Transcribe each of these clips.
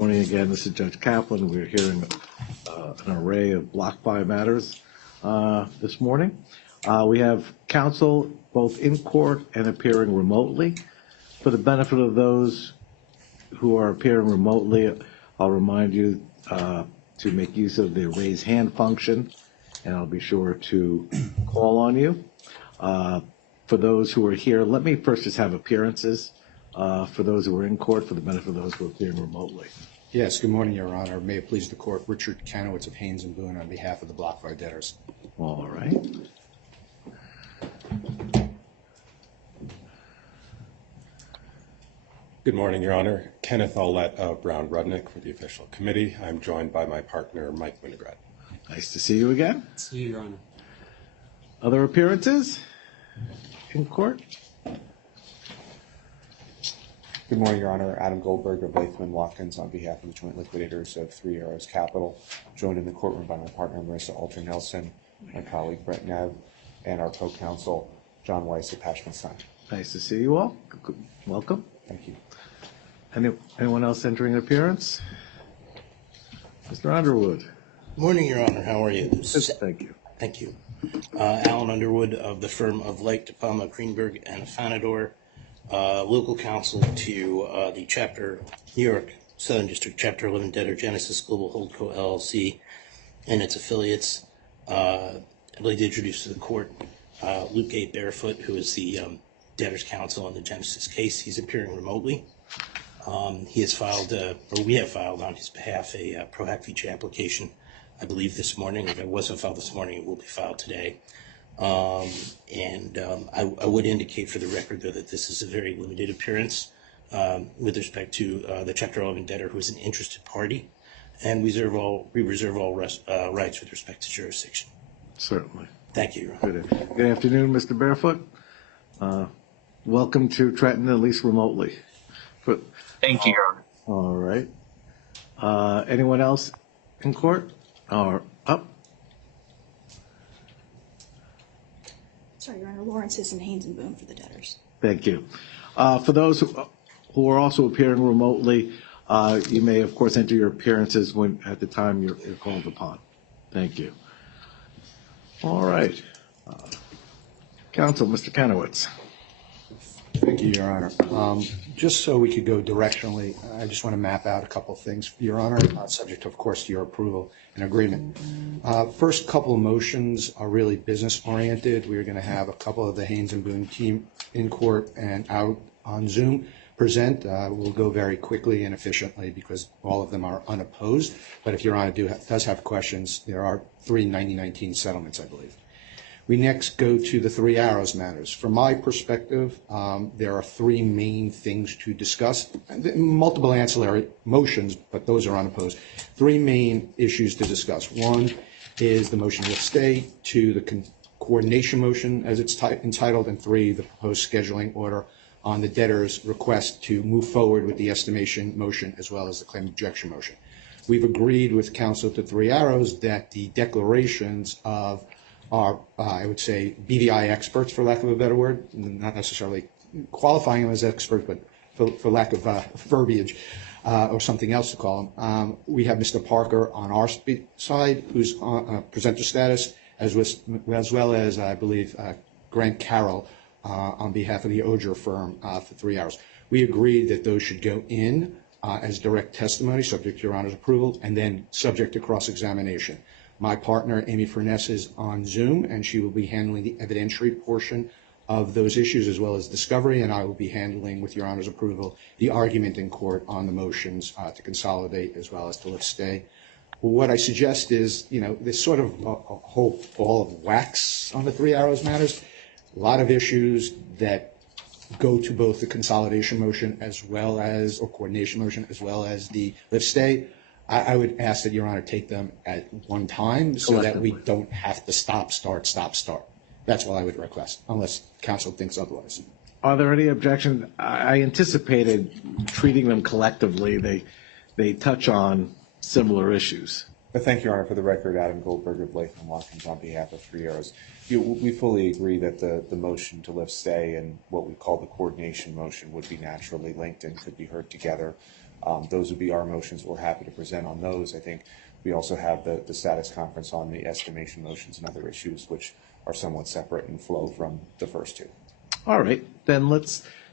Morning again. This is Judge Kaplan. We're hearing an array of block five matters this morning. We have counsel both in court and appearing remotely. For the benefit of those who are appearing remotely, I'll remind you to make use of the raise hand function, and I'll be sure to call on you. For those who are here, let me first just have appearances for those who are in court, for the benefit of those who are appearing remotely. Yes, good morning, Your Honor. May it please the court, Richard Kanowitz of Haynes and Boone on behalf of the Block 5 debtors. All right. Good morning, Your Honor. Kenneth Ollett of Brown Rudnick for the official committee. I'm joined by my partner, Mike Winograd. Nice to see you again. See you, Your Honor. Other appearances in court? Good morning, Your Honor. Adam Goldberg of Latham & Watkins on behalf of the joint liquidators of 3 Arrows Capital, joined in the courtroom by my partner, Marissa Alter Nelson, my colleague, Brett Nev, and our co-counsel, John Weiss of Pashman Stein. Nice to see you all. Welcome. Thank you. Anyone else entering an appearance? Mr. Underwood. Morning, Your Honor. How are you? Thank you. Thank you. Alan Underwood of the firm of Light, DePalma, Greenberg, and Fanador, local counsel to the New York Southern District Chapter 11 debtor Genesis Global Holdco LLC and its affiliates. I'd like to introduce to the court Luke A. Barefoot, who is the debtor's counsel on the Genesis case. He's appearing remotely. He has filed, or we have filed on his behalf, a Pro Hac Vice application, I believe this morning. If it wasn't filed this morning, it will be filed today. I would indicate for the record, though, that this is a very limited appearance with respect to the Chapter 11 debtor, who is an interested party, and we reserve all rights with respect to jurisdiction. Certainly. Thank you, Your Honor. Good afternoon, Mr. Barefoot. Welcome to Trenton, at least remotely. Thank you, Your Honor. All right. Anyone else in court or up? Sorry, Your Honor. Lawrence is in Haynes and Boone for the debtors. Thank you. For those who are also appearing remotely, you may, of course, enter your appearances at the time you're called upon. Thank you. All right. Counsel, Mr. Kanowitz. Thank you, Your Honor. Just so we could go directionally, I just want to map out a couple of things, Your Honor, subject, of course, to your approval and agreement. First couple of motions are really business-oriented. We're going to have a couple of the Haynes and Boone team in court and out on Zoom present. We'll go very quickly and efficiently because all of them are unopposed. But if Your Honor does have questions, there are 3 9019 settlements, I believe. We next go to the 3 Arrows matters. From my perspective, there are 3 main things to discuss. Multiple ancillary motions, but those are unopposed. 3 main issues to discuss. 1 is the motion to stay, 2, the coordination motion, as it's entitled, and 3, the proposed scheduling order on the debtor's request to move forward with the estimation motion as well as the claim objection motion. We've agreed with counsel to 3 Arrows that the declarations of are, I would say, BVI experts, for lack of a better word, not necessarily qualifying them as experts, but for lack of verbiage or something else to call them. We have Mr. Parker on our side, who's on presenter status, as well as, I believe, Grant Carroll on behalf of the Oger firm for 3 Hours. We agreed that those should go in as direct testimony, subject to Your Honor's approval, and then subject to cross-examination. My partner, Amy Furness, is on Zoom, and she will be handling the evidentiary portion of those issues as well as discovery, and I will be handling, with Your Honor's approval, the argument in court on the motions to consolidate as well as to lift stay. What I suggest is, there's sort of a whole ball of wax on the 3 Arrows matters. A lot of issues that go to both the consolidation motion as well as, or coordination motion, as well as the lift stay. I would ask that Your Honor take them at one time so that we don't have to stop, start. That's what I would request, unless counsel thinks otherwise. Are there any objections? I anticipated treating them collectively. They touch on similar issues. But thank you, Your Honor. For the record, Adam Goldberg of Latham & Watkins on behalf of 3 Arrows. We fully agree that the motion to lift stay and what we call the coordination motion would be naturally linked and could be heard together. Those would be our motions. We're happy to present on those. I think we also have the status conference on the estimation motions and other issues, which are somewhat separate and flow from the first two. All right, then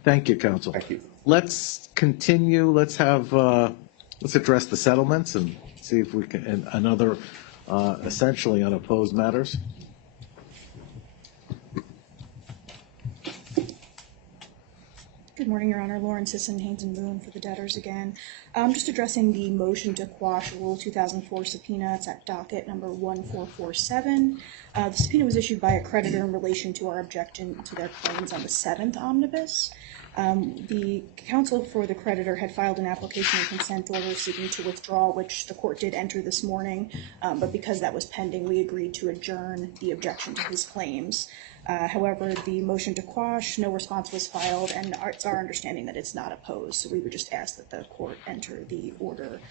thank you, counsel. Thank you. Let's continue, let's address the settlements and see if we can, and other essentially unopposed matters. Good morning, Your Honor. Lauren Sisson, Haynes and Boone for the debtors again. Just addressing the motion to quash Rule 2004 subpoena. It's at docket number 1447. The subpoena was issued by a creditor in relation to our objection to their claims on the 7th omnibus. The counsel for the creditor had filed an application and consent order seeking to withdraw, which the court did enter this morning, but because that was pending, we agreed to adjourn the objection to his claims. However, the motion to quash, no response was filed, and it's our understanding that it's not opposed, so we would just ask that the court enter the order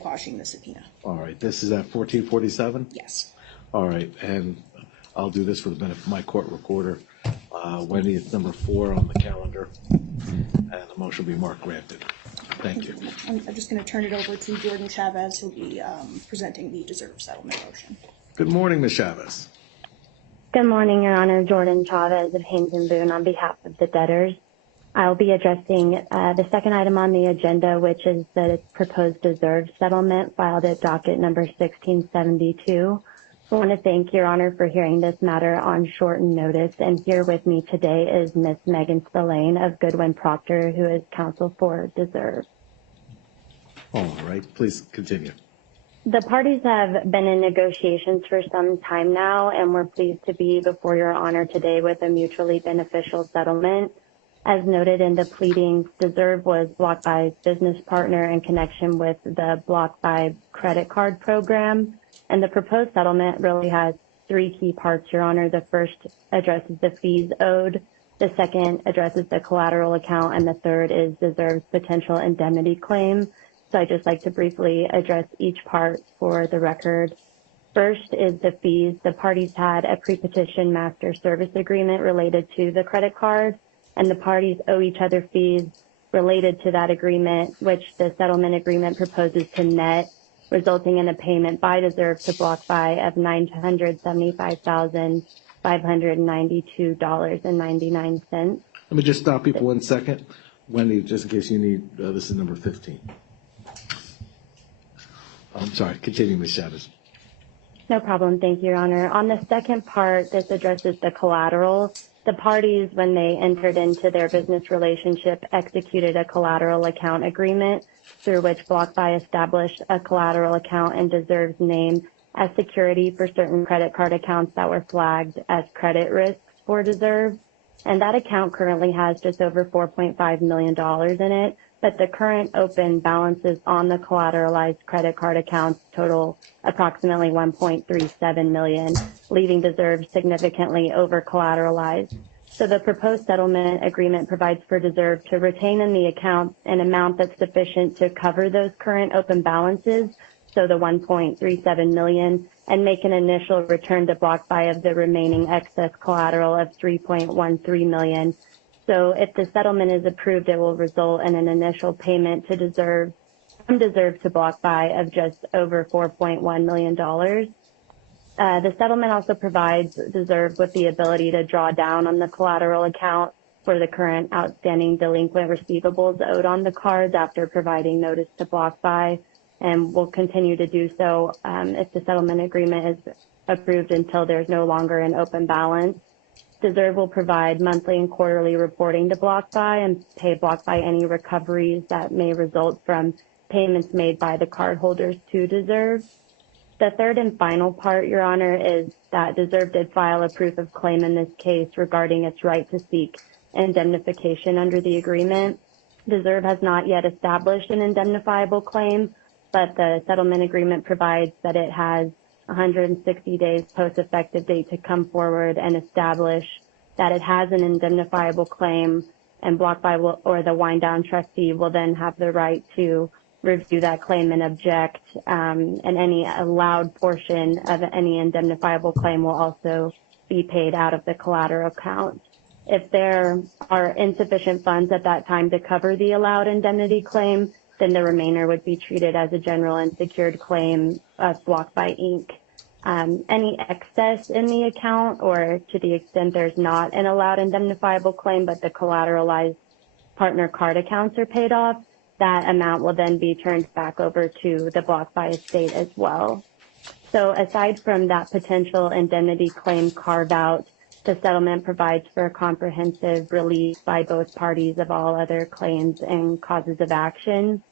quashing the subpoena. All right, this is at 1447? Yes. All right, and I'll do this for the benefit of my court recorder. Wendy, it's number 4 on the calendar, and the motion will be marked granted. Thank you. I'm just going to turn it over to Jordan Chavez, who'll be presenting the deserved settlement motion. Good morning, Ms. Chavez. Good morning, Your Honor. Jordan Chavez of Haynes and Boone on behalf of the debtors. I'll be addressing the second item on the agenda, which is the proposed deserved settlement filed at docket number 1672. I want to thank Your Honor for hearing this matter on shortened notice, and here with me today is Ms. Megan Spillane of Goodwin Proctor, who is counsel for deserved. All right, please continue. The parties have been in negotiations for some time now, and we're pleased to be before Your Honor today with a mutually beneficial settlement. As noted in the pleadings, Deserve was BlockFi's business partner in connection with the BlockFi credit card program, and the proposed settlement really has 3 key parts, Your Honor. The first addresses the fees owed, the second addresses the collateral account, and the third is Deserve's potential indemnity claim. So I'd just like to briefly address each part for the record. First is the fees. The parties had a pre-petition master service agreement related to the credit card, and the parties owe each other fees related to that agreement, which the settlement agreement proposes to net, resulting in a payment by Deserve to BlockFi of $975,592.99. Let me just stop you for 1 second. Wendy, just in case you need, this is number 15. I'm sorry, continue, Ms. Chavez. No problem. Thank you, Your Honor. On the second part, this addresses the collateral. The parties, when they entered into their business relationship, executed a collateral account agreement through which BlockFi established a collateral account in Deserve's name as security for certain credit card accounts that were flagged as credit risks for Deserve. And that account currently has just over $4.5 million in it, but the current open balances on the collateralized credit card accounts total approximately $1.37 million, leaving Deserve significantly over collateralized. So the proposed settlement agreement provides for Deserve to retain in the account an amount that's sufficient to cover those current open balances, so the $1.37 million, and make an initial return to BlockFi of the remaining excess collateral of $3.13 million. So if the settlement is approved, it will result in an initial payment to Deserve to BlockFi of just over $4.1 million. The settlement also provides Deserve with the ability to draw down on the collateral account for the current outstanding delinquent receivables owed on the cards after providing notice to BlockFi, and will continue to do so if the settlement agreement is approved until there's no longer an open balance. Deserve will provide monthly and quarterly reporting to BlockFi and pay BlockFi any recoveries that may result from payments made by the cardholders to Deserve. The third and final part, Your Honor, is that Deserve did file a proof of claim in this case regarding its right to seek indemnification under the agreement. Deserve has not yet established an indemnifiable claim, but the settlement agreement provides that it has 160 days post-effective date to come forward and establish that it has an indemnifiable claim, and BlockFi will, or the wind-down trustee will then have the right to review that claim and object, and any allowed portion of any indemnifiable claim will also be paid out of the collateral account. If there are insufficient funds at that time to cover the allowed indemnity claim, then the remainder would be treated as a general and secured claim of BlockFi Inc. Any excess in the account, or to the extent there's not an allowed indemnifiable claim, but the collateralized partner card accounts are paid off, that amount will then be turned back over to the BlockFi estate as well. So aside from that potential indemnity claim carve out, the settlement provides for a comprehensive release by both parties of all other claims and causes of action.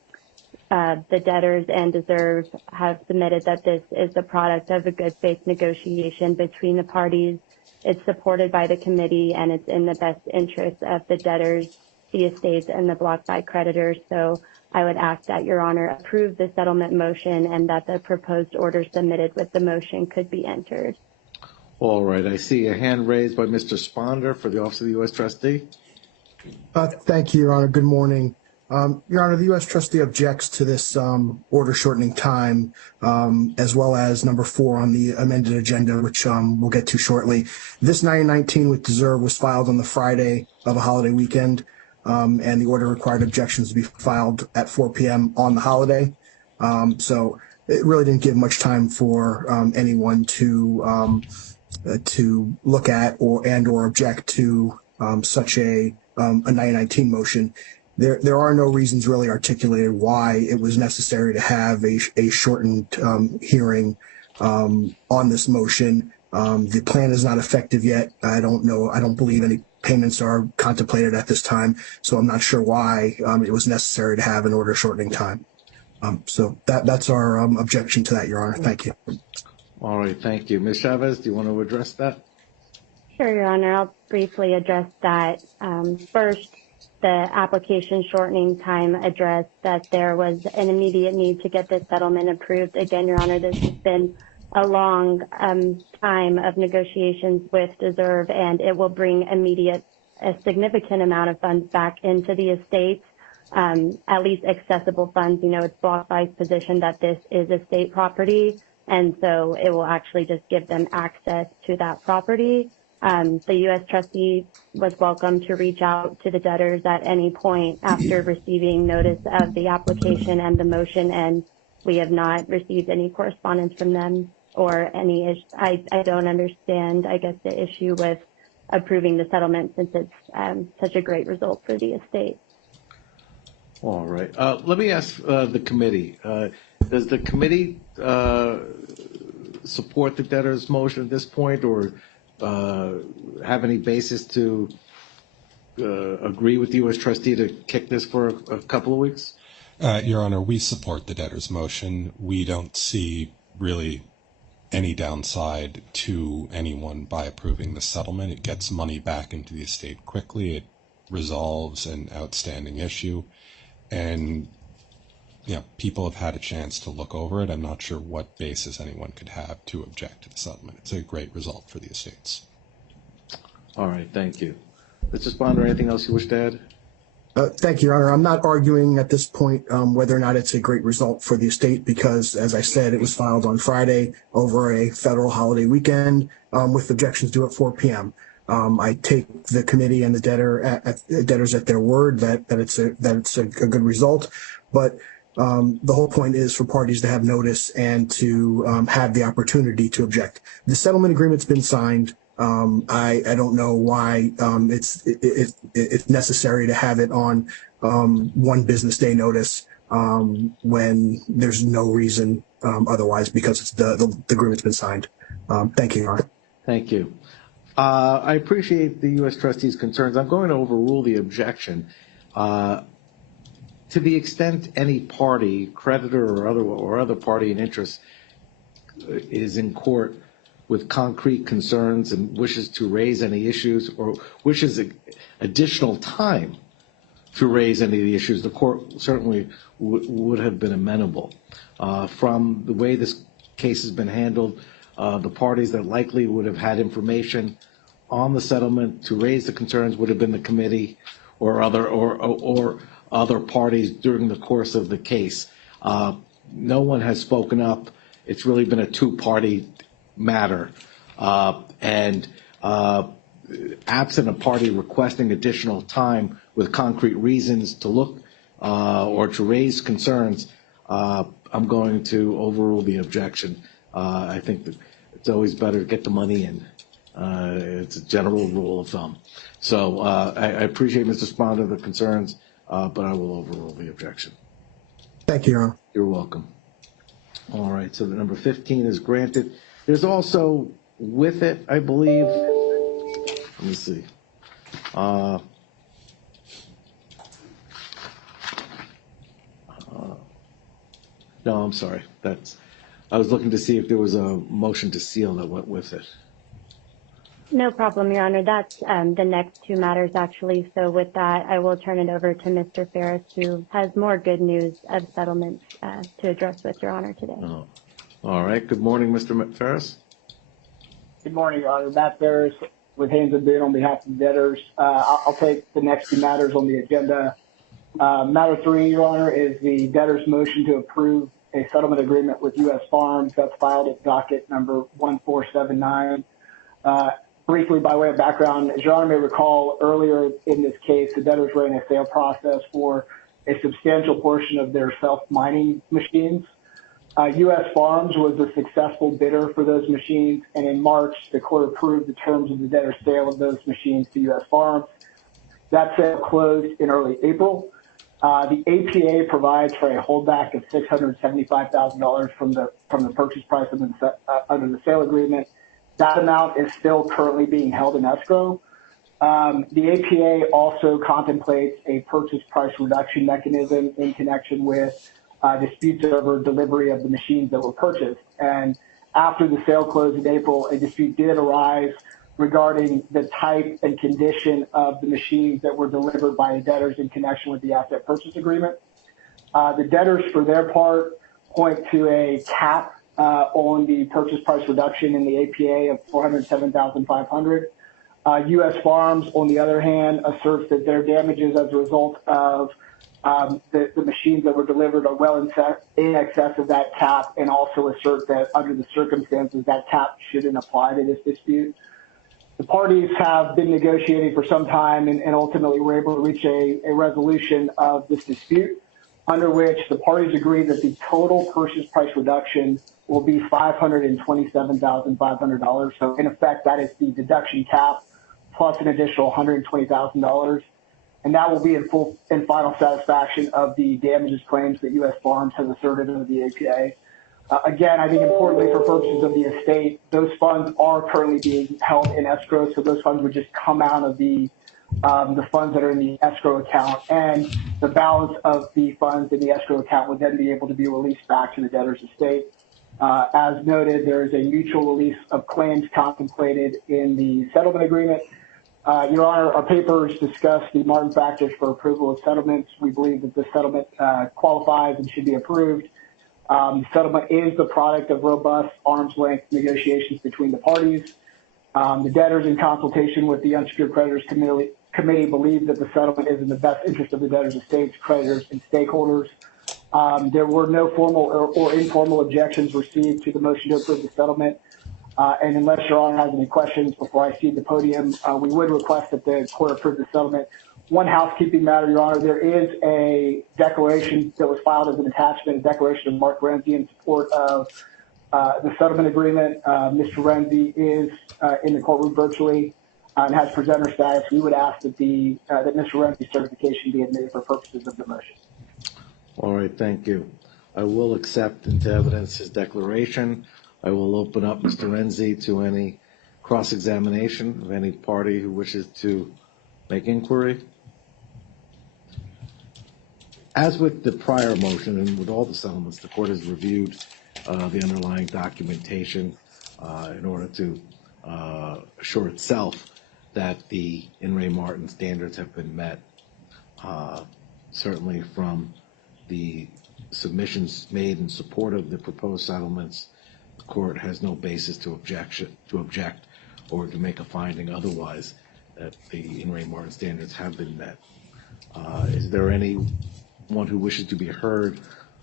The debtors and deserve have submitted that this is the product of a good faith negotiation between the parties. It's supported by the committee, and it's in the best interest of the debtors, the estates, and the BlockFi creditors. So I would ask that Your Honor approve the settlement motion and that the proposed order submitted with the motion could be entered. All right, I see a hand raised by Mr. Sponder for the Office of the U.S. Trustee. Thank you, Your Honor. Good morning. Your Honor, the U.S. Trustee objects to this order shortening time, as well as number 4 on the amended agenda, which we'll get to shortly. This 919 with deserve was filed on the Friday of a holiday weekend, and the order required objections to be filed at 4 p.m. on the holiday. So it really didn't give much time for anyone to look at or object to such a 919 motion. There are no reasons really articulated why it was necessary to have a shortened hearing on this motion. The plan is not effective yet. I don't believe any payments are contemplated at this time, so I'm not sure why it was necessary to have an order shortening time. So that's our objection to that, Your Honor. Thank you. All right, thank you. Ms. Chavez, do you want to address that? Sure, Your Honor. I'll briefly address that. First, the application shortening time addressed that there was an immediate need to get this settlement approved. Again, Your Honor, this has been a long time of negotiations with Deserve, and it will bring a significant amount of funds back into the estates, at least accessible funds. You know, it's BlockFi's position that this is estate property, and so it will actually just give them access to that property. The U.S. trustee was welcome to reach out to the debtors at any point after receiving notice of the application and the motion, and we have not received any correspondence from them or any issue. I don't understand, I guess, the issue with approving the settlement since it's such a great result for the estate. All right. Let me ask the committee. Does the committee support the debtor's motion at this point, or have any basis to agree with the U.S. trustee to kick this for a couple of weeks? Your Honor, we support the debtor's motion. We don't see really any downside to anyone by approving the settlement. It gets money back into the estate quickly. It resolves an outstanding issue. And, you know, people have had a chance to look over it. I'm not sure what basis anyone could have to object to the settlement. It's a great result for the estates. All right, thank you. Mr. Sponder, anything else you wish to add? Thank you, Your Honor. I'm not arguing at this point whether or not it's a great result for the estate because, as I said, it was filed on Friday over a federal holiday weekend with objections due at 4 p.m. I take the committee and the debtors at their word that it's a good result, but the whole point is for parties to have notice and to have the opportunity to object. The settlement agreement's been signed. I don't know why it's necessary to have it on one business day notice when there's no reason otherwise because it's the agreement's been signed. Thank you, Your Honor. Thank you. I appreciate the U.S. trustee's concerns. I'm going to overrule the objection. To the extent any party, creditor or other party in interest is in court with concrete concerns and wishes to raise any issues or wishes additional time to raise any of the issues, the court certainly would have been amenable. From the way this case has been handled, the parties that likely would have had information on the settlement to raise the concerns would have been the committee or other parties during the course of the case. No one has spoken up. It's really been a two-party matter. And absent a party requesting additional time with concrete reasons to look or to raise concerns, I'm going to overrule the objection. I think that it's always better to get the money in. It's a general rule of thumb. So I appreciate Mr. Sponda the concerns, but I will overrule the objection. Thank you, Your Honor. You're welcome. All right, so the number 15 is granted. There's also with it, I believe, let me see. No, I'm sorry. I was looking to see if there was a motion to seal that went with it. No problem, Your Honor. That's the next two matters, actually. So with that, I will turn it over to Mr. Ferris, who has more good news of settlements to address with Your Honor today. Oh. All right. Good morning, Mr. Ferris. Good morning, Your Honor. Matt Ferris with Haynes and Boone on behalf of the debtors. I'll take the next two matters on the agenda. Matter 3, Your Honor, is the debtor's motion to approve a settlement agreement with U.S. Farms that's filed at docket number 1479. Briefly, by way of background, as Your Honor may recall, earlier in this case, the debtors ran a sale process for a substantial portion of their self-mining machines. U.S. Farms was a successful bidder for those machines, and in March, the court approved the terms of the debtor's sale of those machines to U.S. Farms. That sale closed in early April. The APA provides for a holdback of $675,000 from the purchase price under the sale agreement. That amount is still currently being held in escrow. The APA also contemplates a purchase price reduction mechanism in connection with disputes over delivery of the machines that were purchased. And after the sale closed in April, a dispute did arise regarding the type and condition of the machines that were delivered by the debtors in connection with the asset purchase agreement. The debtors, for their part, point to a cap on the purchase price reduction in the APA of $407,500. U.S. Farms, on the other hand, asserts that their damages as a result of the machines that were delivered are well in excess of that cap, and also assert that under the circumstances that cap shouldn't apply to this dispute. The parties have been negotiating for some time and ultimately were able to reach a resolution of this dispute, under which the parties agreed that the total purchase price reduction will be $527,500. So in effect, that is the deduction cap plus an additional $120,000. And that will be in full and final satisfaction of the damages claims that U.S. Farms has asserted under the APA. Again, I think importantly for purposes of the estate, those funds are currently being held in escrow, so those funds would just come out of the funds that are in the escrow account, and the balance of the funds in the escrow account would then be able to be released back to the debtor's estate. As noted, there is a mutual release of claims contemplated in the settlement agreement. Your Honor, our papers discuss the Martin factors for approval of settlements. We believe that this settlement qualifies and should be approved. The settlement is the product of robust arm's-length negotiations between the parties. The debtors, in consultation with the Unsecured Creditors Committee, believe that the settlement is in the best interest of the debtors' estates, creditors, and stakeholders. There were no formal or informal objections received to the motion to approve the settlement. And unless Your Honor has any questions before I cede the podium, we would request that the court approve the settlement. One housekeeping matter, Your Honor, there is a declaration that was filed as an attachment, a declaration of Mark Renzi in support of the settlement agreement. Mr. Renzi is in the courtroom virtually and has presenter status. We would ask that that Mr. Renzi's certification be admitted for purposes of the motion. All right, thank you. I will accept into evidence his declaration. I will open up Mr. Renzi to any cross-examination of any party who wishes to make inquiry. As with the prior motion and with all the settlements, the court has reviewed the underlying documentation in order to assure itself that the In re Martin standards have been met. Certainly from the submissions made in support of the proposed settlements, the court has no basis to object or to make a finding otherwise that the In re Martin standards have been met. Is there anyone who wishes to be heard?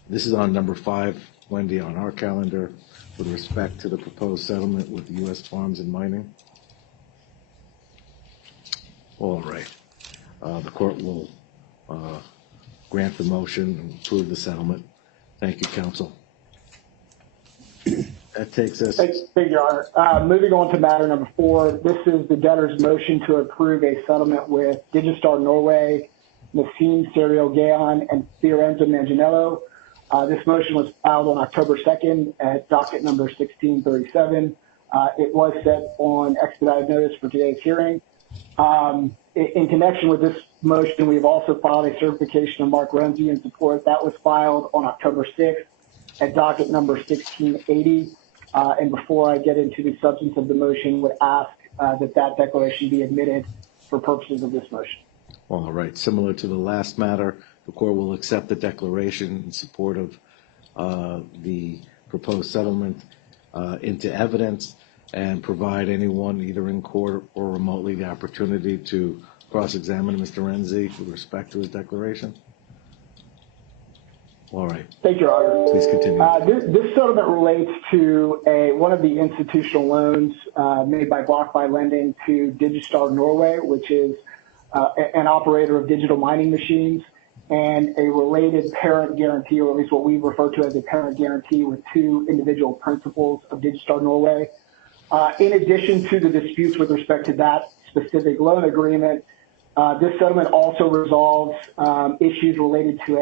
This is on number 5, Wendy, on our calendar with respect to the proposed settlement with U.S. Farms and Mining. All right. The court will grant the motion and approve the settlement. Thank you, counsel. That takes us. Thank you, Your Honor. Moving on to matter number 4, this is the debtor's motion to approve a settlement with Digistar Norway, Nassim Serial Gaon, and Fiorenzo Manganiello. This motion was filed on October 2nd at docket number 1637. It was set on expedited notice for today's hearing. In connection with this motion, we've also filed a certification of Mark Renzi in support. That was filed on October 6th at docket number 1680. And before I get into the substance of the motion, would ask that declaration be admitted for purposes of this motion. All right. Similar to the last matter, the court will accept the declaration in support of the proposed settlement into evidence and provide anyone, either in court or remotely, the opportunity to cross-examine Mr. Renzi with respect to his declaration. All right. Thank you, Your Honor. Please continue. This settlement relates to one of the institutional loans made by BlockFi Lending to Digistar Norway, which is an operator of digital mining machines, and a related parent guarantee, or at least what we refer to as a parent guarantee, with 2 individual principals of Digistar Norway. In addition to the disputes with respect to that specific loan agreement, this settlement also resolves issues related to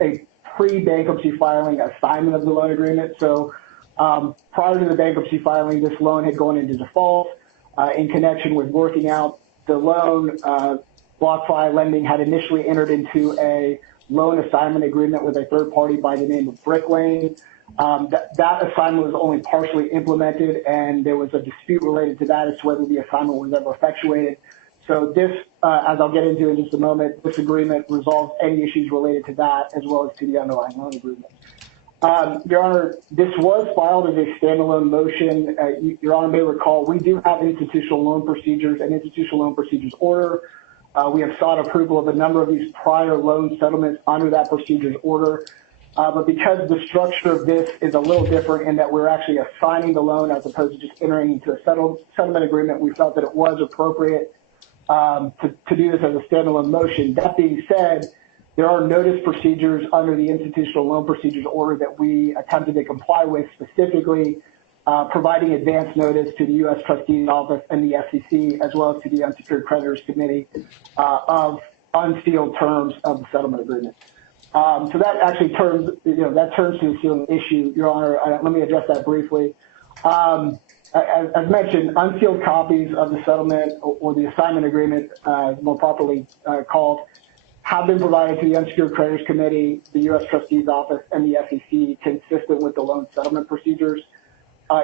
a pre-bankruptcy filing assignment of the loan agreement. So prior to the bankruptcy filing, this loan had gone into default. In connection with working out the loan, BlockFi Lending had initially entered into a loan assignment agreement with a third party by the name of Brick Lane. That assignment was only partially implemented, and there was a dispute related to that as to whether the assignment was ever effectuated. So this, as I'll get into in just a moment, this agreement resolves any issues related to that as well as to the underlying loan agreement. Your Honor, this was filed as a standalone motion. Your Honor may recall, we do have institutional loan procedures and institutional loan procedures order. We have sought approval of a number of these prior loan settlements under that procedures order. But because the structure of this is a little different in that we're actually assigning the loan as opposed to just entering into a settlement agreement, we felt that it was appropriate to do this as a standalone motion. That being said, there are notice procedures under the institutional loan procedures order that we attempted to comply with, specifically providing advance notice to the U.S. Trustee's Office and the SEC, as well as to the Unsecured Creditors Committee of unsealed terms of the settlement agreement. So that actually turns to the sealing issue, Your Honor. Let me address that briefly. As mentioned, unsealed copies of the settlement or the assignment agreement, more properly called, have been provided to the Unsecured Creditors Committee, the U.S. Trustee's Office, and the SEC, consistent with the loan settlement procedures.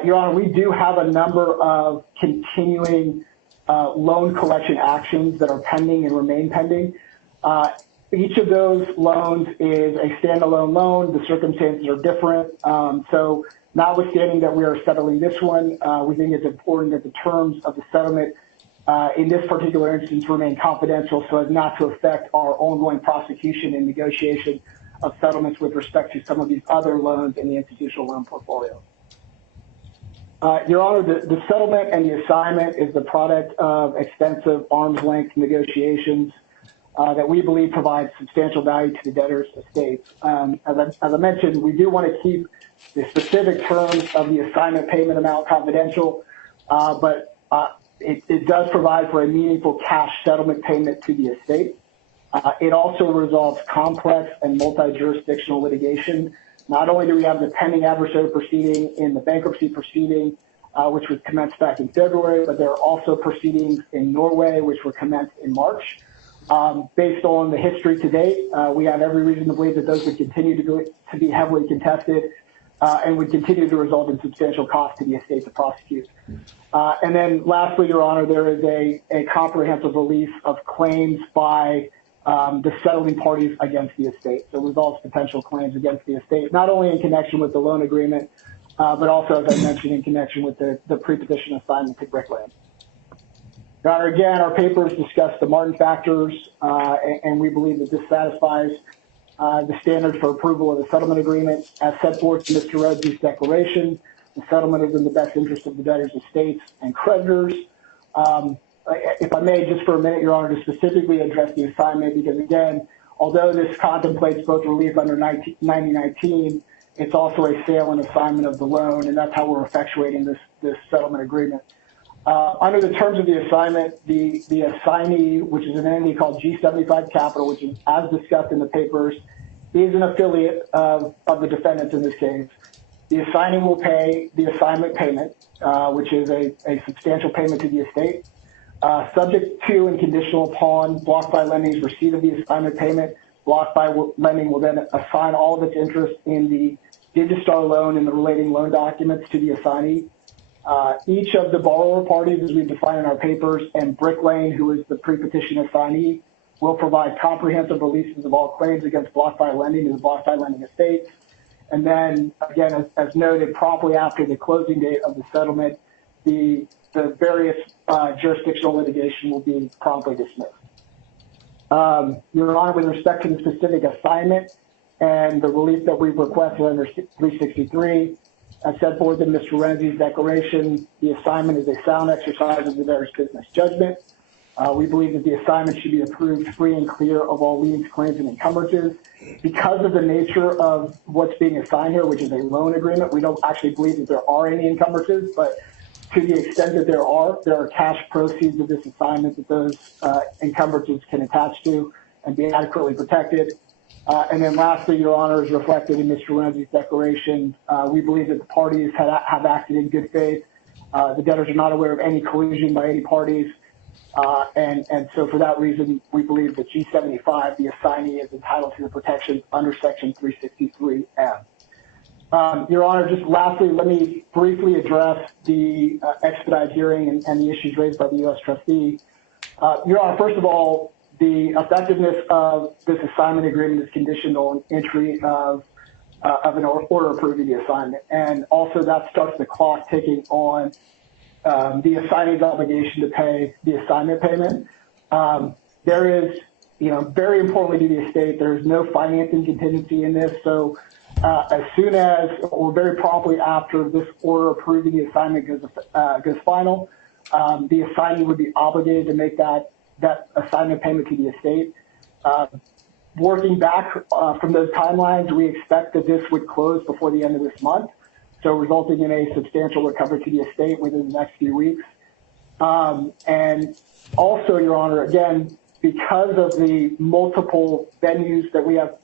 Your Honor, we do have a number of continuing loan collection actions that are pending and remain pending. Each of those loans is a standalone loan. The circumstances are different. So notwithstanding that we are settling this one, we think it's important that the terms of the settlement in this particular instance remain confidential so as not to affect our ongoing prosecution and negotiation of settlements with respect to some of these other loans in the institutional loan portfolio. Your Honor, the settlement and the assignment is the product of extensive arm's length negotiations that we believe provide substantial value to the debtor's estates. As I mentioned, we do want to keep the specific terms of the assignment payment amount confidential, but it does provide for a meaningful cash settlement payment to the estate. It also resolves complex and multi-jurisdictional litigation. Not only do we have the pending adversary proceeding in the bankruptcy proceeding, which was commenced back in February, but there are also proceedings in Norway, which were commenced in March. Based on the history to date, we have every reason to believe that those would continue to be heavily contested and would continue to result in substantial cost to the estate to prosecute. And then lastly, Your Honor, there is a comprehensive release of claims by the settling parties against the estate. So it resolves potential claims against the estate, not only in connection with the loan agreement, but also, as I mentioned, in connection with the pre-petition assignment to Brick Lane. Your Honor, again, our papers discuss the Martin factors, and we believe that this satisfies the standards for approval of the settlement agreement. As set forth in Mr. Rhodes' declaration, the settlement is in the best interest of the debtors' estates and creditors. If I may, just for a minute, Your Honor, to specifically address the assignment, because again, although this contemplates both relief under 9019, it's also a sale and assignment of the loan, and that's how we're effectuating this settlement agreement. Under the terms of the assignment, the assignee, which is an entity called G75 Capital, which is as discussed in the papers, is an affiliate of the defendants in this case. The assignee will pay the assignment payment, which is a substantial payment to the estate. Subject to and conditional upon BlockFi Lending's receipt of the assignment payment, BlockFi Lending will then assign all of its interest in the Digistar loan and the relating loan documents to the assignee. Each of the borrower parties, as we define in our papers, and Brick Lane, who is the pre-petition assignee, will provide comprehensive releases of all claims against BlockFi Lending to the BlockFi Lending estates. And then, again, as noted, promptly after the closing date of the settlement, the various jurisdictional litigation will be promptly dismissed. Your Honor, with respect to the specific assignment and the relief that we've requested under 363, as set forth in Mr. Renzi's declaration, the assignment is a sound exercise of the debtor's business judgment. We believe that the assignment should be approved free and clear of all liens, claims, and encumbrances. Because of the nature of what's being assigned here, which is a loan agreement, we don't actually believe that there are any encumbrances, but to the extent that there are cash proceeds of this assignment that those encumbrances can attach to and be adequately protected. And then lastly, Your Honor, is reflected in Mr. Renzi's declaration. We believe that the parties have acted in good faith. The debtors are not aware of any collusion by any parties. And so for that reason, we believe that G75, the assignee, is entitled to the protection under Section 363M. Your Honor, just lastly, let me briefly address the expedited hearing and the issues raised by the U.S. trustee. Your Honor, first of all, the effectiveness of this assignment agreement is conditioned on entry of an order approving the assignment. And also that starts the clock ticking on the assignee's obligation to pay the assignment payment. There is, very importantly to the estate, there is no financing contingency in this. So as soon as, or very promptly after this order approving the assignment goes final, the assignee would be obligated to make that assignment payment to the estate. Working back from those timelines, we expect that this would close before the end of this month, so resulting in a substantial recovery to the estate within the next few weeks. And also, Your Honor, again, because of the multiple venues that we have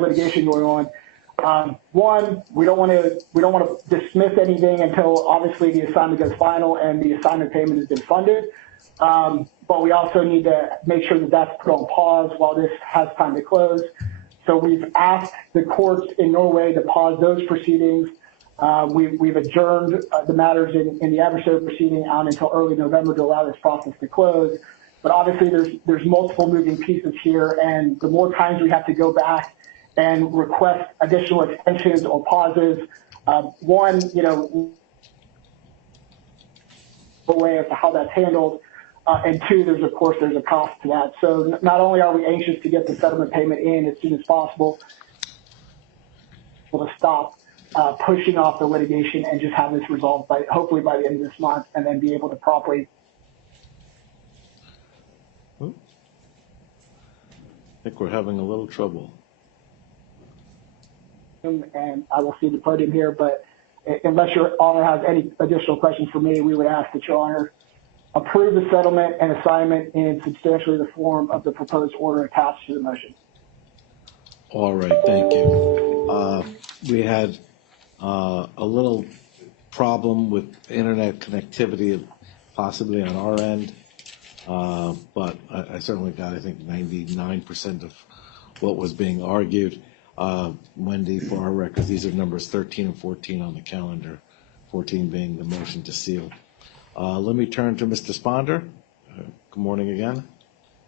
litigation going on. One, we don't want to dismiss anything until obviously the assignment goes final and the assignment payment has been funded. But we also need to make sure that that's put on pause while this has time to close. So we've asked the courts in Norway to pause those proceedings. We've adjourned the matters in the adversary proceeding on until early November to allow this process to close. But obviously there's multiple moving pieces here, and the more times we have to go back and request additional extensions or pauses, one, way as to how that's handled, and two, there's a cost to that. So not only are we anxious to get the settlement payment in as soon as possible, to stop pushing off the litigation and just have this resolved hopefully by the end of this month, and then be able to properly. I think we're having a little trouble. And I will see the podium here, but unless Your Honor has any additional questions for me, we would ask that Your Honor approve the settlement and assignment in substantially the form of the proposed order attached to the motion. All right, thank you. We had a little problem with internet connectivity, possibly on our end, but I certainly got, I think, 99% of what was being argued. Wendy, for our records, these are numbers 13 and 14 on the calendar, 14 being the motion to seal. Let me turn to Mr. Sponder. Good morning again.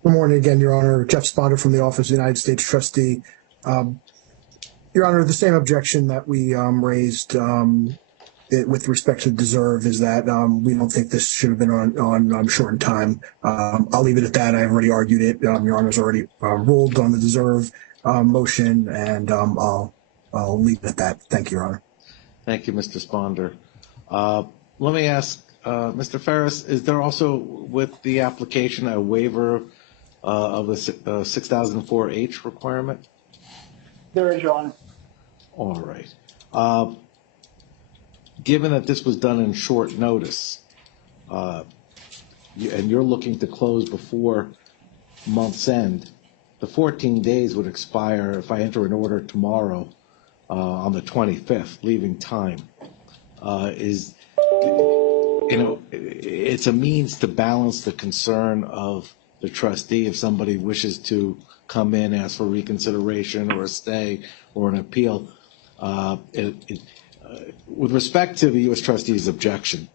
Good morning again, Your Honor. Jeff Sponder from the Office of the United States Trustee. Your Honor, the same objection that we raised with respect to deserve is that we don't think this should have been on shortened time. I'll leave it at that. I've already argued it. Your Honor's already ruled on the deserve motion, and I'll leave it at that. Thank you, Your Honor. Thank you, Mr. Sponder. Let me ask, Mr. Ferris, is there also with the application a waiver of the 6004H requirement? There is, Your Honor. All right. Given that this was done in short notice, and you're looking to close before month's end, the 14 days would expire if I enter an order tomorrow on the 25th, leaving time. It's a means to balance the concern of the trustee if somebody wishes to come in, ask for reconsideration or a stay or an appeal. With respect to the U.S. trustee's objection,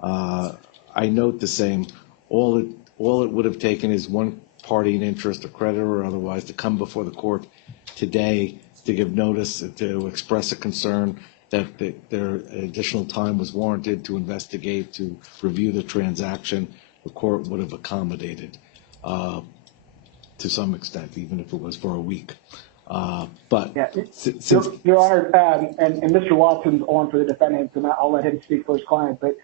I note the same. All it would have taken is one party in interest, a creditor or otherwise, to come before the court today to give notice, to express a concern that their additional time was warranted to investigate, to review the transaction. The court would have accommodated to some extent, even if it was for a week. But Yeah. since Your Honor, and Mr. Watson's on for the defendants, and I'll let him speak for his client, but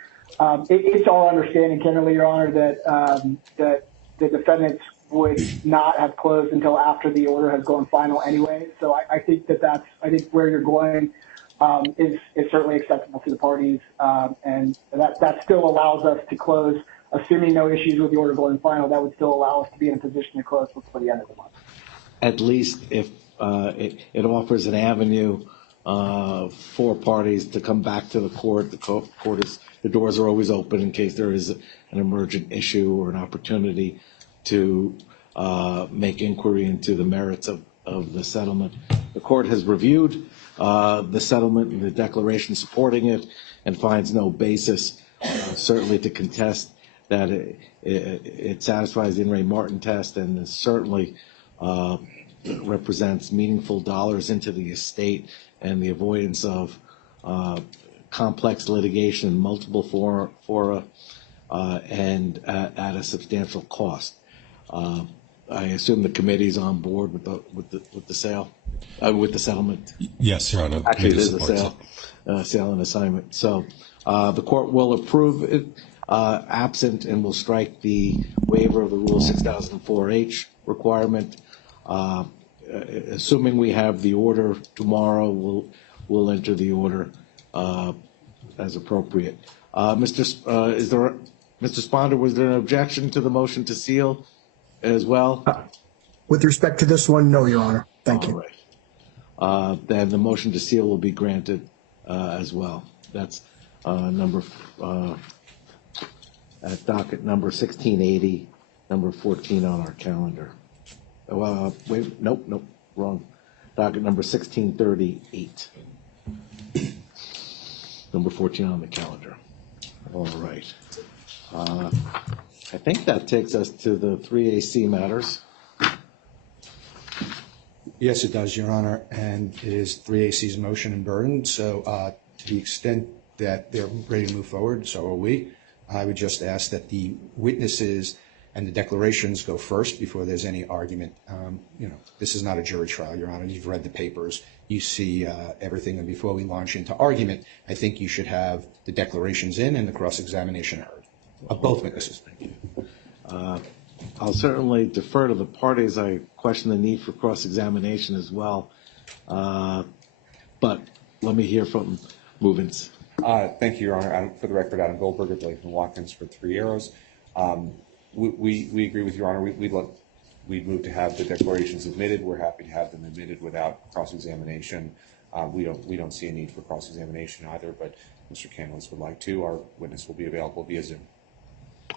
it's our understanding, candidly, Your Honor, that the defendants would not have closed until after the order has gone final anyway. So I think that's where you're going is certainly acceptable to the parties, and that still allows us to close, assuming no issues with the order going final. That would still allow us to be in a position to close before the end of the month. at least if it offers an avenue for parties to come back to the court. The doors are always open in case there is an emergent issue or an opportunity to make inquiry into the merits of the settlement. The court has reviewed the settlement and the declaration supporting it and finds no basis certainly to contest that it satisfies the In re Martin test, and certainly represents meaningful dollars into the estate and the avoidance of complex litigation in multiple fora and at a substantial cost. I assume the committee's on board with the sale, with the settlement. Yes, Your Honor. Actually, it is a sale and assignment. So the court will approve it absent, and will strike the waiver of the Rule 6004H requirement. Assuming we have the order tomorrow, we'll enter the order as appropriate. Mr. Sponder, was there an objection to the motion to seal as well? With respect to this one, no, Your Honor. Thank you. All right. Then the motion to seal will be granted as well. That's at docket number 1680, number 14 on our calendar. Wait, nope, wrong. Docket number 1638, number 14 on the calendar. All right. I think that takes us to the 3AC matters. Yes, it does, Your Honor, and it is 3AC's motion and burden. So to the extent that they're ready to move forward, so are we. I would just ask that the witnesses and the declarations go first before there's any argument. This is not a jury trial, Your Honor. You've read the papers. You see everything. And before we launch into argument, I think you should have the declarations in and the cross-examination heard of both witnesses. Thank you. I'll certainly defer to the parties. I question the need for cross-examination as well. But let me hear from movements. Thank you, Your Honor. For the record, Adam Goldberger, Blakeman Watkins for 3 Arrows. We agree with Your Honor. We'd move to have the declarations admitted. We're happy to have them admitted without cross-examination. We don't see a need for cross-examination either, but Mr. Canlis would like to. Our witness will be available via Zoom.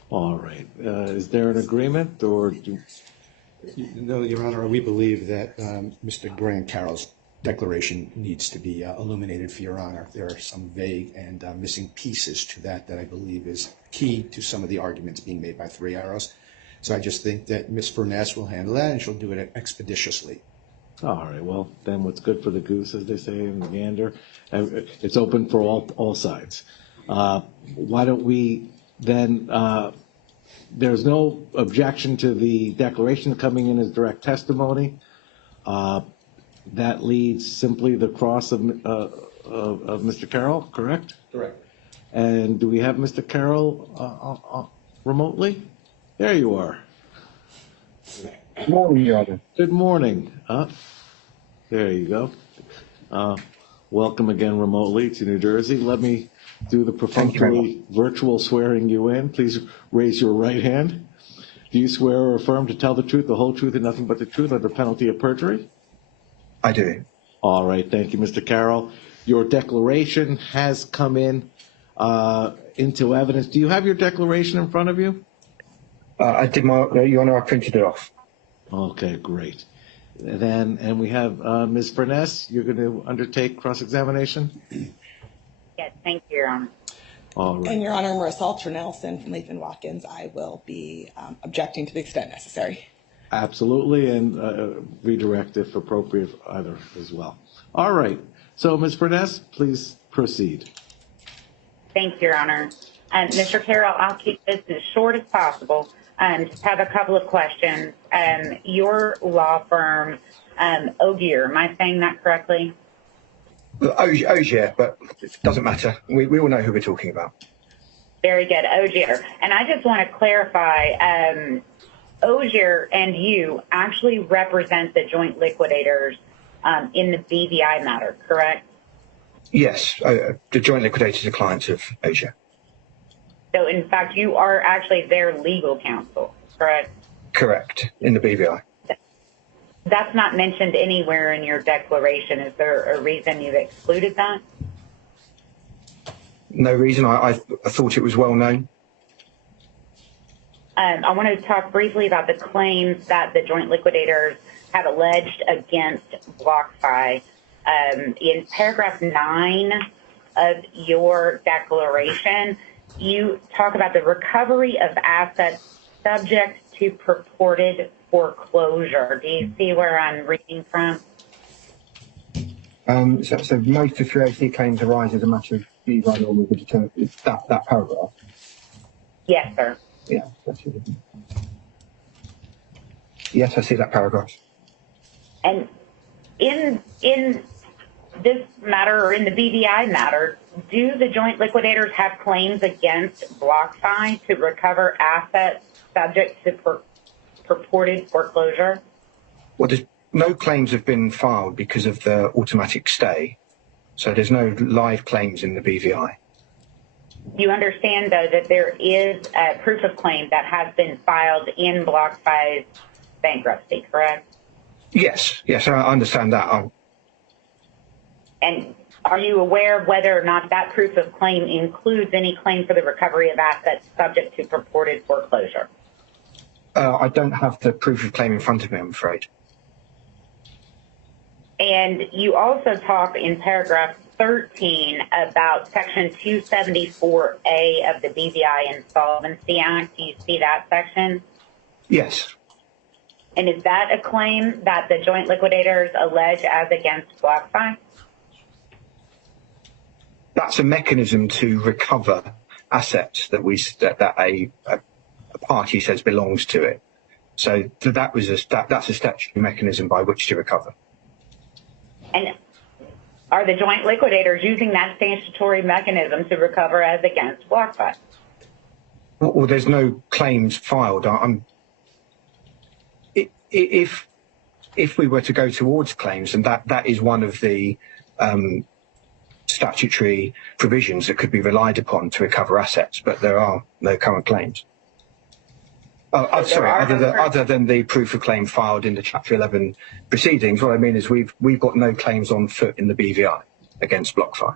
All right. Is there an agreement, or No, Your Honor, we believe that Mr. Grant Carroll's declaration needs to be illuminated for Your Honor. There are some vague and missing pieces to that I believe is key to some of the arguments being made by 3 Arrows. So I just think that Ms. Furness will handle that, and she'll do it expeditiously. all right? Well, then what's good for the goose, as they say in the gander. It's open for all sides. Why don't we then? There's no objection to the declaration coming in as direct testimony. That leads simply the cross of Mr. Carroll, correct? Correct. And do we have Mr. Carroll remotely? There you are. Good morning, Your Honor. Good morning. There you go. Welcome again remotely to New Jersey. Let me do the perfunctory virtual swearing you in. Please raise your right hand. Do you swear or affirm to tell the truth, the whole truth, and nothing but the truth under penalty of perjury? I do. All right. Thank you, Mr. Carroll. Your declaration has come in into evidence. Do you have your declaration in front of you? I did Your Honor, I printed it off. Okay, great. And we have Ms. Furness. You're going to undertake cross-examination? Yes, thank you, Your Honor. All right. And Your Honor, Marissa Alter Nelson from Latham Watkins, I will be objecting to the extent necessary. Absolutely, and redirect if appropriate either as well. All right. So, Ms. Furness, please proceed. Thank you, Your Honor. Mr. Carroll, I'll keep this as short as possible. Just have a couple of questions. Your law firm, Ogier, am I saying that correctly? Yeah, but it doesn't matter. We all know who we're talking about. Very good, Ogier. And I just want to clarify, Ogier and you actually represent the joint liquidators in the BVI matter, correct? Yes, the joint liquidators are clients of Ogier. So, in fact, you are actually their legal counsel, correct? Correct, in the BVI. That's not mentioned anywhere in your declaration. Is there a reason you've excluded that? No reason. I thought it was well known. I want to talk briefly about the claims that the joint liquidators have alleged against BlockFi. In paragraph 9 of your declaration, you talk about the recovery of assets subject to purported foreclosure. Do you see where I'm reading from? So most of 3AC claims arise as a matter of BVI law will be determined. That paragraph. Yes, sir. Yeah, that's it. Yes, I see that paragraph. And in this matter, or in the BVI matter, do the joint liquidators have claims against BlockFi to recover assets subject to purported foreclosure? Well, no claims have been filed because of the automatic stay, so there's no live claims in the BVI. You understand, though, that there is a proof of claim that has been filed in BlockFi's bankruptcy, correct? Yes, I understand that. And are you aware of whether or not that proof of claim includes any claim for the recovery of assets subject to purported foreclosure? I don't have the proof of claim in front of me, I'm afraid. And you also talk in paragraph 13 about section 274A of the BVI Insolvency Act. Do you see that section? Yes. And is that a claim that the joint liquidators allege as against BlockFi? That's a mechanism to recover assets that a party says belongs to it. So that's a statutory mechanism by which to recover. And are the joint liquidators using that statutory mechanism to recover as against BlockFi? Well, there's no claims filed. If we were to go towards claims, and that is one of the statutory provisions that could be relied upon to recover assets, but there are no current claims. Other than the proof of claim filed in the Chapter 11 proceedings, what I mean is we've got no claims on foot in the BVI against BlockFi.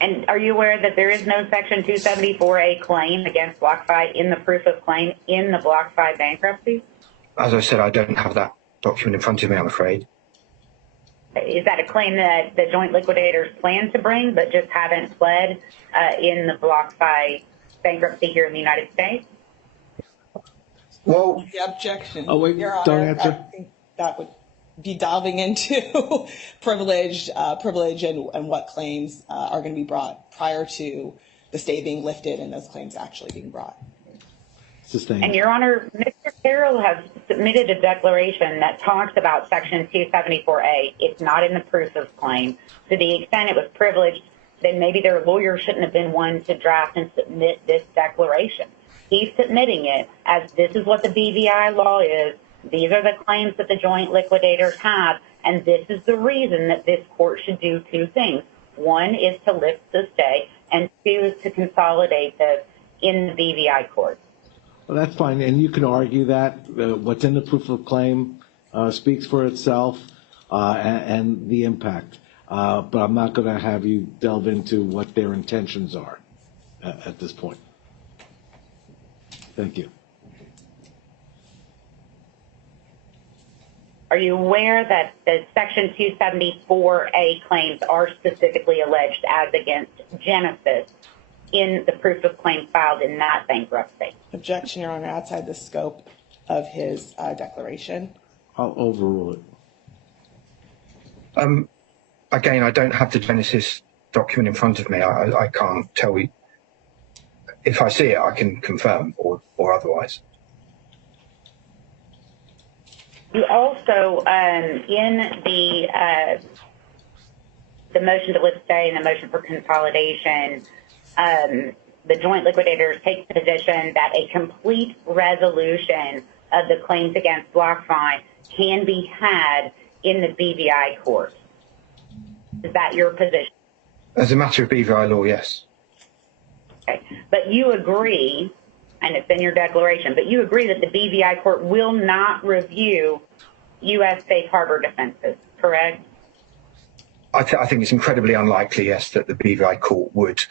And are you aware that there is no Section 274A claim against BlockFi in the proof of claim in the BlockFi bankruptcy? As I said, I don't have that document in front of me, I'm afraid. Is that a claim that the joint liquidators plan to bring but just haven't pled in the BlockFi bankruptcy here in the United States? Well, the objection, Your Honor, answer. I think that would be delving into privilege and what claims are going to be brought prior to the stay being lifted and those claims actually being brought. Sustained. And Your Honor, Mr. Carroll has submitted a declaration that talks about Section 274A. It's not in the proof of claim. To the extent it was privileged, then maybe their lawyer shouldn't have been one to draft and submit this declaration. he's submitting it as this is what the BVI law is. These are the claims that the joint liquidators have, and this is the reason that this court should do two things. One is to lift the stay, and two is to consolidate this in the BVI court. Well, that's fine, and you can argue that what's in the proof of claim speaks for itself and the impact. But I'm not going to have you delve into what their intentions are at this point. Thank you. Are you aware that the Section 274A claims are specifically alleged as against Genesis in the proof of claim filed in that bankruptcy? Objection, Your Honor, outside the scope of his declaration. I'll overrule it. Again, I don't have the Genesis document in front of me. I can't tell you. If I see it, I can confirm or otherwise. You also, in the motion to lift stay and the motion for consolidation, the joint liquidators take the position that a complete resolution of the claims against BlockFi can be had in the BVI court. Is that your position? As a matter of BVI law, yes. Okay. But you agree, and it's in your declaration, but you agree that the BVI court will not review U.S. safe harbor defenses, correct? I think it's incredibly unlikely, yes, that the BVI court would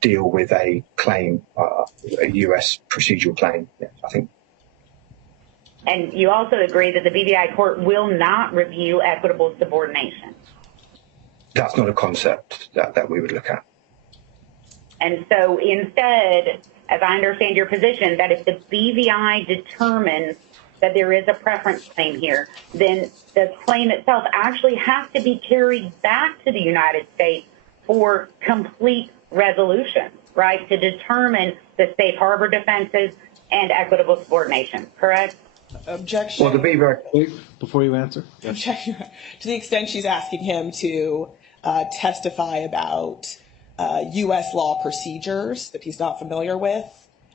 deal with a claim, a U.S. procedural claim. Yeah, I think. And you also agree that the BVI court will not review equitable subordination. That's not a concept that we would look at. And so instead, as I understand your position, that if the BVI determines that there is a preference claim here, then the claim itself actually has to be carried back to the United States for complete resolution, right, to determine the safe harbor defenses and equitable subordination, correct? Objection. Well, the BVI... Before you answer. Yes. Objection. To the extent she's asking him to testify about U.S. law procedures that he's not familiar with,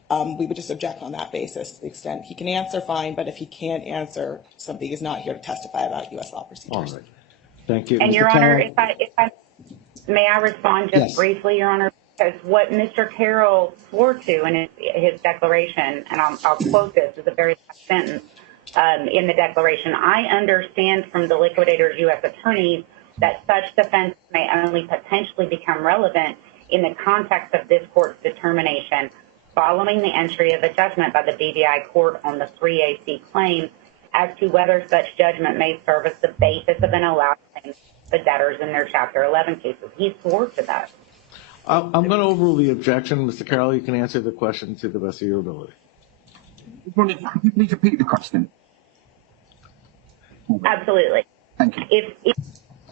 we would just object on that basis. To the extent he can answer, fine, but if he can't answer, somebody is not here to testify about U.S. law procedures. All right. Thank you. And Mr. Your Honor, Carroll? if I may I respond just Yes. briefly, Your Honor? Because what Mr. Carroll swore to in his declaration, and I'll quote this as a very last sentence in the declaration, I understand from the liquidator's U.S. attorneys that such defense may only potentially become relevant in the context of this court's determination following the entry of a judgment by the BVI court on the 3AC claims as to whether such judgment may serve as the basis of an allowed claim for debtors in their Chapter 11 cases. He swore to that. I'm going to overrule the objection. Mr. Carroll, you can answer the question to the best of your ability. Could you please repeat the question? Absolutely. Thank you.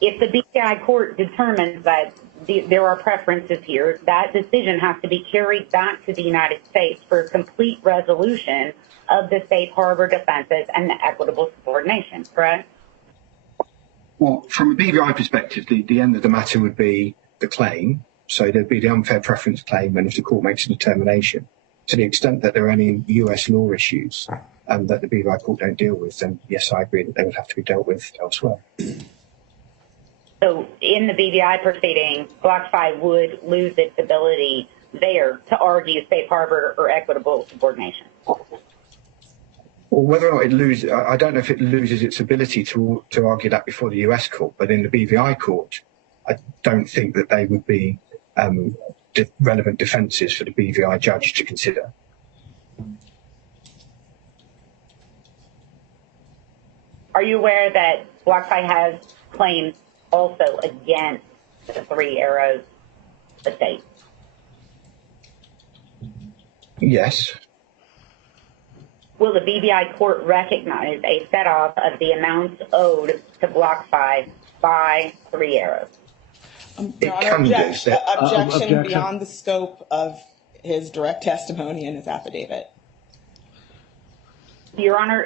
If the BVI court determines that there are preferences here, that decision has to be carried back to the United States for a complete resolution of the safe harbor defenses and the equitable subordination, correct? Well, from a BVI perspective, the end of the matter would be the claim. So there'd be the unfair preference claim, and if the court makes a determination, to the extent that there are any US law issues that the BVI court don't deal with, then yes, I agree that they would have to be dealt with elsewhere. So in the BVI proceeding, BlockFi would lose its ability there to argue safe harbor or equitable subordination. Well, whether or not it loses, I don't know if it loses its ability to argue that before the US court, but in the BVI court, I don't think that they would be relevant defences for the BVI judge to consider. Are you aware that BlockFi has claims also against the Three Arrows estate? Yes. Will the BVI court recognize a set-off of the amounts owed to BlockFi by Three Arrows? Your Honor, objection beyond the scope of his direct testimony and his affidavit. Your Honor,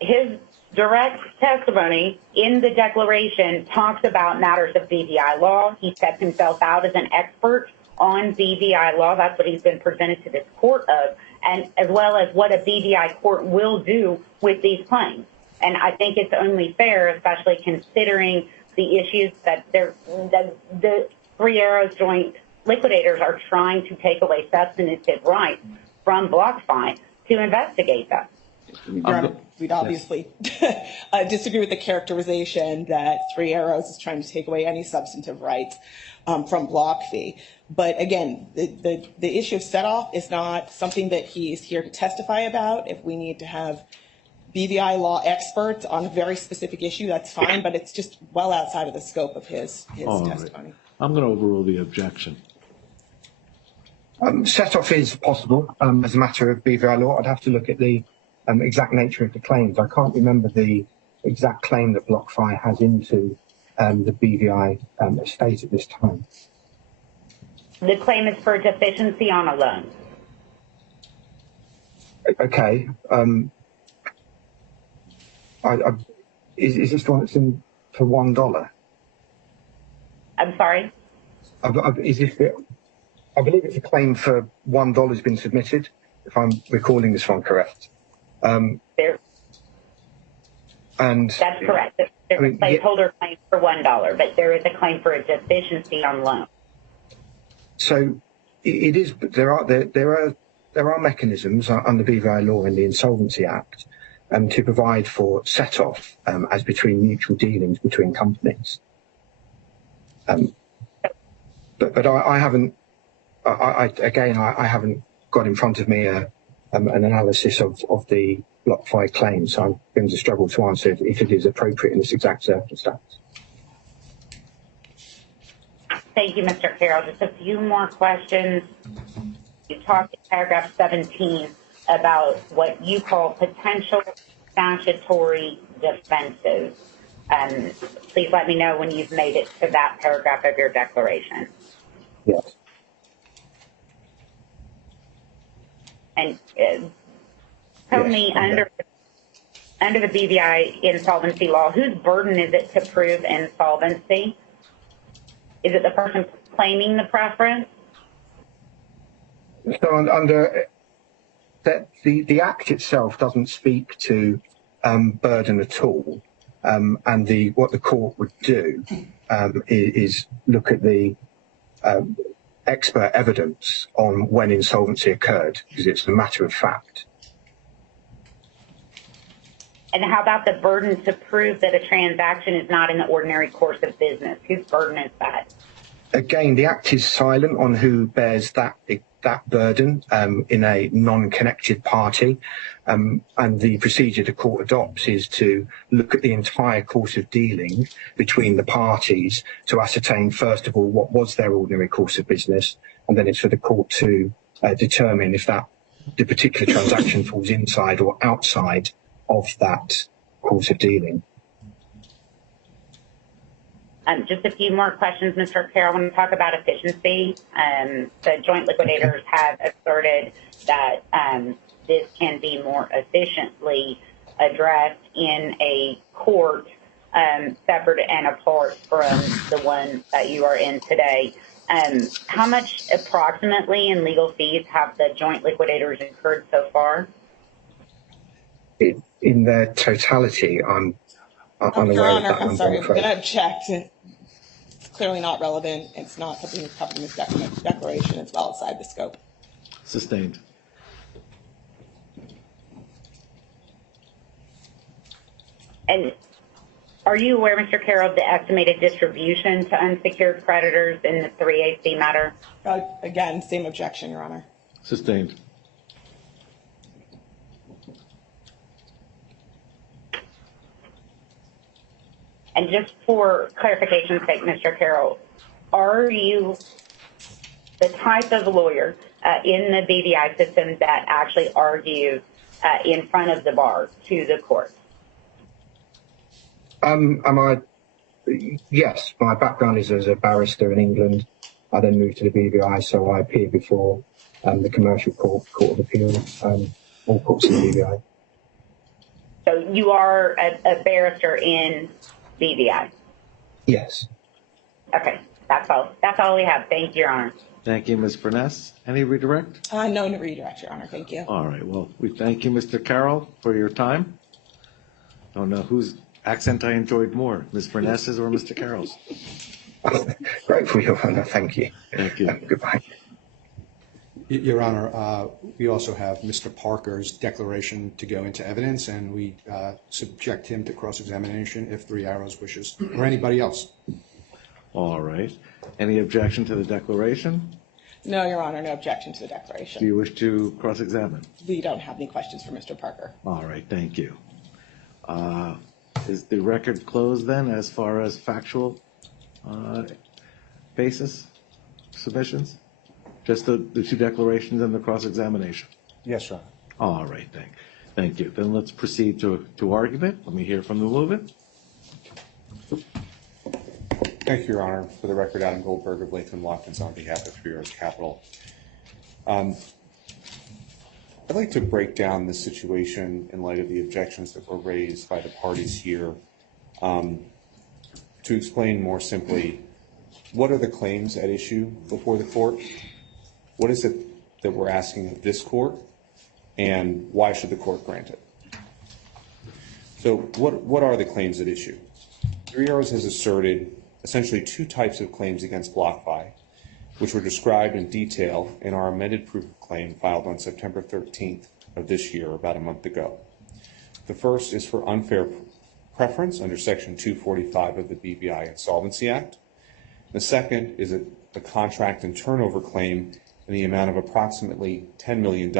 his direct testimony in the declaration talks about matters of BVI law. He sets himself out as an expert on BVI law. That's what he's been presented to this court of. and as well as what a BVI court will do with these claims. And I think it's only fair, especially considering the issues that the Three Arrows joint liquidators are trying to take away substantive rights from BlockFi, to investigate that. Your Honor, we'd obviously disagree with the characterization that Three Arrows is trying to take away any substantive rights from BlockFi. But again, the issue of set-off is not something that he's here to testify about. If we need to have BVI law experts on a very specific issue, that's fine, but it's just well outside of the scope of his testimony. Right. I'm going to overrule the objection. Set-off is possible as a matter of BVI law. I'd have to look at the exact nature of the claims. I can't remember the exact claim that BlockFi has into the BVI estate at this time. The claim is for deficiency on a loan. Okay. Is this the one that's in for $1? I'm sorry? Is this the, I believe it's a claim for $1 has been submitted, if I'm recalling this one correct. And that's correct. There's a placeholder claim for $1, but there is a claim for a deficiency on loan. So it is. There are mechanisms under BVI law in the Insolvency Act to provide for set-off as between mutual dealings between companies. But I haven't. I haven't got in front of me an analysis of the BlockFi claim, so I'm going to struggle to answer if it is appropriate in this exact circumstance. Thank you, Mr. Carroll. Just a few more questions. You talked in paragraph 17 about what you call potential statutory defenses. Please let me know when you've made it to that paragraph of your declaration. Yes. And tell me, under the BVI insolvency law, whose burden is it to prove insolvency? Is it the person claiming the preference? So under that, the Act itself doesn't speak to burden at all, and what the court would do is look at the expert evidence on when insolvency occurred, because it's a matter of fact. And how about the burden to prove that a transaction is not in the ordinary course of business? Whose burden is that? Again, the Act is silent on who bears that burden in a non-connected party, and the procedure the court adopts is to look at the entire course of dealing between the parties to ascertain, first of all, what was their ordinary course of business, and then it's for the court to determine if the particular transaction falls inside or outside of that course of dealing. Just a few more questions, Mr. Carroll. When we talk about efficiency, the joint liquidators have asserted that this can be more efficiently addressed in a court separate and apart from the one that you are in today. How much approximately in legal fees have the joint liquidators incurred so far? In their totality, I'm unaware Your of Honor, that I'm number, sorry, I'm I'm afraid. going to object. It's clearly not relevant. It's not something that's covered in this declaration. It's well outside the scope. Sustained. And are you aware, Mr. Carroll, of the estimated distribution to unsecured creditors in the 3AC matter? Again, same objection, Your Honor. Sustained. And just for clarification's sake, Mr. Carroll, are you the type of lawyer in the BVI system that actually argues in front of the bar to the court? Yes, my background is as a barrister in England. I then moved to the BVI, so I appear before the Commercial Court, Court of Appeal, all courts in the BVI. So you are a barrister in BVI? Yes. Okay. That's all. That's all we have. Thank you, Your Honor. Thank you, Ms. Furness. Any redirect? No redirect, Your Honor. Thank you. All right, well, we thank you, Mr. Carroll, for your time. Don't know whose accent I enjoyed more, Ms. Furness's or Mr. Carroll's. Grateful, Your Honor. Thank you. Thank you. Goodbye. Your Honor, we also have Mr. Parker's declaration to go into evidence, and we subject him to cross-examination if Three Arrows wishes, or anybody else. All right. Any objection to the declaration? No, Your Honor, no objection to the Do declaration. you wish to cross-examine? We don't have any questions for Mr. Parker. All right, thank you. Is the record closed then as far as factual basis submissions? Just the two declarations and the cross-examination? Yes, Your Honor. All right, thank you. Then let's proceed to argument. Let me hear from the movement. Thank you, Your Honor. For the record, Adam Goldberg of Latham Watkins on behalf of Three Arrows Capital. I'd like to break down the situation in light of the objections that were raised by the parties here to explain more simply what are the claims at issue before the court, what is it that we're asking of this court, and why should the court grant it. So what are the claims at issue? Three Arrows has asserted essentially two types of claims against BlockFi, which were described in detail in our amended proof of claim filed on September 13th of this year, about a month ago. The first is for unfair preference under Section 245 of the BVI Insolvency Act. The second is a contract and turnover claim in the amount of approximately $10 million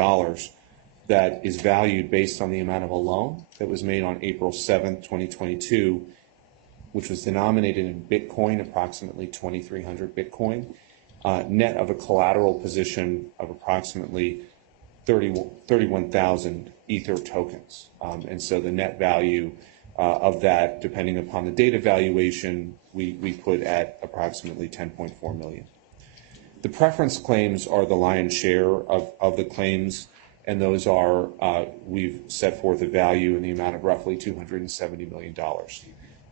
that is valued based on the amount of a loan that was made on April 7th, 2022, which was denominated in Bitcoin, approximately 2,300 Bitcoin, net of a collateral position of approximately 31,000 Ether tokens. And so the net value of that, depending upon the data valuation, we put at approximately 10.4 million. The preference claims are the lion's share of the claims, and those are, we've set forth a value in the amount of roughly $270 million.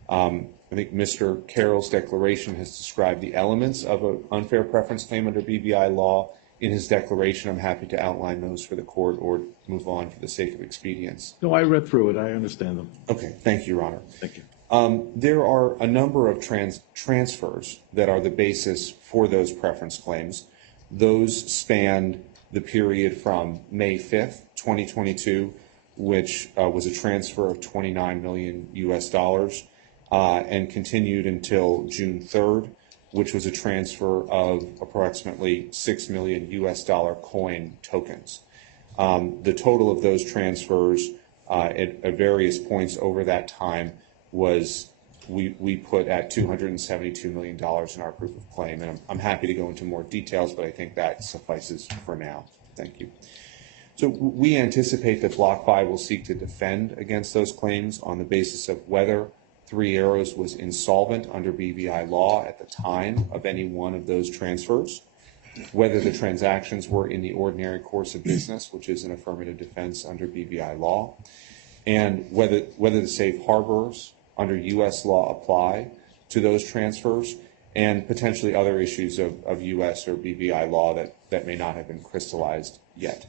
I think Mr. Carroll's declaration has described the elements of an unfair preference claim under BVI law. In his declaration, I'm happy to outline those for the court or move on for the sake of expedience. No, I read through it. I understand them. Okay, thank you, Your Honor. Thank you. There are a number of transfers that are the basis for those preference claims. Those span the period from May 5th, 2022, which was a transfer of 29 million US dollars, and continued until June 3rd, which was a transfer of approximately 6 million US dollar coin tokens. The total of those transfers at various points over that time was we put at $272 million in our proof of claim. And I'm happy to go into more details, but I think that suffices for now. Thank you. So we anticipate that BlockFi will seek to defend against those claims on the basis of whether Three Arrows was insolvent under BVI law at the time of any one of those transfers, whether the transactions were in the ordinary course of business, which is an affirmative defense under BVI law, and whether the safe harbors under U.S. law apply to those transfers, and potentially other issues of U.S. or BVI law that may not have been crystallized yet.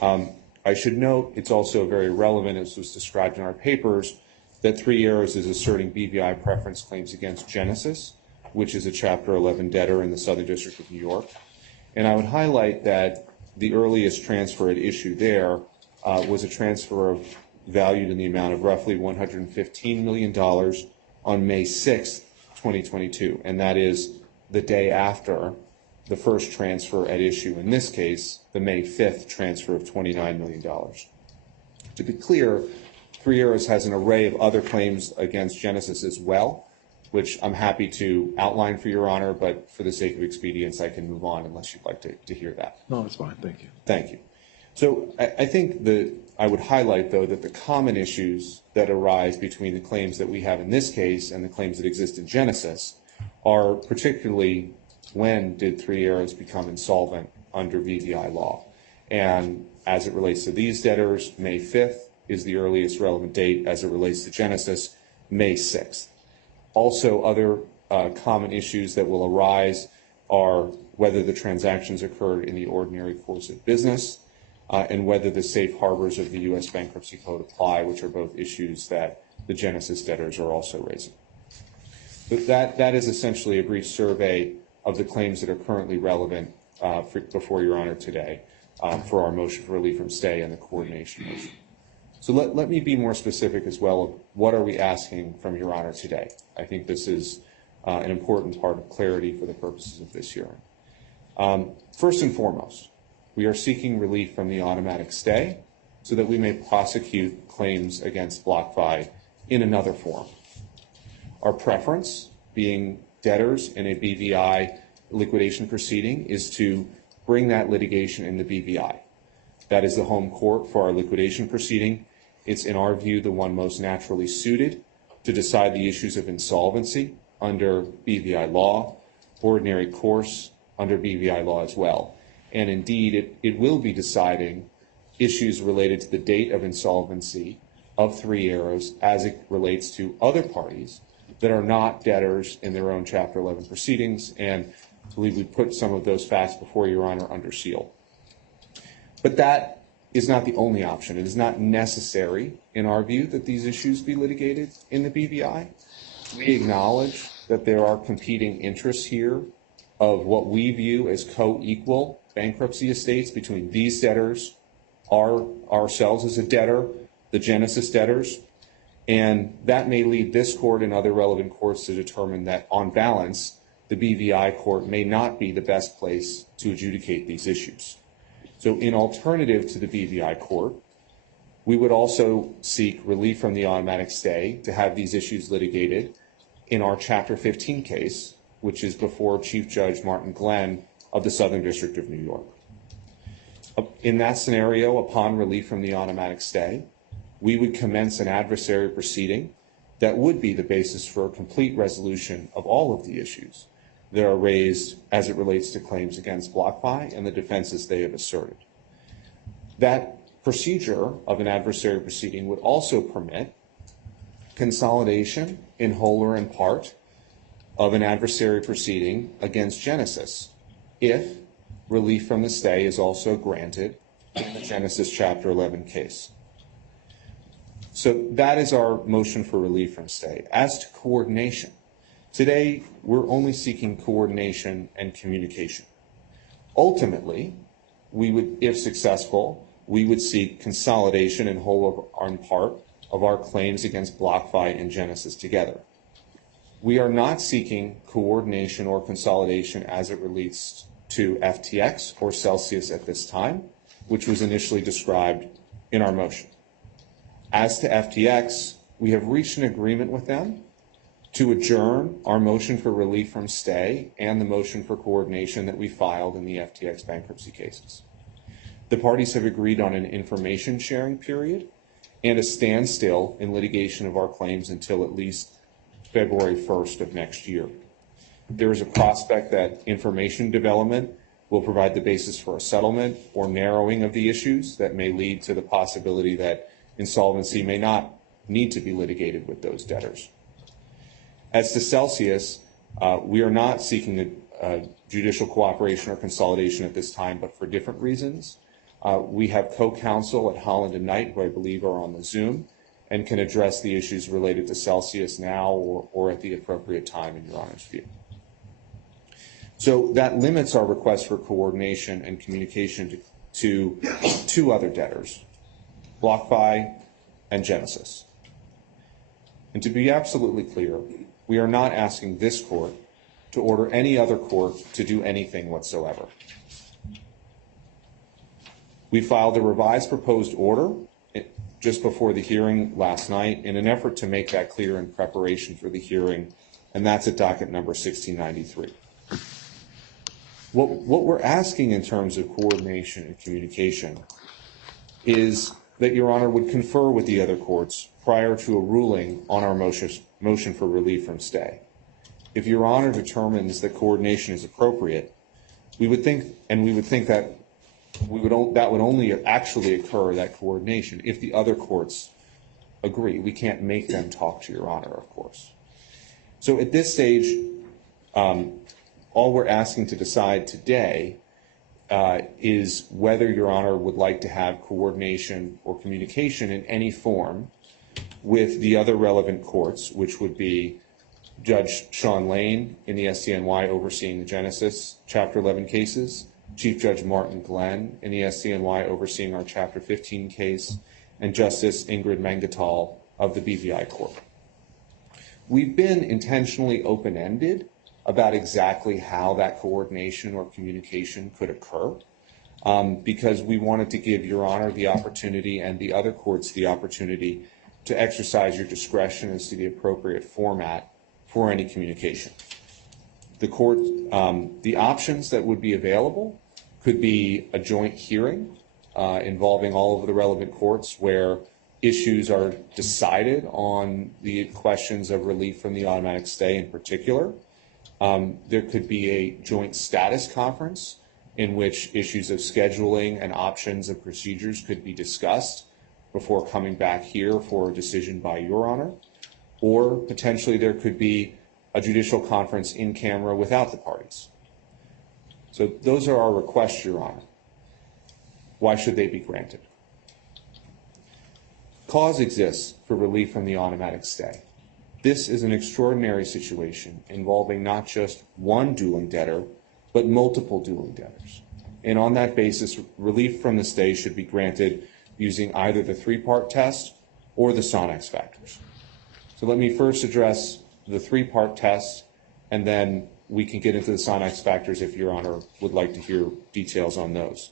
I should note it's also very relevant, as was described in our papers, that Three Arrows is asserting BVI preference claims against Genesis, which is a Chapter 11 debtor in the Southern District of New York. And I would highlight that the earliest transfer at issue there was a transfer of valued in the amount of roughly $115 million on May 6th, 2022, and that is the day after the first transfer at issue, in this case, the May 5th transfer of $29 million. To be clear, Three Arrows has an array of other claims against Genesis as well, which I'm happy to outline for Your Honor, but for the sake of expedience, I can move on unless you'd like to hear that. No, it's fine. Thank you. Thank you. So I think that I would highlight, though, that the common issues that arise between the claims that we have in this case and the claims that exist in Genesis are particularly when did Three Arrows become insolvent under BVI law. And as it relates to these debtors, May 5th is the earliest relevant date. As it relates to Genesis, May 6th. Also, other common issues that will arise are whether the transactions occurred in the ordinary course of business and whether the safe harbors of the U.S. Bankruptcy Code apply, which are both issues that the Genesis debtors are also raising. But that is essentially a brief survey of the claims that are currently relevant before Your Honor today for our motion for relief from stay and the coordination motion. So let me be more specific as well of what are we asking from Your Honor today. I think this is an important part of clarity for the purposes of this hearing. First and foremost, we are seeking relief from the automatic stay so that we may prosecute claims against BlockFi in another form. Our preference, being debtors in a BVI liquidation proceeding, is to bring that litigation in the BVI. That is the home court for our liquidation proceeding. It's, in our view, the one most naturally suited to decide the issues of insolvency under BVI law, ordinary course under BVI law as well. And indeed, it will be deciding issues related to the date of insolvency of Three Arrows as it relates to other parties that are not debtors in their own Chapter 11 proceedings, and I believe we put some of those facts before Your Honor under seal. But that is not the only option. It is not necessary, in our view, that these issues be litigated in the BVI. We acknowledge that there are competing interests here of what we view as co-equal bankruptcy estates between these debtors, ourselves as a debtor, the Genesis debtors, and that may lead this court and other relevant courts to determine that, on balance, the BVI court may not be the best place to adjudicate these issues. So in alternative to the BVI court, we would also seek relief from the automatic stay to have these issues litigated in our Chapter 15 case, which is before Chief Judge Martin Glenn of the Southern District of New York. In that scenario, upon relief from the automatic stay, we would commence an adversary proceeding that would be the basis for a complete resolution of all of the issues that are raised as it relates to claims against BlockFi and the defenses they have asserted. That procedure of an adversary proceeding would also permit consolidation in whole or in part of an adversary proceeding against Genesis if relief from the stay is also granted in the Genesis Chapter 11 case. So that is our motion for relief from stay. As to coordination, today we're only seeking coordination and communication. Ultimately, we would, if successful, we would seek consolidation in whole or in part of our claims against BlockFi and Genesis together. We are not seeking coordination or consolidation as it relates to FTX or Celsius at this time, which was initially described in our motion. As to FTX, we have reached an agreement with them to adjourn our motion for relief from stay and the motion for coordination that we filed in the FTX bankruptcy cases. The parties have agreed on an information sharing period and a standstill in litigation of our claims until at least February 1st of next year. There is a prospect that information development will provide the basis for a settlement or narrowing of the issues that may lead to the possibility that insolvency may not need to be litigated with those debtors. As to Celsius, we are not seeking a judicial cooperation or consolidation at this time, but for different reasons. We have co-counsel at Holland and Knight, who I believe are on the Zoom, and can address the issues related to Celsius now or at the appropriate time in Your Honor's view. So that limits our request for coordination and communication to two other debtors, BlockFi and Genesis. And to be absolutely clear, we are not asking this court to order any other court to do anything whatsoever. We filed a revised proposed order just before the hearing last night in an effort to make that clear in preparation for the hearing, and that's at docket number 1693. What we're asking in terms of coordination and communication is that Your Honor would confer with the other courts prior to a ruling on our motion for relief from stay. If Your Honor determines that coordination is appropriate, we would think that that would only actually occur, that coordination, if the other courts agree. We can't make them talk to Your Honor, of course. So at this stage, All we're asking to decide today is whether Your Honor would like to have coordination or communication in any form with the other relevant courts, which would be Judge Sean Lane in the SCNY overseeing the Genesis Chapter 11 cases, Chief Judge Martin Glenn in the SCNY overseeing our Chapter 15 case, and Justice Ingrid Mangatal of the BVI Court. We've been intentionally open-ended about exactly how that coordination or communication could occur, because we wanted to give Your Honor the opportunity and the other courts the opportunity to exercise your discretion as to the appropriate format for any communication. The options that would be available could be a joint hearing involving all of the relevant courts where issues are decided on the questions of relief from the automatic stay in particular. There could be a joint status conference in which issues of scheduling and options and procedures could be discussed before coming back here for a decision by Your Honor. Or potentially there could be a judicial conference in camera without the parties. So those are our requests, Your Honor. Why should they be granted? Cause exists for relief from the automatic stay. This is an extraordinary situation involving not just one dueling debtor, but multiple dueling debtors. And on that basis, relief from the stay should be granted using either the three-part test or the Sonex factors. So let me first address the three-part test, and then we can get into the Sonex factors if Your Honor would like to hear details on those.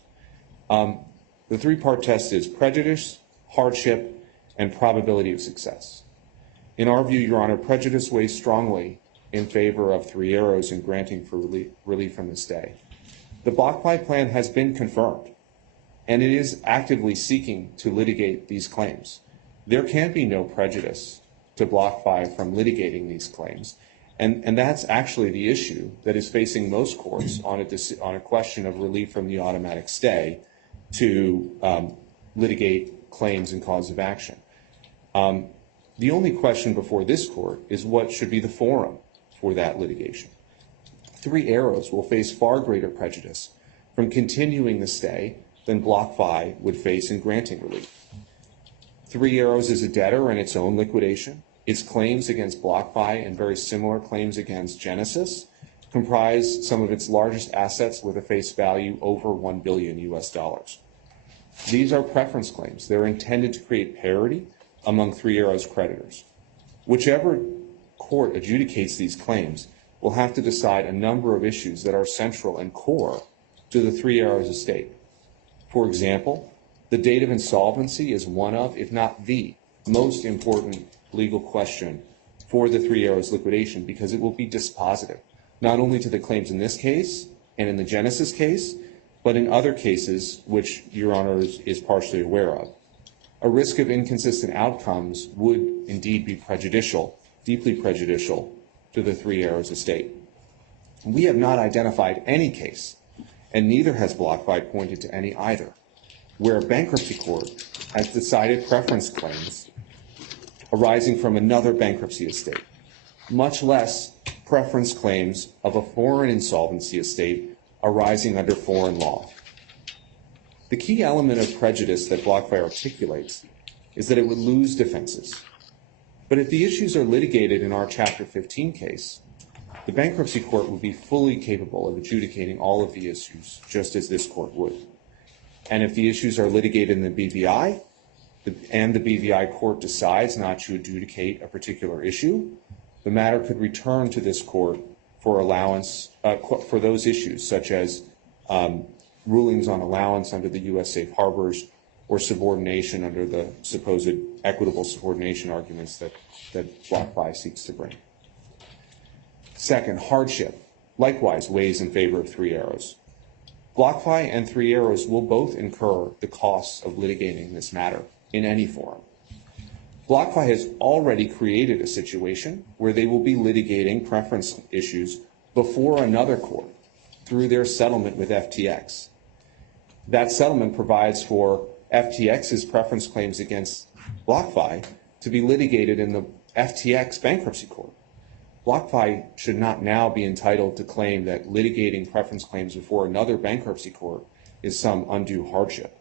The three-part test is prejudice, hardship, and probability of success. In our view, Your Honor, prejudice weighs strongly in favor of Three Arrows in granting for relief from the stay. The BlockFi plan has been confirmed, and it is actively seeking to litigate these claims. There can be no prejudice to BlockFi from litigating these claims, and that's actually the issue that is facing most courts on a question of relief from the automatic stay to litigate claims and cause of action. The only question before this court is what should be the forum for that litigation. Three Arrows will face far greater prejudice from continuing the stay than BlockFi would face in granting relief. Three Arrows is a debtor in its own liquidation. Its claims against BlockFi and very similar claims against Genesis comprise some of its largest assets with a face value over $1 billion US. These are preference claims. They're intended to create parity among Three Arrows creditors. Whichever court adjudicates these claims will have to decide a number of issues that are central and core to the Three Arrows estate. For example, the date of insolvency is one of, if not the, most important legal question for the Three Arrows liquidation because it will be dispositive, not only to the claims in this case and in the Genesis case, but in other cases which Your Honor is partially aware of. A risk of inconsistent outcomes would indeed be prejudicial, deeply prejudicial to the Three Arrows estate. We have not identified any case, and neither has BlockFi pointed to any either, where a bankruptcy court has decided preference claims arising from another bankruptcy estate, much less preference claims of a foreign insolvency estate arising under foreign law. The key element of prejudice that BlockFi articulates is that it would lose defenses. But if the issues are litigated in our Chapter 15 case, the bankruptcy court would be fully capable of adjudicating all of the issues, just as this court would. And if the issues are litigated in the BVI, and the BVI court decides not to adjudicate a particular issue, the matter could return to this court for allowance for those issues, such as rulings on allowance under the U.S. safe harbors or subordination under the supposed equitable subordination arguments that BlockFi seeks to bring. Second, hardship likewise weighs in favor of Three Arrows. BlockFi and Three Arrows will both incur the costs of litigating this matter in any forum. BlockFi has already created a situation where they will be litigating preference issues before another court through their settlement with FTX. That settlement provides for FTX's preference claims against BlockFi to be litigated in the FTX bankruptcy court. BlockFi should not now be entitled to claim that litigating preference claims before another bankruptcy court is some undue hardship.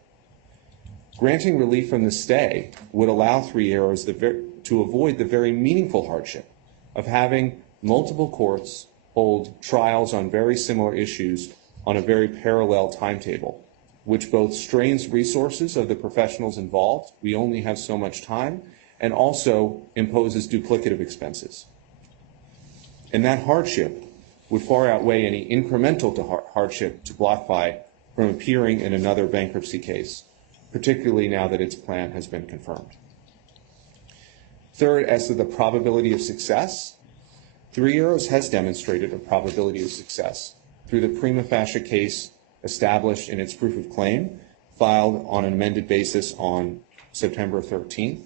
Granting relief from the stay would allow Three Arrows to avoid the very meaningful hardship of having multiple courts hold trials on very similar issues on a very parallel timetable, which both strains resources of the professionals involved, we only have so much time, and also imposes duplicative expenses. And that hardship would far outweigh any incremental hardship to BlockFi from appearing in another bankruptcy case, particularly now that its plan has been confirmed. Third, as to the probability of success, Three Arrows has demonstrated a probability of success through the prima facie case established in its proof of claim, filed on an amended basis on September 13th.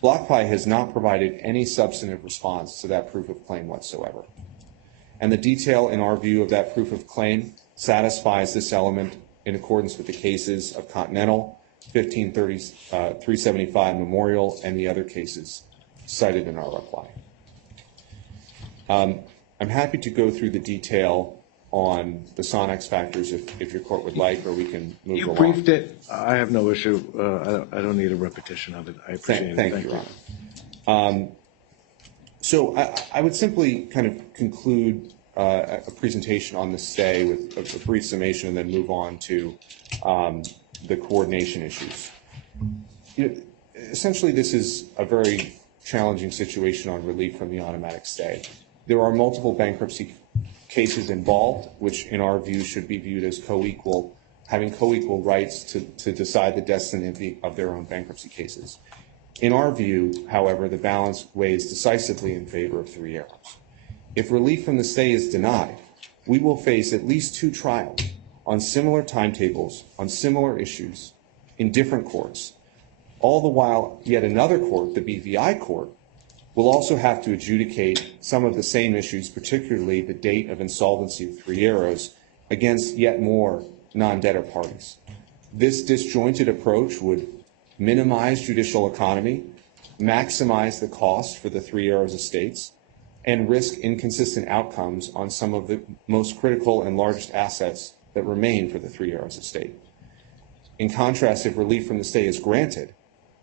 BlockFi has not provided any substantive response to that proof of claim whatsoever. And the detail in our view of that proof of claim satisfies this element in accordance with the cases of Continental, 375 Memorial, and the other cases cited in our reply. I'm happy to go through the detail on the Sonex factors if your court would like, or we can move along. You briefed it. I have no issue. I don't need a repetition of it. I appreciate it. Thank you, Your Honor. So I would simply kind of conclude a presentation on the stay with a brief summation and then move on to the coordination issues. Essentially, this is a very challenging situation on relief from the automatic stay. There are multiple bankruptcy cases involved, which in our view should be viewed as co-equal, having co-equal rights to decide the destiny of their own bankruptcy cases. In our view, however, the balance weighs decisively in favor of Three Arrows. If relief from the stay is denied, we will face at least 2 trials on similar timetables, on similar issues, in different courts, all the while yet another court, the BVI court, will also have to adjudicate some of the same issues, particularly the date of insolvency of Three Arrows, against yet more non-debtor parties. This disjointed approach would minimize judicial economy, maximize the cost for the Three Arrows estates, and risk inconsistent outcomes on some of the most critical and largest assets that remain for the Three Arrows estate. In contrast, if relief from the stay is granted,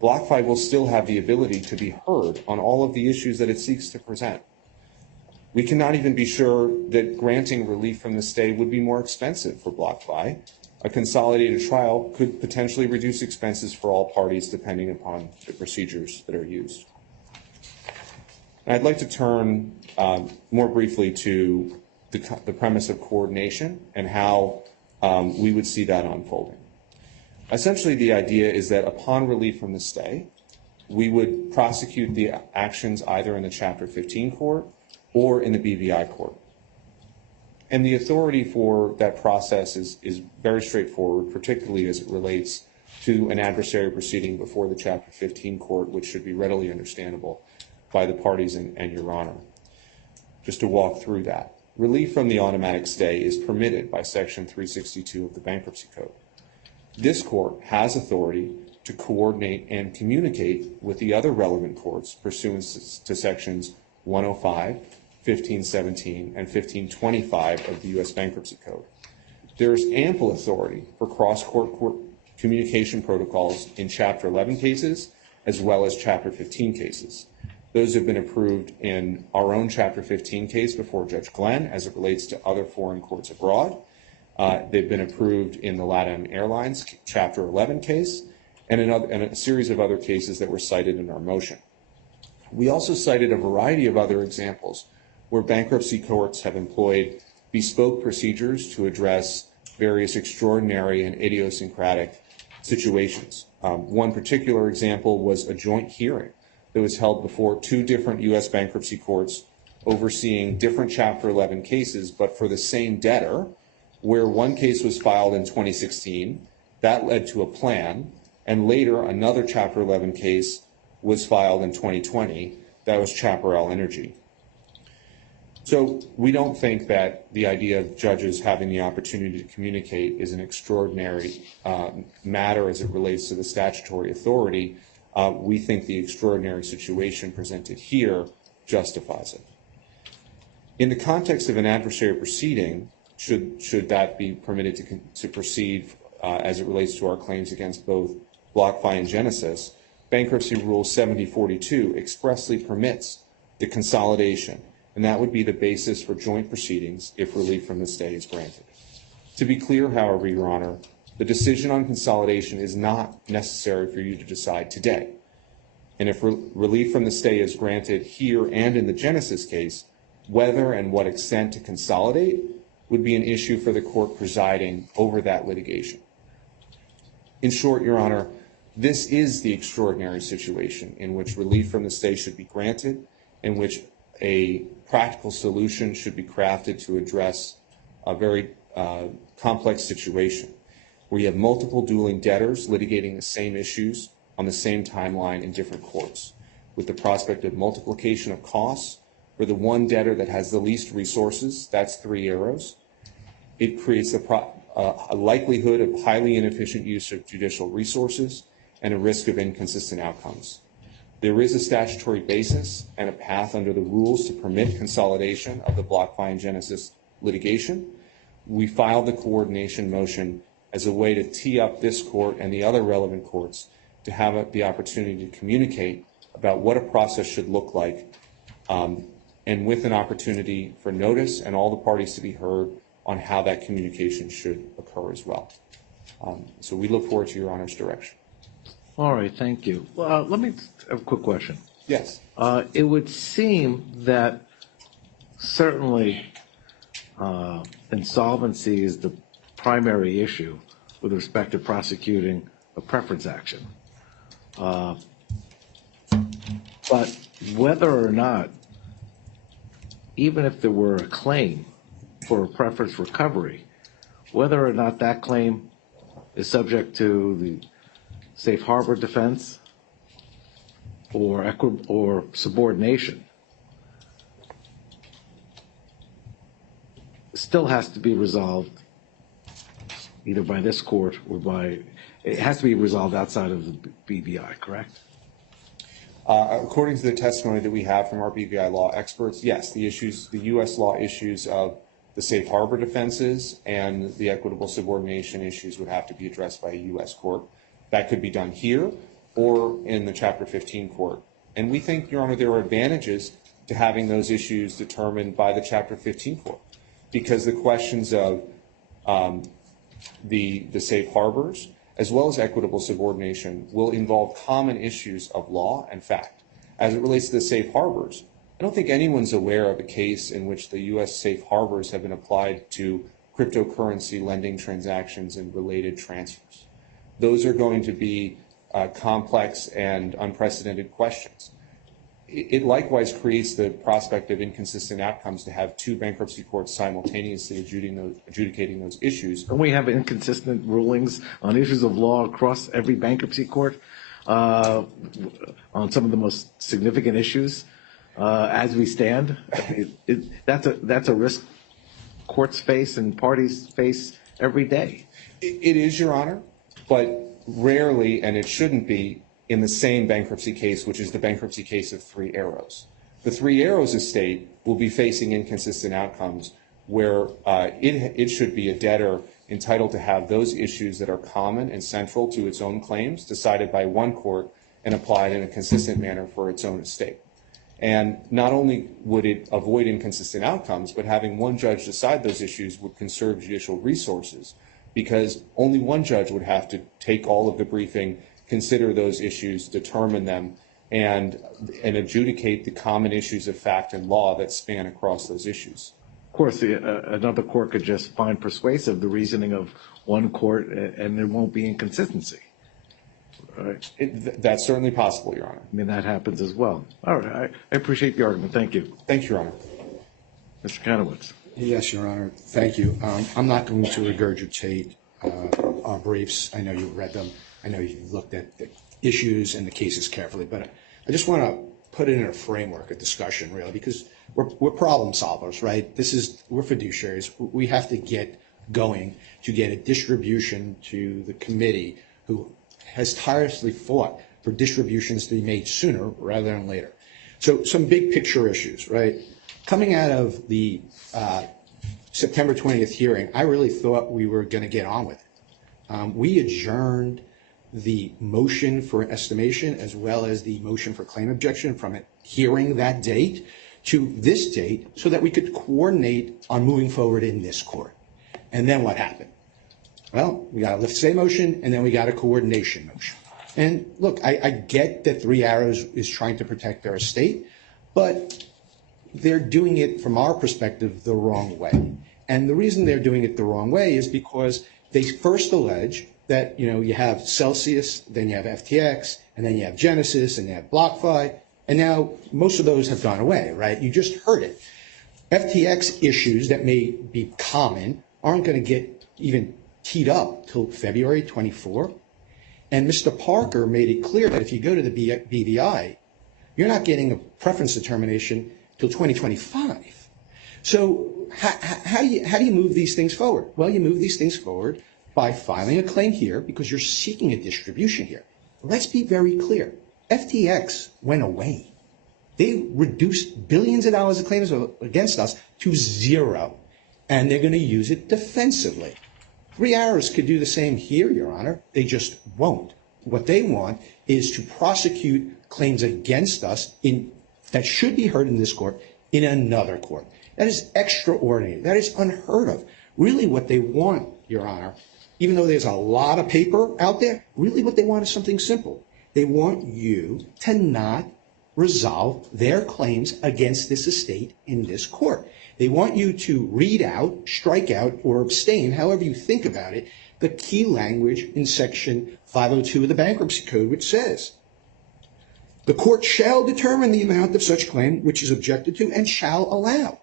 BlockFi will still have the ability to be heard on all of the issues that it seeks to present. We cannot even be sure that granting relief from the stay would be more expensive for BlockFi. A consolidated trial could potentially reduce expenses for all parties depending upon the procedures that are used. And I'd like to turn more briefly to the premise of coordination and how we would see that unfolding. Essentially, the idea is that upon relief from the stay, we would prosecute the actions either in the Chapter 15 court or in the BVI court. And the authority for that process is very straightforward, particularly as it relates to an adversary proceeding before the Chapter 15 court, which should be readily understandable by the parties and Your Honor. Just to walk through that. Relief from the automatic stay is permitted by Section 362 of the Bankruptcy Code. This court has authority to coordinate and communicate with the other relevant courts pursuant to Sections 105, 1517, and 1525 of the U.S. Bankruptcy Code. There is ample authority for cross-court communication protocols in Chapter 11 cases as well as Chapter 15 cases. Those have been approved in our own Chapter 15 case before Judge Glenn as it relates to other foreign courts abroad. They've been approved in the LATAM Airlines Chapter 11 case and in a series of other cases that were cited in our motion. We also cited a variety of other examples where bankruptcy courts have employed bespoke procedures to address various extraordinary and idiosyncratic situations. One particular example was a joint hearing that was held before 2 different U.S. bankruptcy courts overseeing different Chapter 11 cases, but for the same debtor, where one case was filed in 2016, that led to a plan, and later another Chapter 11 case was filed in 2020, that was Chaparral Energy. So we don't think that the idea of judges having the opportunity to communicate is an extraordinary matter as it relates to the statutory authority. We think the extraordinary situation presented here justifies it. In the context of an adversarial proceeding, should that be permitted to proceed as it relates to our claims against both BlockFi and Genesis, Bankruptcy Rule 7042 expressly permits the consolidation, and that would be the basis for joint proceedings if relief from the stay is granted. To be clear, however, Your Honor, the decision on consolidation is not necessary for you to decide today. And if relief from the stay is granted here and in the Genesis case, whether and what extent to consolidate would be an issue for the court presiding over that litigation. In short, Your Honor, this is the extraordinary situation in which relief from the stay should be granted, in which a practical solution should be crafted to address a very complex situation where you have multiple dueling debtors litigating the same issues on the same timeline in different courts, with the prospect of multiplication of costs for the one debtor that has the least resources. That's 3 arrows. It creates a likelihood of highly inefficient use of judicial resources and a risk of inconsistent outcomes. There is a statutory basis and a path under the rules to permit consolidation of the BlockFi and Genesis litigation. We filed the coordination motion as a way to tee up this court and the other relevant courts to have the opportunity to communicate about what a process should look like, and with an opportunity for notice and all the parties to be heard on how that communication should occur as well. So we look forward to Your Honor's direction. All right, thank you. Let me have a quick question. Yes. It would seem that certainly insolvency is the primary issue with respect to prosecuting a preference action. But whether or not, even if there were a claim for a preference recovery, whether or not that claim is subject to the safe harbor defense or subordination, still has to be resolved either by this court or it has to be resolved outside of the BVI, correct? According to the testimony that we have from our BVI law experts, yes, the U.S. law issues of the safe harbor defenses and the equitable subordination issues would have to be addressed by a U.S. court. That could be done here or in the Chapter 15 court. And we think, Your Honor, there are advantages to having those issues determined by the Chapter 15 court, because the questions of the safe harbors as well as equitable subordination will involve common issues of law and fact. As it relates to the safe harbors, I don't think anyone's aware of a case in which the U.S. safe harbors have been applied to cryptocurrency lending transactions and related transfers. Those are going to be complex and unprecedented questions. It likewise creates the prospect of inconsistent outcomes to have 2 bankruptcy courts simultaneously adjudicating those issues. Don't we have inconsistent rulings on issues of law across every bankruptcy court on some of the most significant issues as we stand? That's a risk courts face and parties face every day. It is, Your Honor, but rarely, and it shouldn't be, in the same bankruptcy case, which is the bankruptcy case of 3 arrows. The 3 arrows estate will be facing inconsistent outcomes where it should be a debtor entitled to have those issues that are common and central to its own claims decided by one court and applied in a consistent manner for its own estate. And not only would it avoid inconsistent outcomes, but having one judge decide those issues would conserve judicial resources, because only one judge would have to take all of the briefing, consider those issues, determine them, and adjudicate the common issues of fact and law that span across those issues. Of course, another court could just find persuasive the reasoning of one court, and there won't be inconsistency. Right. That's certainly possible, Your Honor. I mean, that happens as well. All right. I appreciate the argument. Thank you. Thank you, Your Honor. Mr. Kanowitz. Yes, Your Honor. Thank you. I'm not going to regurgitate our briefs. I know you've read them. I know you've looked at the issues and the cases carefully, but I just want to put it in a framework of discussion, really, because we're problem solvers, right? We're fiduciaries. We have to get going to get a distribution to the committee who has tirelessly fought for distributions to be made sooner rather than later. So some big picture issues, right? Coming out of the September 20th hearing, I really thought we were going to get on with it. We adjourned the motion for estimation as well as the motion for claim objection from a hearing that date to this date so that we could coordinate on moving forward in this court. And then what happened? Well, we got a lift stay motion, and then we got a coordination motion. And look, I get that Three Arrows is trying to protect their estate, but they're doing it from our perspective the wrong way. And the reason they're doing it the wrong way is because they first allege that, you have Celsius, then you have FTX, and then you have Genesis, and you have BlockFi, and now most of those have gone away, right? You just heard it. FTX issues that may be common aren't going to get even teed up till February 24. And Mr. Parker made it clear that if you go to the BVI, you're not getting a preference determination till 2025. So how do you move these things forward? Well, you move these things forward by filing a claim here because you're seeking a distribution here. Let's be very clear. FTX went away. They reduced billions of dollars of claims against us to zero, and they're going to use it defensively. Three Arrows could do the same here, Your Honor. They just won't. What they want is to prosecute claims against us that should be heard in this court in another court. That is extraordinary. That is unheard of. Really what they want, Your Honor, even though there's a lot of paper out there, really what they want is something simple. They want you to not resolve their claims against this estate in this court. They want you to read out, strike out, or abstain, however you think about it, the key language in Section 502 of the Bankruptcy Code, which says, the court shall determine the amount of such claim which is objected to and shall allow.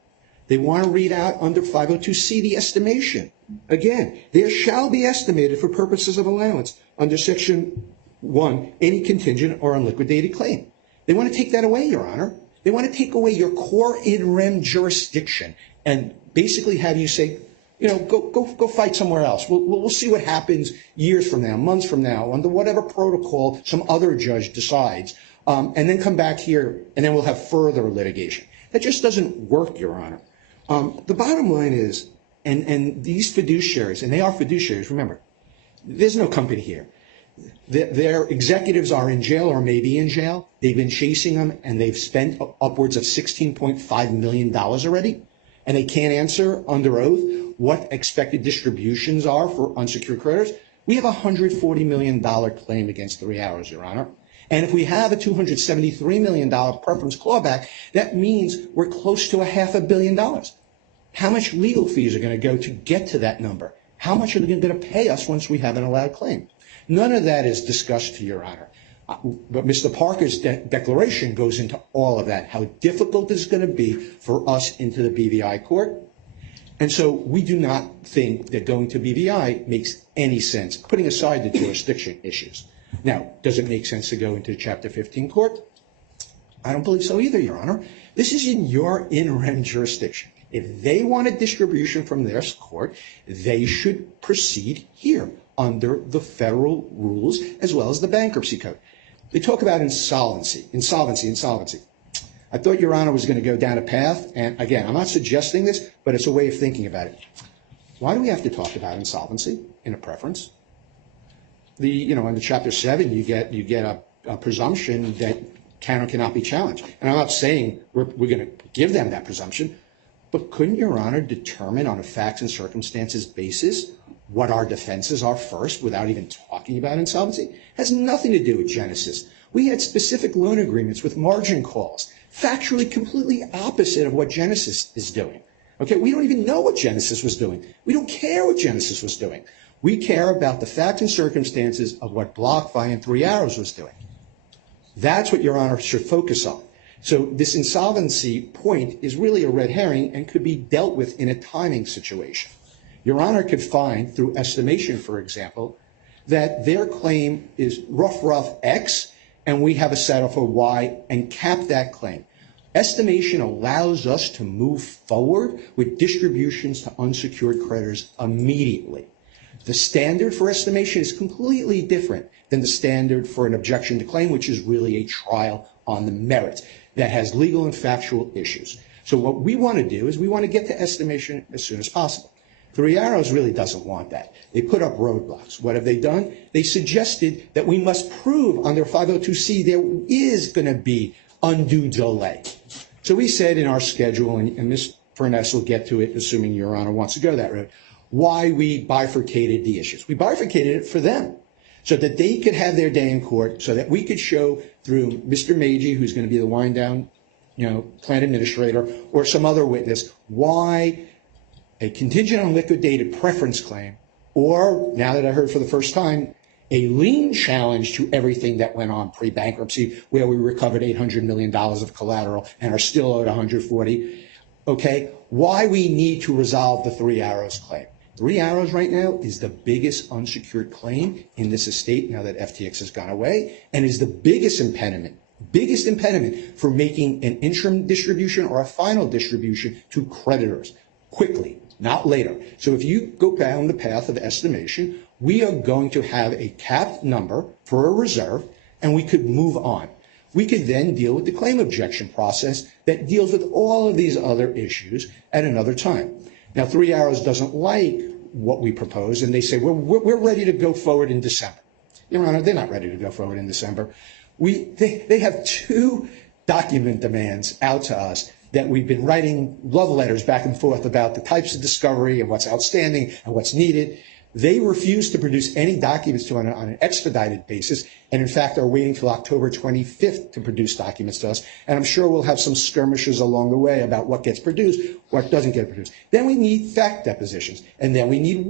They want to read out under 502C the estimation. Again, there shall be estimated for purposes of allowance under Section 1 any contingent or unliquidated claim. They want to take that away, Your Honor. They want to take away your core in rem jurisdiction and basically have you say, go fight somewhere else. We'll see what happens years from now, months from now, under whatever protocol some other judge decides, and then come back here, and then we'll have further litigation. That just doesn't work, Your Honor. The bottom line is, and these fiduciaries, and they are fiduciaries, remember, there's no company here. Their executives are in jail or may be in jail. They've been chasing them, and they've spent upwards of $16.5 million already, and they can't answer under oath what expected distributions are for unsecured creditors. We have a $140 million claim against Three Arrows, Your Honor. And if we have a $273 million preference clawback, that means we're close to $500 million. How much legal fees are going to go to get to that number? How much are they going to pay us once we have an allowed claim? None of that is discussed, Your Honor. But Mr. Parker's declaration goes into all of that, how difficult it's going to be for us into the BVI court. And so we do not think that going to BVI makes any sense, putting aside the jurisdiction issues. Now, does it make sense to go into Chapter 15 court? I don't believe so either, Your Honor. This is in your in rem jurisdiction. If they want a distribution from their court, they should proceed here under the federal rules as well as the bankruptcy code. They talk about insolvency. I thought Your Honor was going to go down a path, and again, I'm not suggesting this, but it's a way of thinking about it. Why do we have to talk about insolvency in a preference? Under Chapter 7, you get a presumption that can or cannot be challenged. And I'm not saying we're going to give them that presumption, but couldn't Your Honor determine on a facts and circumstances basis what our defenses are first without even talking about insolvency? It has nothing to do with Genesis. We had specific loan agreements with margin calls, factually completely opposite of what Genesis is doing. Okay, we don't even know what Genesis was doing. We don't care what Genesis was doing. We care about the facts and circumstances of what BlockFi and Three Arrows was doing. That's what Your Honor should focus on. So this insolvency point is really a red herring and could be dealt with in a timing situation. Your Honor could find, through estimation, for example, that their claim is rough X, and we have a setup for Y, and cap that claim. Estimation allows us to move forward with distributions to unsecured creditors immediately. The standard for estimation is completely different than the standard for an objection to claim, which is really a trial on the merits that has legal and factual issues. So what we want to do is we want to get to estimation as soon as possible. Three Arrows really doesn't want that. They put up roadblocks. What have they done? They suggested that we must prove under 502C there is going to be undue delay. So we said in our schedule, and Ms. Furness will get to it, assuming Your Honor wants to go that route, why we bifurcated the issues. We bifurcated it for them so that they could have their day in court, so that we could show through Mr. Magee, who's going to be the wind down, plan administrator, or some other witness, why a contingent on liquidated preference claim, or now that I heard for the first time, a lien challenge to everything that went on pre-bankruptcy, where we recovered $800 million of collateral and are still owed 140. Okay, why we need to resolve the Three Arrows claim. Three Arrows right now is the biggest unsecured claim in this estate now that FTX has gone away, and is the biggest impediment for making an interim distribution or a final distribution to creditors quickly, not later. So if you go down the path of estimation, we are going to have a capped number for a reserve, and we could move on. We could then deal with the claim objection process that deals with all of these other issues at another time. Now, Three Arrows doesn't like what we propose, and they say, we're ready to go forward in December. Your Honor, they're not ready to go forward in December. They have two document demands out to us that we've been writing love letters back and forth about the types of discovery and what's outstanding and what's needed. They refuse to produce any documents to on an expedited basis, and in fact are waiting till October 25th to produce documents to us. And I'm sure we'll have some skirmishes along the way about what gets produced, what doesn't get produced. Then we need fact depositions, and then we need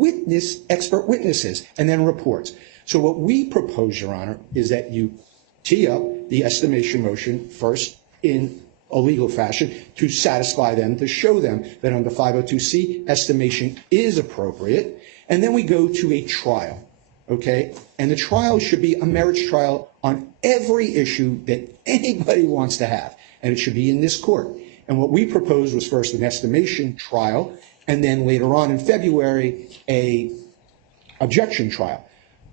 expert witnesses, and then reports. So what we propose, Your Honor, is that you tee up the estimation motion first in a legal fashion to satisfy them, to show them that under 502C, estimation is appropriate. And then we go to a trial, okay? And the trial should be a merits trial on every issue that anybody wants to have. And it should be in this court. And what we proposed was first an estimation trial, and then later on in February, a objection trial.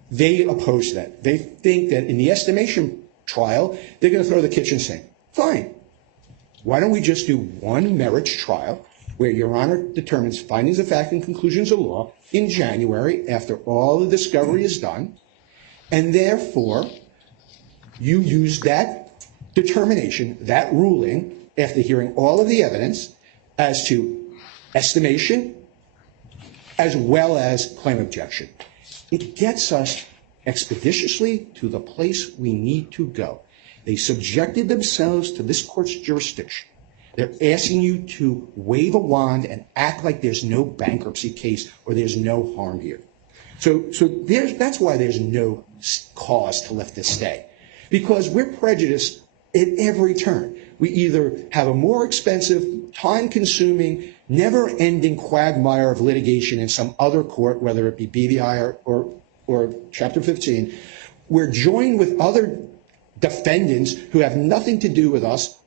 They oppose that. They think that in the estimation trial, they're going to throw the kitchen sink. Fine. Why don't we just do one merits trial where Your Honor determines findings of fact and conclusions of law in January after all the discovery is done, and therefore you use that determination, that ruling, after hearing all of the evidence as to estimation as well as claim objection. It gets us expeditiously to the place we need to go. They subjected themselves to this court's jurisdiction. They're asking you to wave a wand and act like there's no bankruptcy case or there's no harm here. So that's why there's no cause to lift this stay, because we're prejudiced at every turn. We either have a more expensive, time-consuming, never-ending quagmire of litigation in some other court, whether it be BVI or Chapter 15. We're joined with other defendants who have nothing to do with us.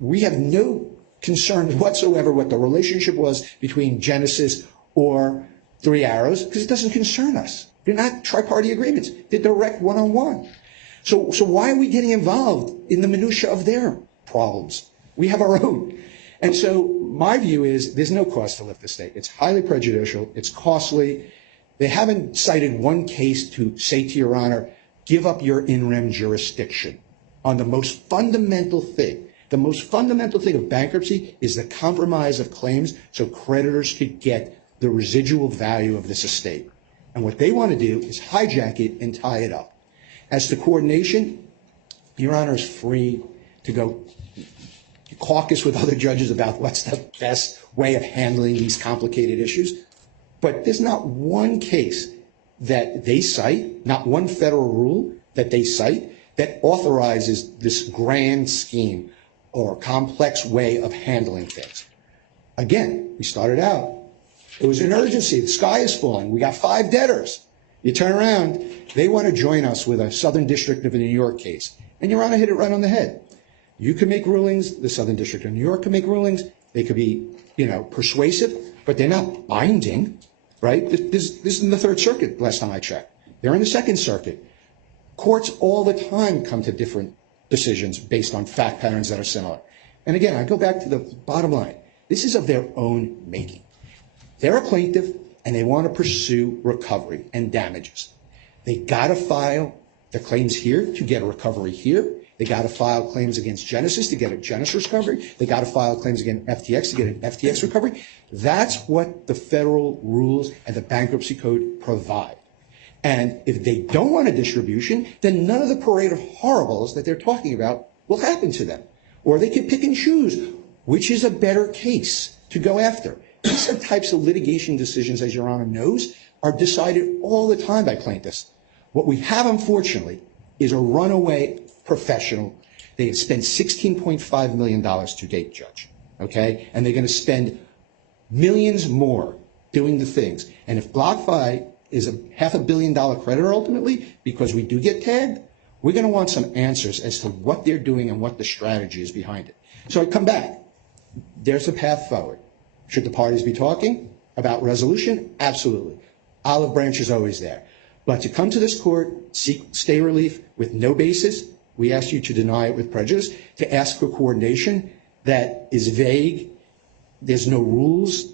We have no concern whatsoever what the relationship was between Genesis or Three Arrows, because it doesn't concern us. They're not tri-party agreements. They're direct one-on-one. So why are we getting involved in the minutia of their problems? We have our own. And so my view is there's no cause to lift the stay. It's highly prejudicial. It's costly. They haven't cited one case to say to Your Honor, give up your in rem jurisdiction on the most fundamental thing. The most fundamental thing of bankruptcy is the compromise of claims so creditors could get the residual value of this estate. And what they want to do is hijack it and tie it up. As to coordination, Your Honor is free to go caucus with other judges about what's the best way of handling these complicated issues. But there's not one case that they cite, not one federal rule that they cite, that authorizes this grand scheme or complex way of handling things. Again, we started out, it was an urgency. The sky is falling. We got 5 debtors. You turn around, they want to join us with a Southern District of New York case. And Your Honor hit it right on the head. You can make rulings, the Southern District of New York can make rulings, they could be, persuasive, but they're not binding, right? This is in the Third Circuit last time I checked. They're in the Second Circuit. Courts all the time come to different decisions based on fact patterns that are similar. And again, I go back to the bottom line. This is of their own making. They're a plaintiff, and they want to pursue recovery and damages. They got to file their claims here to get a recovery here. They got to file claims against Genesis to get a Genesis recovery. They got to file claims against FTX to get an FTX recovery. That's what the federal rules and the bankruptcy code provide. And if they don't want a distribution, then none of the parade of horribles that they're talking about will happen to them. Or they can pick and choose which is a better case to go after. These are types of litigation decisions, as Your Honor knows, are decided all the time by plaintiffs. What we have, unfortunately, is a runaway professional. They have spent $16.5 million to date, Judge, okay? And they're going to spend millions more doing the things. And if BlockFi is a $500 million creditor ultimately, because we do get tagged, we're going to want some answers as to what they're doing and what the strategy is behind it. So I come back. There's a path forward. Should the parties be talking about resolution? Absolutely. Olive branch is always there. But to come to this court, seek stay relief with no basis, we ask you to deny it with prejudice, to ask for coordination that is vague. There's no rules.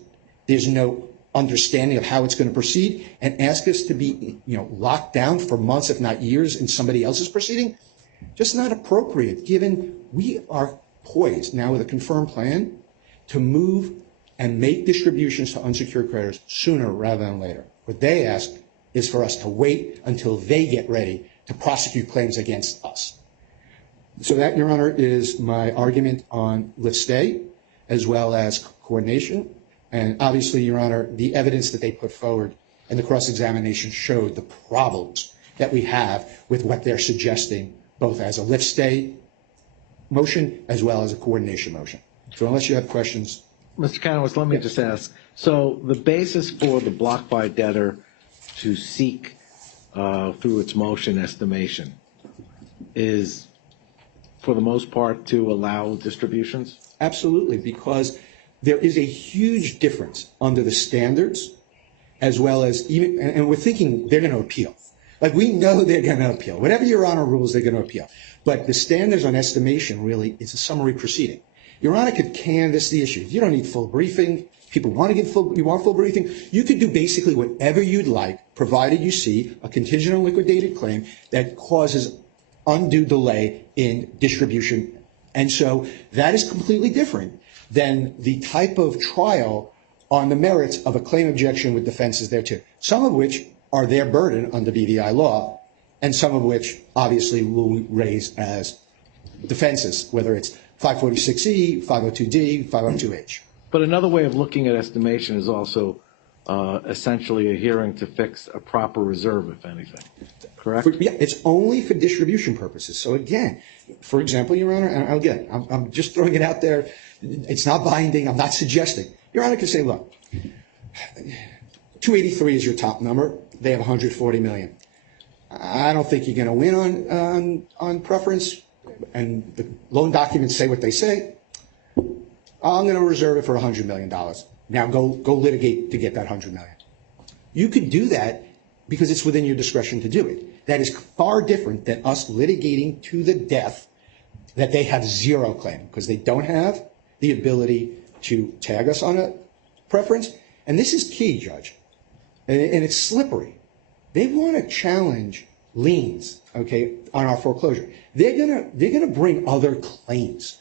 There's no understanding of how it's going to proceed, and ask us to be, locked down for months, if not years, in somebody else's proceeding. Just not appropriate, given we are poised now with a confirmed plan to move and make distributions to unsecured creditors sooner rather than later. What they ask is for us to wait until they get ready to prosecute claims against us. So that, Your Honor, is my argument on lift stay, as well as coordination. And obviously, Your Honor, the evidence that they put forward and the cross-examination showed the problems that we have with what they're suggesting, both as a lift stay motion as well as a coordination motion. So unless you have questions. Mr. Kanowitz, let me just ask. So the basis for the BlockFi debtor to seek through its motion estimation is, for the most part, to allow distributions? Absolutely, because there is a huge difference under the standards, as well as even, and we're thinking they're going to appeal. Like, we know they're going to appeal. Whatever Your Honor rules, they're going to appeal. But the standards on estimation really is a summary proceeding. Your Honor could canvass the issue. You don't need full briefing. People want to get you want full briefing. You could do basically whatever you'd like, provided you see a contingent on liquidated claim that causes undue delay in distribution. And so that is completely different than the type of trial on the merits of a claim objection with defenses there too, some of which are their burden under BVI law, and some of which obviously will raise as defenses, whether it's 546E, 502D, 502H. But another way of looking at estimation is also essentially a hearing to fix a proper reserve, if anything, correct? Yeah, it's only for distribution purposes. So again, for example, Your Honor, and again, I'm just throwing it out there. It's not binding. I'm not suggesting. Your Honor can say, look, 283 is your top number. They have 140 million. I don't think you're going to win on preference, and the loan documents say what they say. I'm going to reserve it for $100 million. Now go litigate to get that $100 million. You could do that because it's within your discretion to do it. That is far different than us litigating to the death that they have zero claim, because they don't have the ability to tag us on a preference. And this is key, Judge, and it's slippery. They want to challenge liens, okay, on our foreclosure. They're gonna bring other claims,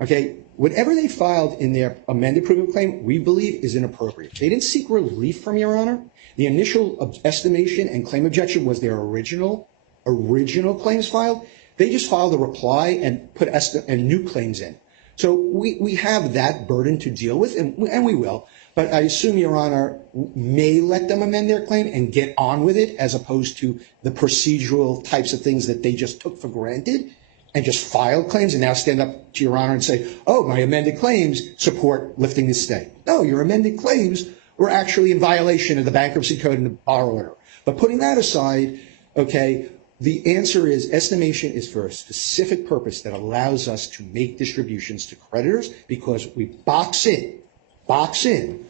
okay. Whatever they filed in their amended proof of claim, we believe is inappropriate. They didn't seek relief from Your Honor. The initial estimation and claim objection was their original claims filed. They just filed a reply and put new claims in. So we have that burden to deal with, and we will. But I assume Your Honor may let them amend their claim and get on with it, as opposed to the procedural types of things that they just took for granted and just filed claims and now stand up to Your Honor and say, oh, my amended claims support lifting this stay. No, your amended claims were actually in violation of the bankruptcy code and the bar order. But putting that aside, okay, the answer is estimation is for a specific purpose that allows us to make distributions to creditors, because we box in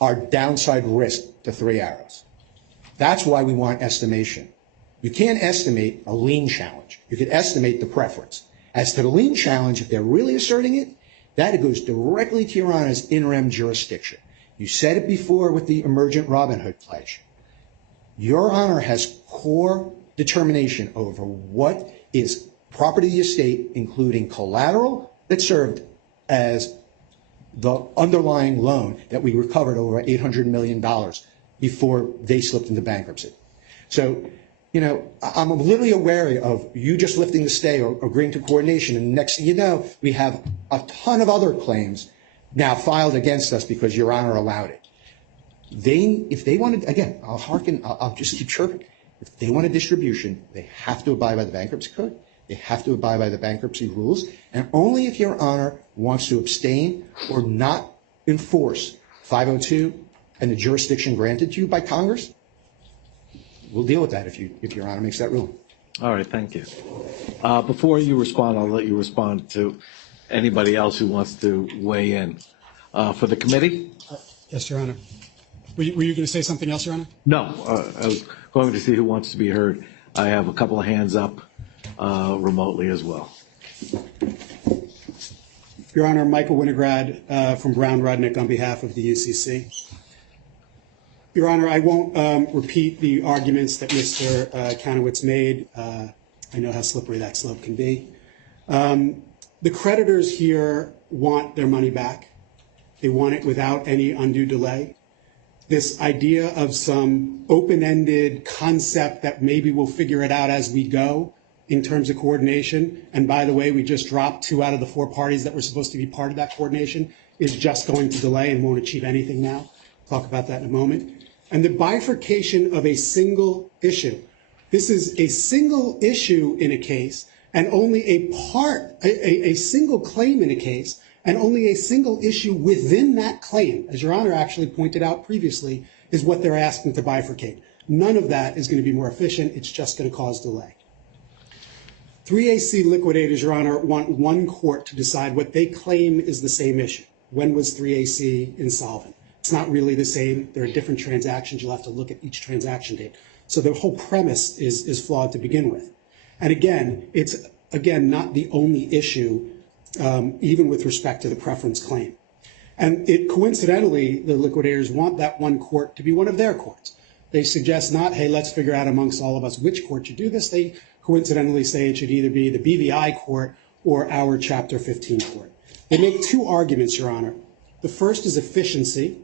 our downside risk to 3 arrows. That's why we want estimation. You can't estimate a lien challenge. You can estimate the preference. As to the lien challenge, if they're really asserting it, that goes directly to Your Honor's interim jurisdiction. You said it before with the emergent Robin Hood pledge. Your Honor has core determination over what is property of the estate, including collateral that served as the underlying loan that we recovered over $800 million before they slipped into bankruptcy. So, you know, I'm literally aware of you just lifting the stay or agreeing to coordination, and next thing you know, we have a ton of other claims now filed against us because Your Honor allowed it. If they wanted, again, I'll just keep chirping. If they want a distribution, they have to abide by the bankruptcy code. They have to abide by the bankruptcy rules. And only if Your Honor wants to abstain or not enforce 502 and the jurisdiction granted to you by Congress, we'll deal with that if Your Honor makes that ruling. All right, thank you. Before you respond, I'll let you respond to anybody else who wants to weigh in. For the committee? Yes, Your Honor. Were you going to say something else, Your Honor? No, I was going to see who wants to be heard. I have a couple of hands up remotely as well. Your Honor, Michael Winograd from Brown Rudnick on behalf of the UCC. Your Honor, I won't repeat the arguments that Mr. Kanowitz made. I know how slippery that slope can be. The creditors here want their money back. They want it without any undue delay. This idea of some open-ended concept that maybe we'll figure it out as we go in terms of coordination, and by the way, we just dropped 2 out of the 4 parties that were supposed to be part of that coordination, is just going to delay and won't achieve anything now. Talk about that in a moment. And the bifurcation of a single issue. This is a single issue in a case and only a single claim in a case and only a single issue within that claim, as Your Honor actually pointed out previously, is what they're asking to bifurcate. None of that is going to be more efficient. It's just going to cause delay. 3AC liquidators, Your Honor, want one court to decide what they claim is the same issue. When was 3AC insolvent? It's not really the same. There are different transactions. You'll have to look at each transaction date. So the whole premise is flawed to begin with. And again, it's not the only issue, even with respect to the preference claim. And coincidentally, the liquidators want that one court to be one of their courts. They suggest not, hey, let's figure out amongst all of us which court should do this. They coincidentally say it should either be the BVI court or our Chapter 15 court. They make 2 arguments, Your Honor. The first is efficiency,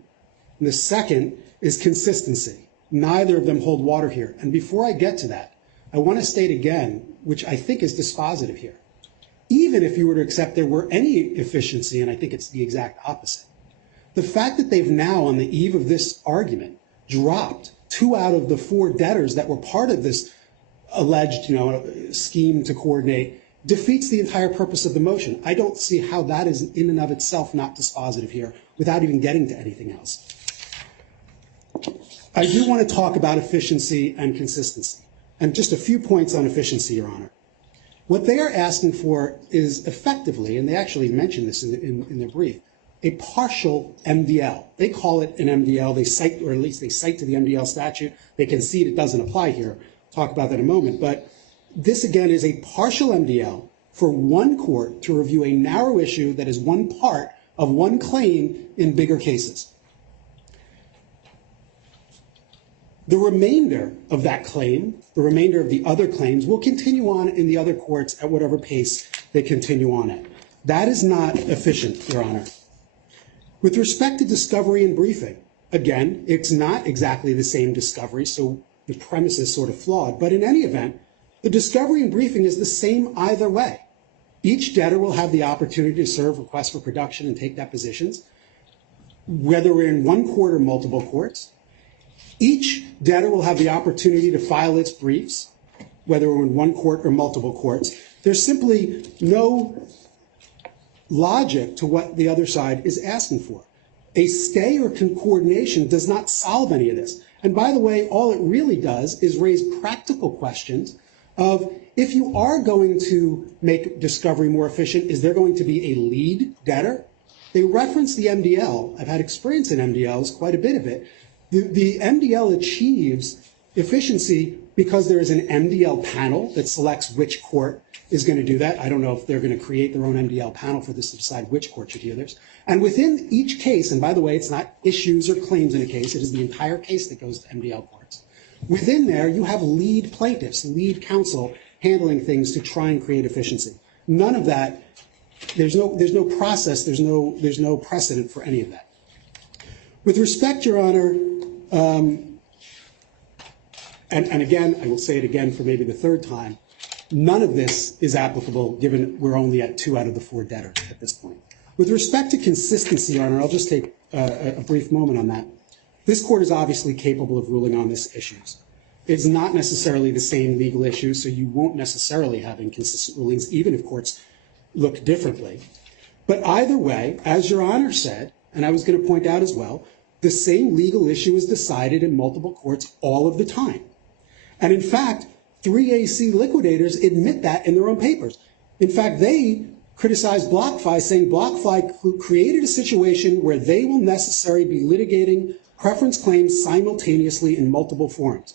and the second is consistency. Neither of them hold water here. And before I get to that, I want to state again, which I think is dispositive here. Even if you were to accept there were any efficiency, and I think it's the exact opposite, the fact that they've now, on the eve of this argument, dropped 2 out of the 4 debtors that were part of this alleged, scheme to coordinate defeats the entire purpose of the motion. I don't see how that is in and of itself not dispositive here without even getting to anything else. I do want to talk about efficiency and consistency. And just a few points on efficiency, Your Honor. What they are asking for is effectively, and they actually mention this in their brief, a partial MDL. They call it an MDL. They cite, or at least they cite to the MDL statute. They concede it doesn't apply here. Talk about that in a moment. But this, again, is a partial MDL for one court to review a narrow issue that is one part of one claim in bigger cases. The remainder of that claim, the remainder of the other claims, will continue on in the other courts at whatever pace they continue on at. That is not efficient, Your Honor. With respect to discovery and briefing, again, it's not exactly the same discovery, so the premise is sort of flawed. But in any event, the discovery and briefing is the same either way. Each debtor will have the opportunity to serve requests for production and take depositions, whether we're in one court or multiple courts. Each debtor will have the opportunity to file its briefs, whether we're in one court or multiple courts. There's simply no logic to what the other side is asking for. A stay or coordination does not solve any of this. And by the way, all it really does is raise practical questions of, if you are going to make discovery more efficient, is there going to be a lead debtor? They reference the MDL. I've had experience in MDLs, quite a bit of it. The MDL achieves efficiency because there is an MDL panel that selects which court is going to do that. I don't know if they're going to create their own MDL panel for this to decide which court should hear this. And within each case, and by the way, it's not issues or claims in a case, it is the entire case that goes to MDL courts. Within there, you have lead plaintiffs, lead counsel handling things to try and create efficiency. None of that, there's no process, there's no precedent for any of that. With respect, Your Honor, and again, I will say it again for maybe the third time, none of this is applicable given we're only at 2 out of the 4 debtors at this point. With respect to consistency, Your Honor, I'll just take a brief moment on that. This court is obviously capable of ruling on these issues. It's not necessarily the same legal issue, so you won't necessarily have inconsistent rulings, even if courts look differently. But either way, as Your Honor said, and I was going to point out as well, the same legal issue is decided in multiple courts all of the time. And in fact, 3AC liquidators admit that in their own papers. In fact, they criticized BlockFi, saying BlockFi created a situation where they will necessarily be litigating preference claims simultaneously in multiple forums.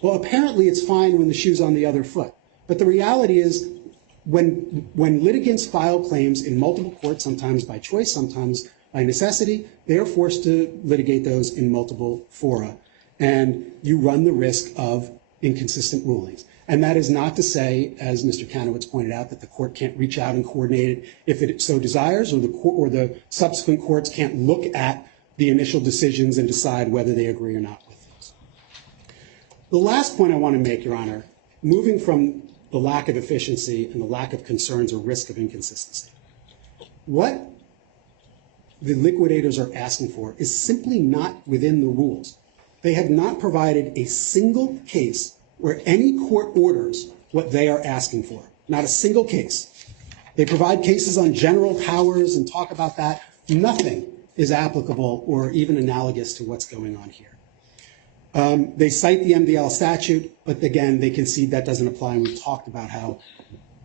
Well, apparently it's fine when the shoe's on the other foot. But the reality is when litigants file claims in multiple courts, sometimes by choice, sometimes by necessity, they are forced to litigate those in multiple fora. And you run the risk of inconsistent rulings. And that is not to say, as Mr. Kanowitz pointed out, that the court can't reach out and coordinate it if it so desires, or the subsequent courts can't look at the initial decisions and decide whether they agree or not with these. The last point I want to make, Your Honor, moving from the lack of efficiency and the lack of concerns or risk of inconsistency, what the liquidators are asking for is simply not within the rules. They have not provided a single case where any court orders what they are asking for. Not a single case. They provide cases on general powers and talk about that. Nothing is applicable or even analogous to what's going on here. They cite the MDL statute, but again, they concede that doesn't apply, and we've talked about how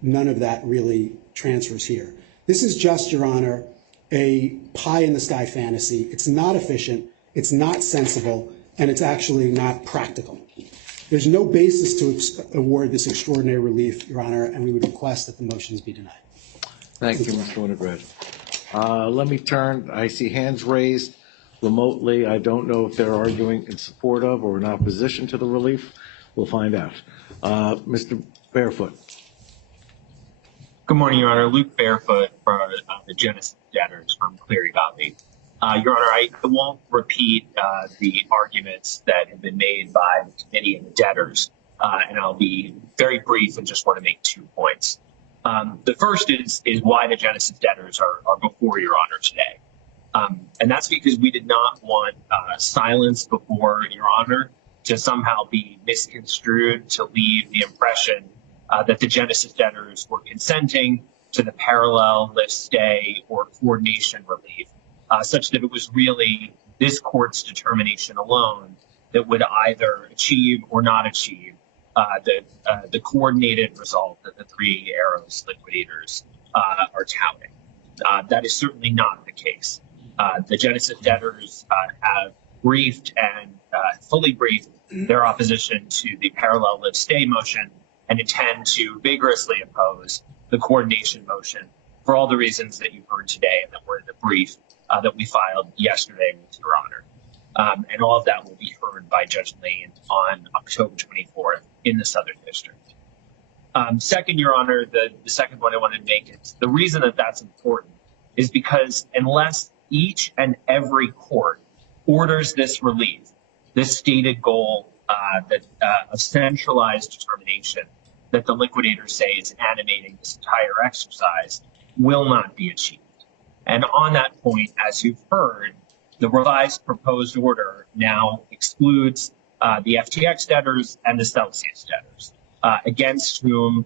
none of that really transfers here. This is just, Your Honor, a pie-in-the-sky fantasy. It's not efficient, it's not sensible, and it's actually not practical. There's no basis to award this extraordinary relief, Your Honor, and we would request that the motions be denied. Thank you, Mr. Winograd. Let me turn, I see hands raised remotely. I don't know if they're arguing in support of or in opposition to the relief. We'll find out. Mr. Barefoot. Good morning, Your Honor. Luke Barefoot from the Genesis debtors from Cleary Valley. Your Honor, I won't repeat the arguments that have been made by the committee and the debtors, and I'll be very brief and just want to make 2 points. The first is why the Genesis debtors are before Your Honor today. And that's because we did not want silence before Your Honor to somehow be misconstrued to leave the impression that the Genesis debtors were consenting to the parallel lift stay or coordination relief, such that it was really this court's determination alone that would either achieve or not achieve the coordinated result that the Three Arrows liquidators are touting. That is certainly not the case. The Genesis debtors have briefed and fully briefed their opposition to the parallel lift stay motion and intend to vigorously oppose the coordination motion for all the reasons that you've heard today and that were in the brief that we filed yesterday with Your Honor. And all of that will be heard by Judge Lane on October 24th in the Southern District. Second, Your Honor, the second point I wanted to make is the reason that that's important is because unless each and every court orders this relief, this stated goal of centralized determination that the liquidators say is animating this entire exercise will not be achieved. And on that point, as you've heard, the revised proposed order now excludes the FTX debtors and the Celsius debtors, against whom,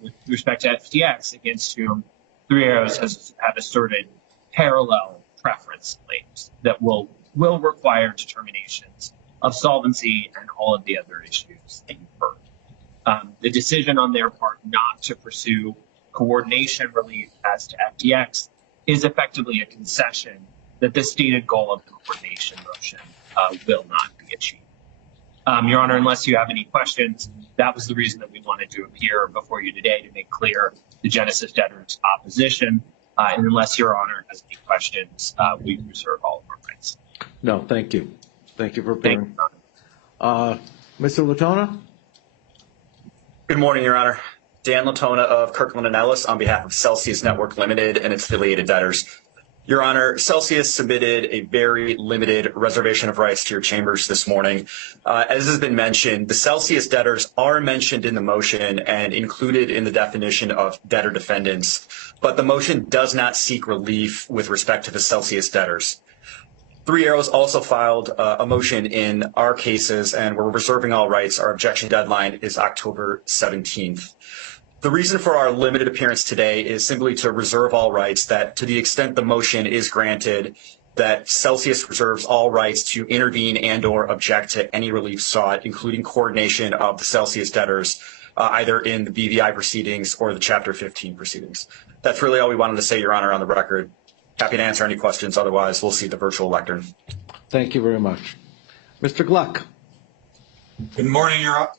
with respect to FTX, against whom Three Arrows have asserted parallel preference claims that will require determinations of solvency and all of the other issues that you've heard. The decision on their part not to pursue coordination relief as to FTX is effectively a concession that the stated goal of the coordination motion will not be achieved. Your Honor, unless you have any questions, that was the reason that we wanted to appear before you today to make clear the Genesis debtors' opposition. And unless Your Honor has any questions, we reserve all of our rights. No, thank you. Thank you for appearing. Mr. Latona? Good morning, Your Honor. Dan Latona of Kirkland & Ellis on behalf of Celsius Network Limited and its affiliated debtors. Your Honor, Celsius submitted a very limited reservation of rights to your chambers this morning. As has been mentioned, the Celsius debtors are mentioned in the motion and included in the definition of debtor defendants, but the motion does not seek relief with respect to the Celsius debtors. Three Arrows also filed a motion in our cases, and we're reserving all rights. Our objection deadline is October 17th. The reason for our limited appearance today is simply to reserve all rights, that to the extent the motion is granted, that Celsius reserves all rights to intervene and or object to any relief sought, including coordination of the Celsius debtors, either in the BVI proceedings or the Chapter 15 proceedings. That's really all we wanted to say, Your Honor, on the record. Happy to answer any questions. Otherwise, we'll see the virtual lectern. Thank you very much. Mr. Gluck. Good morning, Your Honor.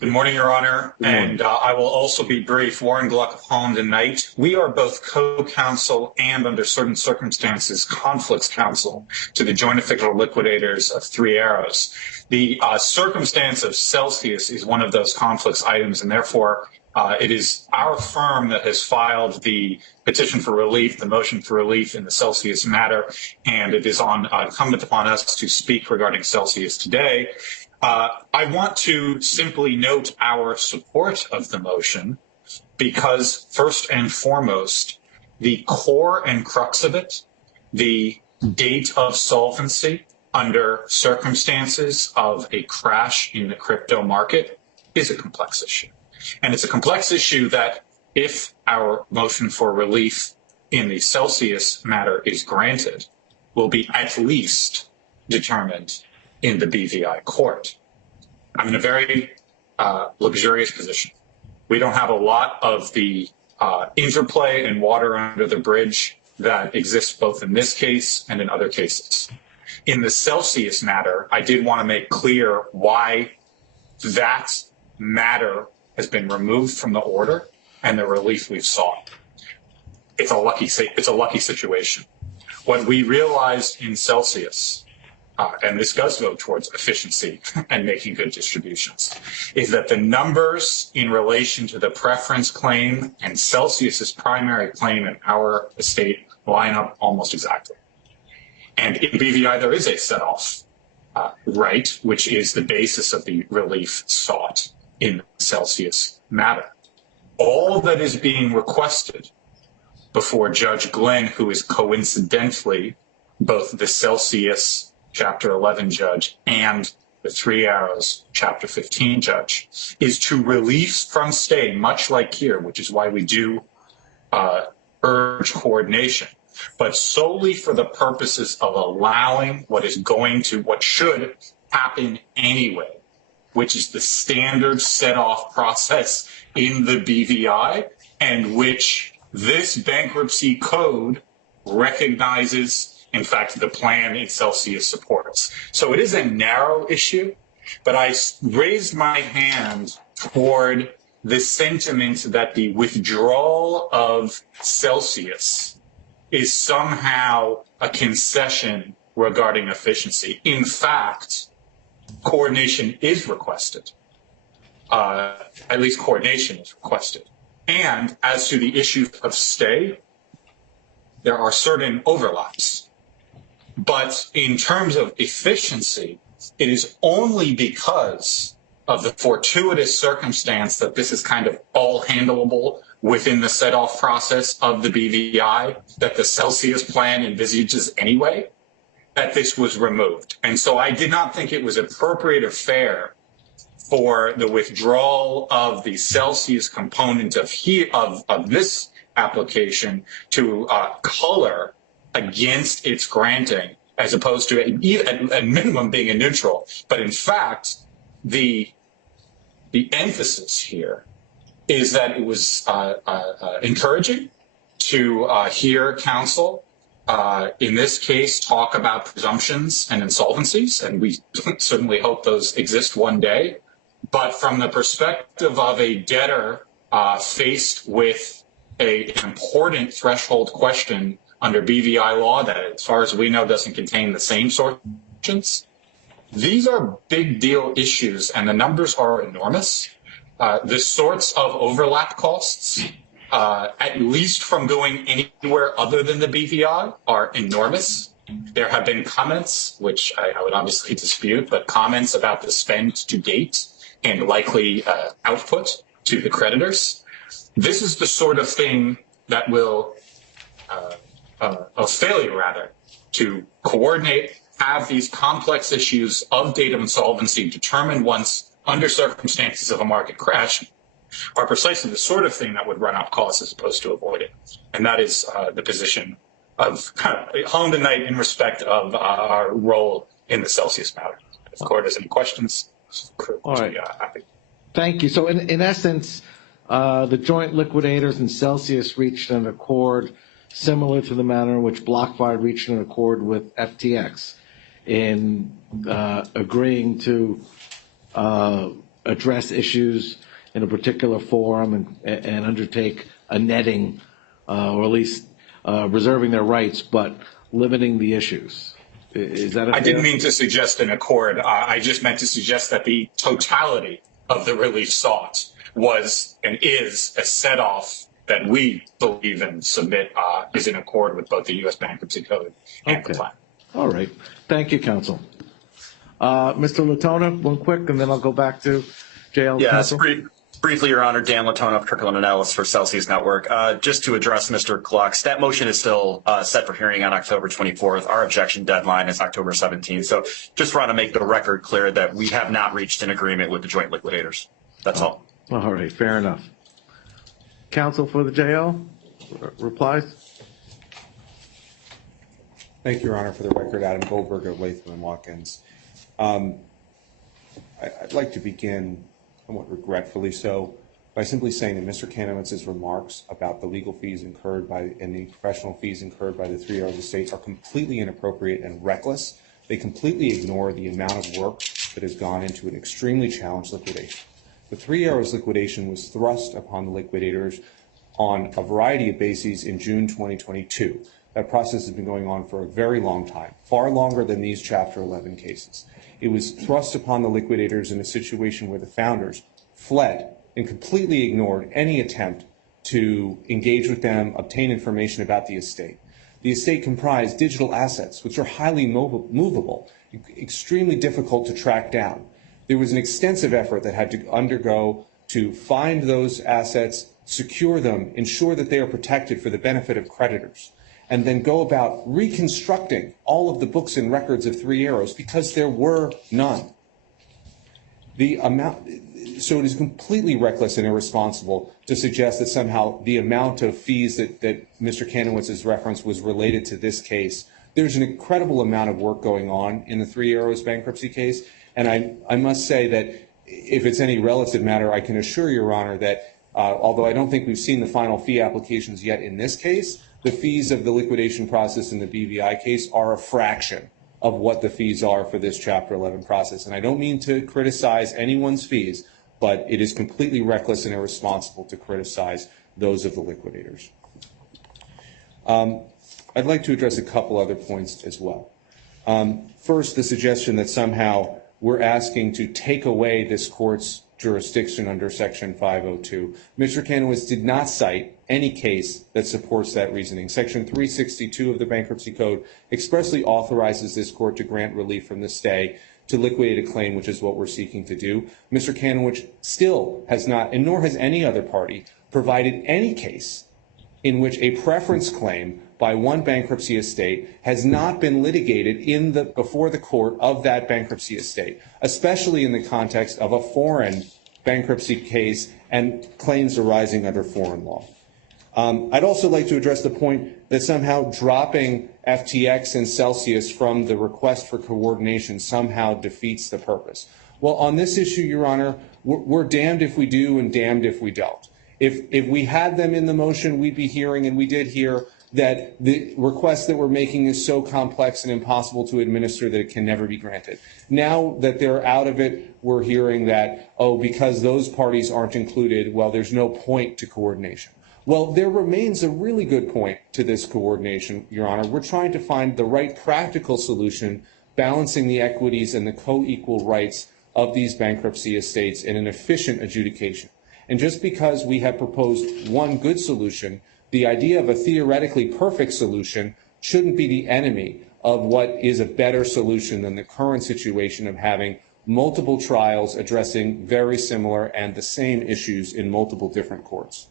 Good morning, Your Honor. And I will also be brief. Warren Gluck of Holland and Knight. We are both co-counsel and, under certain circumstances, conflicts counsel to the joint official liquidators of Three Arrows. The circumstance of Celsius is one of those conflicts items, and therefore it is our firm that has filed the petition for relief, the motion for relief in the Celsius matter, and it is incumbent upon us to speak regarding Celsius today. I want to simply note our support of the motion because, first and foremost, the core and crux of it, the date of solvency under circumstances of a crash in the crypto market, is a complex issue. And it's a complex issue that, if our motion for relief in the Celsius matter is granted, will be at least determined in the BVI court. I'm in a very luxurious position. We don't have a lot of the interplay and water under the bridge that exists both in this case and in other cases. In the Celsius matter, I did want to make clear why that matter has been removed from the order and the relief we've sought. It's a lucky situation. What we realized in Celsius, and this does go towards efficiency and making good distributions, is that the numbers in relation to the preference claim and Celsius's primary claim in our estate line up almost exactly. And in BVI, there is a set-off right, which is the basis of the relief sought in the Celsius matter. All that is being requested before Judge Glenn, who is coincidentally both the Celsius Chapter 11 judge and the Three Arrows Chapter 15 judge, is to release from stay, much like here, which is why we do urge coordination, but solely for the purposes of allowing what should happen anyway, which is the standard set-off process in the BVI, and which this bankruptcy code recognizes. In fact, the plan in Celsius supports. So it is a narrow issue, but I raised my hand toward the sentiment that the withdrawal of Celsius is somehow a concession regarding efficiency. In fact, coordination is requested. At least coordination is requested. And as to the issue of stay, there are certain overlaps. But in terms of efficiency, it is only because of the fortuitous circumstance that this is kind of all handleable within the set-off process of the BVI that the Celsius plan envisages anyway, that this was removed. And so I did not think it was appropriate or fair for the withdrawal of the Celsius component of this application to color against its granting, as opposed to at minimum being a neutral. But in fact, the emphasis here is that it was encouraging to hear counsel in this case, talk about presumptions and insolvencies, and we certainly hope those exist one day. But from the perspective of a debtor faced with an important threshold question under BVI law that, as far as we know, doesn't contain the same sort of questions, these are big deal issues, and the numbers are enormous. The sorts of overlap costs, at least from going anywhere other than the BVI, are enormous. There have been comments, which I would obviously dispute, but comments about the spend to date and likely output to the creditors. This is the sort of thing that will, a failure rather, to coordinate, have these complex issues of date of insolvency determined once under circumstances of a market crash, are precisely the sort of thing that would run up costs as opposed to avoid it. And that is the position of Holland and Knight in respect of our role in the Celsius matter. If the court has any questions, all right. Thank you. So in essence, the joint liquidators and Celsius reached an accord similar to the manner in which BlockFi reached an accord with FTX in agreeing to address issues in a particular forum and undertake a netting, or at least reserving their rights, but limiting the issues. Is that a I didn't mean to suggest an accord. I just meant to suggest that the totality of the relief sought was and is a set-off that we believe and submit is in accord with both the U.S. Bankruptcy Code and the plan. All right. Thank you, counsel. Mr. Latona, one quick, and then I'll go back to jail. Yes, briefly, Your Honor, Dan Latona of Kirkland & Ellis for Celsius Network. Just to address Mr. Kluck's, that motion is still set for hearing on October 24th. Our objection deadline is October 17th. So just want to make the record clear that we have not reached an agreement with the joint liquidators. That's all. All right, fair enough. Counsel for the JL, replies? Thank you, Your Honor. For the record, Adam Goldberg of Latham & Watkins. I'd like to begin, somewhat regretfully so, by simply saying that Mr. Kanowitz's remarks about the legal fees incurred by and the professional fees incurred by the 3 Arrows estate are completely inappropriate and reckless. They completely ignore the amount of work that has gone into an extremely challenged liquidation. The 3 Arrows liquidation was thrust upon the liquidators on a variety of bases in June 2022. That process has been going on for a very long time, far longer than these Chapter 11 cases. It was thrust upon the liquidators in a situation where the founders fled and completely ignored any attempt to engage with them, obtain information about the estate. The estate comprised digital assets, which are highly movable, extremely difficult to track down. There was an extensive effort that had to undergo to find those assets, secure them, ensure that they are protected for the benefit of creditors, and then go about reconstructing all of the books and records of 3 Arrows because there were none. So it is completely reckless and irresponsible to suggest that somehow the amount of fees that Mr. Kanowitz has referenced was related to this case. There's an incredible amount of work going on in the 3 Arrows bankruptcy case, and I must say that if it's any relative matter, I can assure Your Honor that although I don't think we've seen the final fee applications yet in this case, the fees of the liquidation process in the BVI case are a fraction of what the fees are for this Chapter 11 process. And I don't mean to criticize anyone's fees, but it is completely reckless and irresponsible to criticize those of the liquidators. I'd like to address a couple other points as well. First, the suggestion that somehow we're asking to take away this court's jurisdiction under Section 502. Mr. Kanowitz did not cite any case that supports that reasoning. Section 362 of the Bankruptcy Code expressly authorizes this court to grant relief from the stay to liquidate a claim, which is what we're seeking to do. Mr. Kanowitz still has not, and nor has any other party, provided any case in which a preference claim by one bankruptcy estate has not been litigated before the court of that bankruptcy estate, especially in the context of a foreign bankruptcy case and claims arising under foreign law. I'd also like to address the point that somehow dropping FTX and Celsius from the request for coordination somehow defeats the purpose. Well, on this issue, Your Honor, we're damned if we do and damned if we don't. If we had them in the motion, we'd be hearing, and we did hear, that the request that we're making is so complex and impossible to administer that it can never be granted. Now that they're out of it, we're hearing that, oh, because those parties aren't included, well, there's no point to coordination. Well, there remains a really good point to this coordination, Your Honor. We're trying to find the right practical solution, balancing the equities and the co-equal rights of these bankruptcy estates in an efficient adjudication. And just because we have proposed one good solution, the idea of a theoretically perfect solution shouldn't be the enemy of what is a better solution than the current situation of having multiple trials addressing very similar and the same issues in multiple different courts.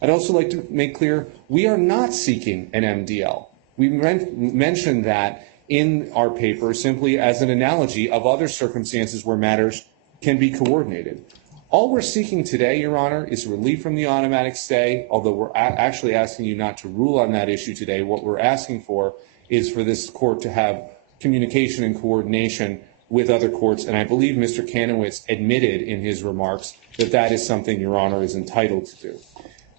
I'd also like to make clear we are not seeking an MDL. We mentioned that in our paper simply as an analogy of other circumstances where matters can be coordinated. All we're seeking today, Your Honor, is relief from the automatic stay, although we're actually asking you not to rule on that issue today. What we're asking for is for this court to have communication and coordination with other courts, and I believe Mr. Kanowitz admitted in his remarks that that is something Your Honor is entitled to do.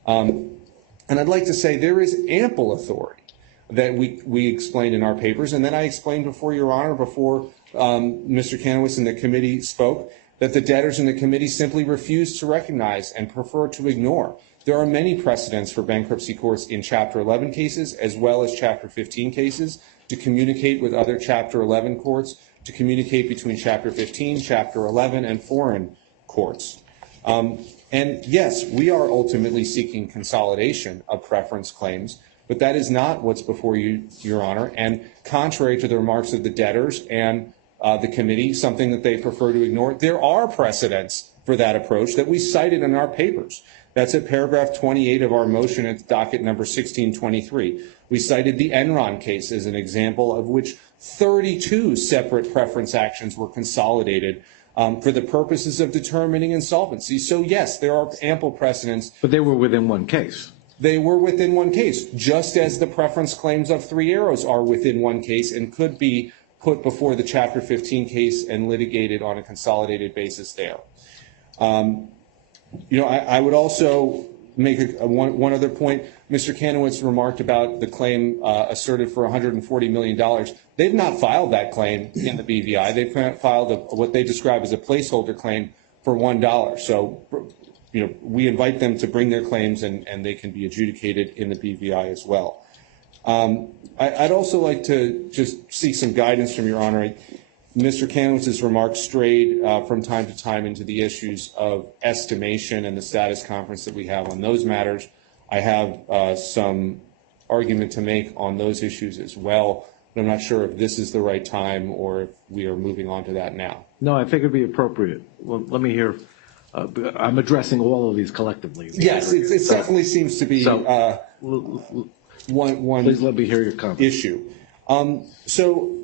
And I'd like to say there is ample authority that we explained in our papers, and then I explained before Your Honor, before Mr. Kanowitz and the committee spoke, that the debtors in the committee simply refuse to recognize and prefer to ignore. There are many precedents for bankruptcy courts in Chapter 11 cases as well as Chapter 15 cases to communicate with other Chapter 11 courts, to communicate between Chapter 15, Chapter 11, and foreign courts. And yes, we are ultimately seeking consolidation of preference claims, but that is not what's before you, Your Honor. And contrary to the remarks of the debtors and the committee, something that they prefer to ignore, there are precedents for that approach that we cited in our papers. That's at paragraph 28 of our motion at docket number 1623. We cited the Enron case as an example of which 32 separate preference actions were consolidated for the purposes of determining insolvency. So yes, there are ample precedents. But they were within one case. They were within one case, just as the preference claims of Three Arrows are within one case and could be put before the Chapter 15 case and litigated on a consolidated basis there. I would also make one other point. Mr. Kanowitz remarked about the claim asserted for $140 million. They've not filed that claim in the BVI. They've filed what they describe as a placeholder claim for $1. So, we invite them to bring their claims and they can be adjudicated in the BVI as well. I'd also like to just seek some guidance from Your Honor. Mr. Kanowitz's remarks strayed from time to time into the issues of estimation and the status conference that we have on those matters. I have some argument to make on those issues as well, but I'm not sure if this is the right time or if we are moving on to that now. No, I think it'd be appropriate. Well, let me hear. I'm addressing all of these collectively. Yes, it definitely seems to be one please let me hear your comment. Issue. So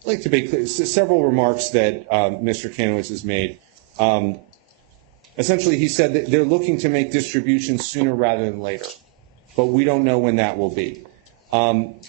I'd like to make clear several remarks that Mr. Kanowitz has made. Essentially, he said that they're looking to make distributions sooner rather than later, but we don't know when that will be. And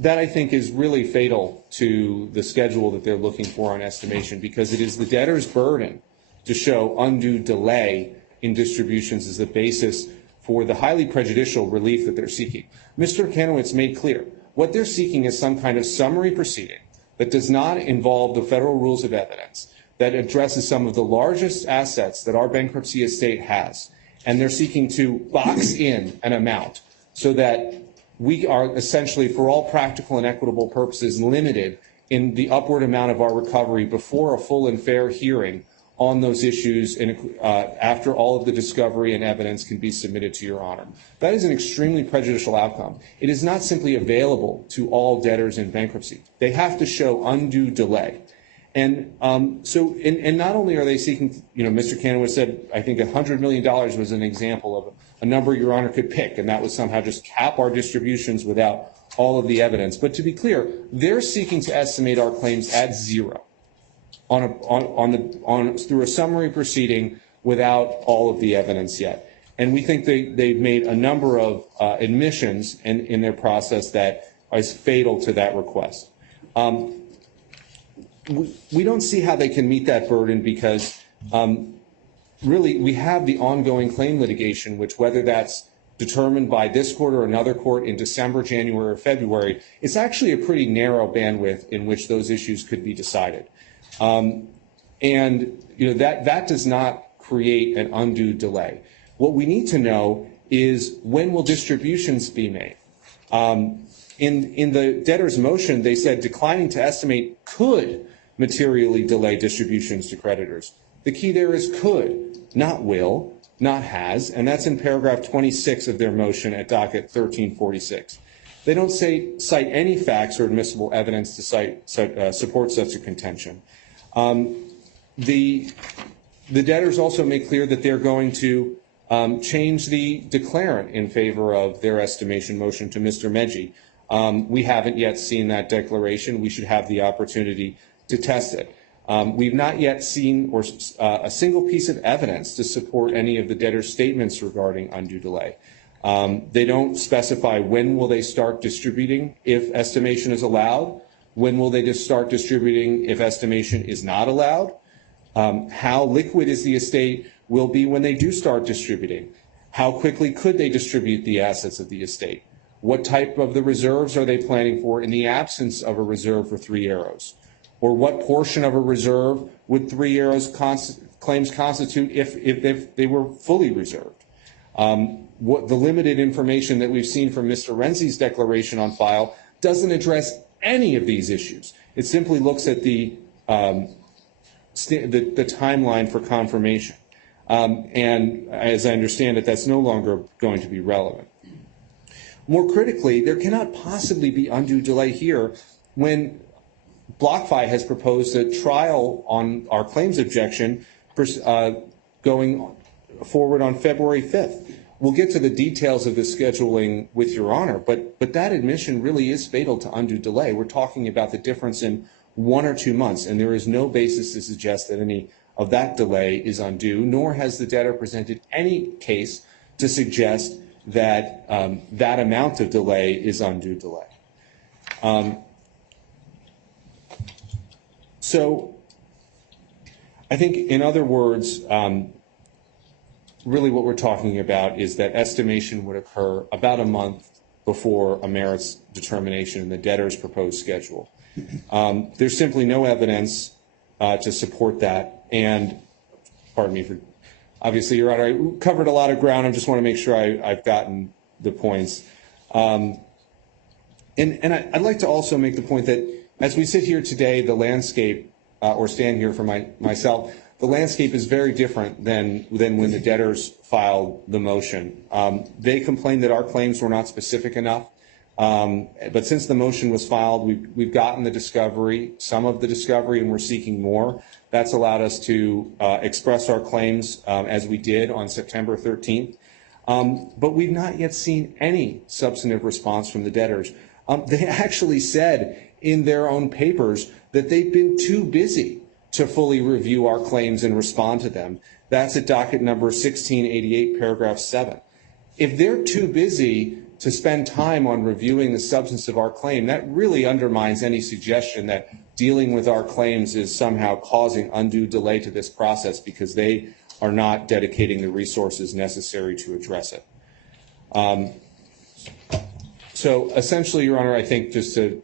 that, I think, is really fatal to the schedule that they're looking for on estimation, because it is the debtor's burden to show undue delay in distributions as the basis for the highly prejudicial relief that they're seeking. Mr. Kanowitz made clear what they're seeking is some kind of summary proceeding that does not involve the federal rules of evidence, that addresses some of the largest assets that our bankruptcy estate has, and they're seeking to box in an amount so that we are essentially, for all practical and equitable purposes, limited in the upward amount of our recovery before a full and fair hearing on those issues after all of the discovery and evidence can be submitted to Your Honor. That is an extremely prejudicial outcome. It is not simply available to all debtors in bankruptcy. They have to show undue delay. And and not only are they seeking, Mr. Kanowitz said, I think $100 million was an example of a number Your Honor could pick, and that would somehow just cap our distributions without all of the evidence. But to be clear, they're seeking to estimate our claims at zero through a summary proceeding without all of the evidence yet. And we think they've made a number of admissions in their process that is fatal to that request. We don't see how they can meet that burden because really we have the ongoing claim litigation, which whether that's determined by this court or another court in December, January, or February, it's actually a pretty narrow bandwidth in which those issues could be decided. And that does not create an undue delay. What we need to know is when will distributions be made? In the debtor's motion, they said declining to estimate could materially delay distributions to creditors. The key there is could, not will, not has, and that's in paragraph 26 of their motion at docket 1346. They don't cite any facts or admissible evidence to support such a contention. The debtors also make clear that they're going to change the declarant in favor of their estimation motion to Mr. Medji. We haven't yet seen that declaration. We should have the opportunity to test it. We've not yet seen a single piece of evidence to support any of the debtor's statements regarding undue delay. They don't specify when will they start distributing if estimation is allowed, when will they just start distributing if estimation is not allowed, how liquid is the estate will be when they do start distributing, how quickly could they distribute the assets of the estate, what type of the reserves are they planning for in the absence of a reserve for Three Arrows, or what portion of a reserve would Three Arrows claims constitute if they were fully reserved. What the limited information that we've seen from Mr. Renzi's declaration on file doesn't address any of these issues. It simply looks at the timeline for confirmation. And as I understand it, that's no longer going to be relevant. More critically, there cannot possibly be undue delay here when BlockFi has proposed a trial on our claims objection going forward on February 5th. We'll get to the details of the scheduling with Your Honor, but that admission really is fatal to undue delay. We're talking about the difference in 1 or 2 months, and there is no basis to suggest that any of that delay is undue, nor has the debtor presented any case to suggest that that amount of delay is undue delay. So I think, in other words, really what we're talking about is that estimation would occur about a month before a merits determination in the debtor's proposed schedule. There's simply no evidence to support that. And, pardon me for, obviously, Your Honor, I covered a lot of ground. I just want to make sure I've gotten the points. And I'd like to also make the point that as we sit here today, the landscape, or stand here for myself, the landscape is very different than when the debtors filed the motion. They complained that our claims were not specific enough. But since the motion was filed, we've gotten the discovery, some of the discovery, and we're seeking more. That's allowed us to express our claims as we did on September 13th. But we've not yet seen any substantive response from the debtors. They actually said in their own papers that they've been too busy to fully review our claims and respond to them. That's at docket number 1688, paragraph 7. If they're too busy to spend time on reviewing the substance of our claim, that really undermines any suggestion that dealing with our claims is somehow causing undue delay to this process because they are not dedicating the resources necessary to address it. So essentially, Your Honor, I think just to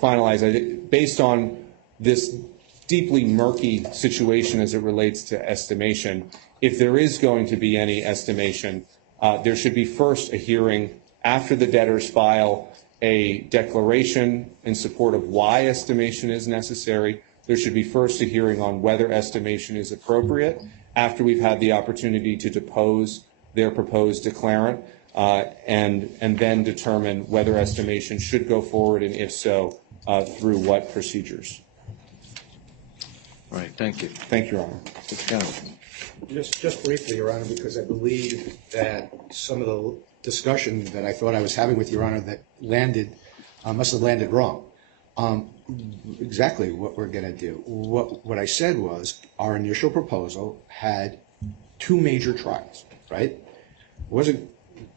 finalize, based on this deeply murky situation as it relates to estimation, if there is going to be any estimation, there should be first a hearing after the debtors file a declaration in support of why estimation is necessary. There should be first a hearing on whether estimation is appropriate after we've had the opportunity to depose their proposed declarant, and then determine whether estimation should go forward, and if so, through what procedures. All right, thank you. Thank you, Your Honor. Just briefly, Your Honor, because I believe that some of the discussion that I thought I was having with Your Honor that must have landed wrong. Exactly what we're going to do. What I said was our initial proposal had 2 major trials, right? But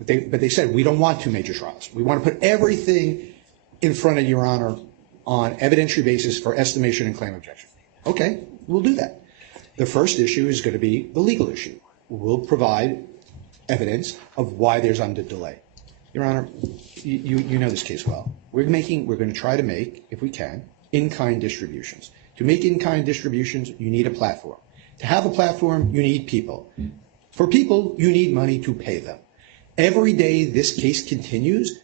they said we don't want 2 major trials. We want to put everything in front of Your Honor on evidentiary basis for estimation and claim objection. Okay, we'll do that. The first issue is going to be the legal issue. We'll provide evidence of why there's undue delay. Your Honor, you know this case well. We're going to try to make, if we can, in-kind distributions. To make in-kind distributions, you need a platform. To have a platform, you need people. For people, you need money to pay them. Every day this case continues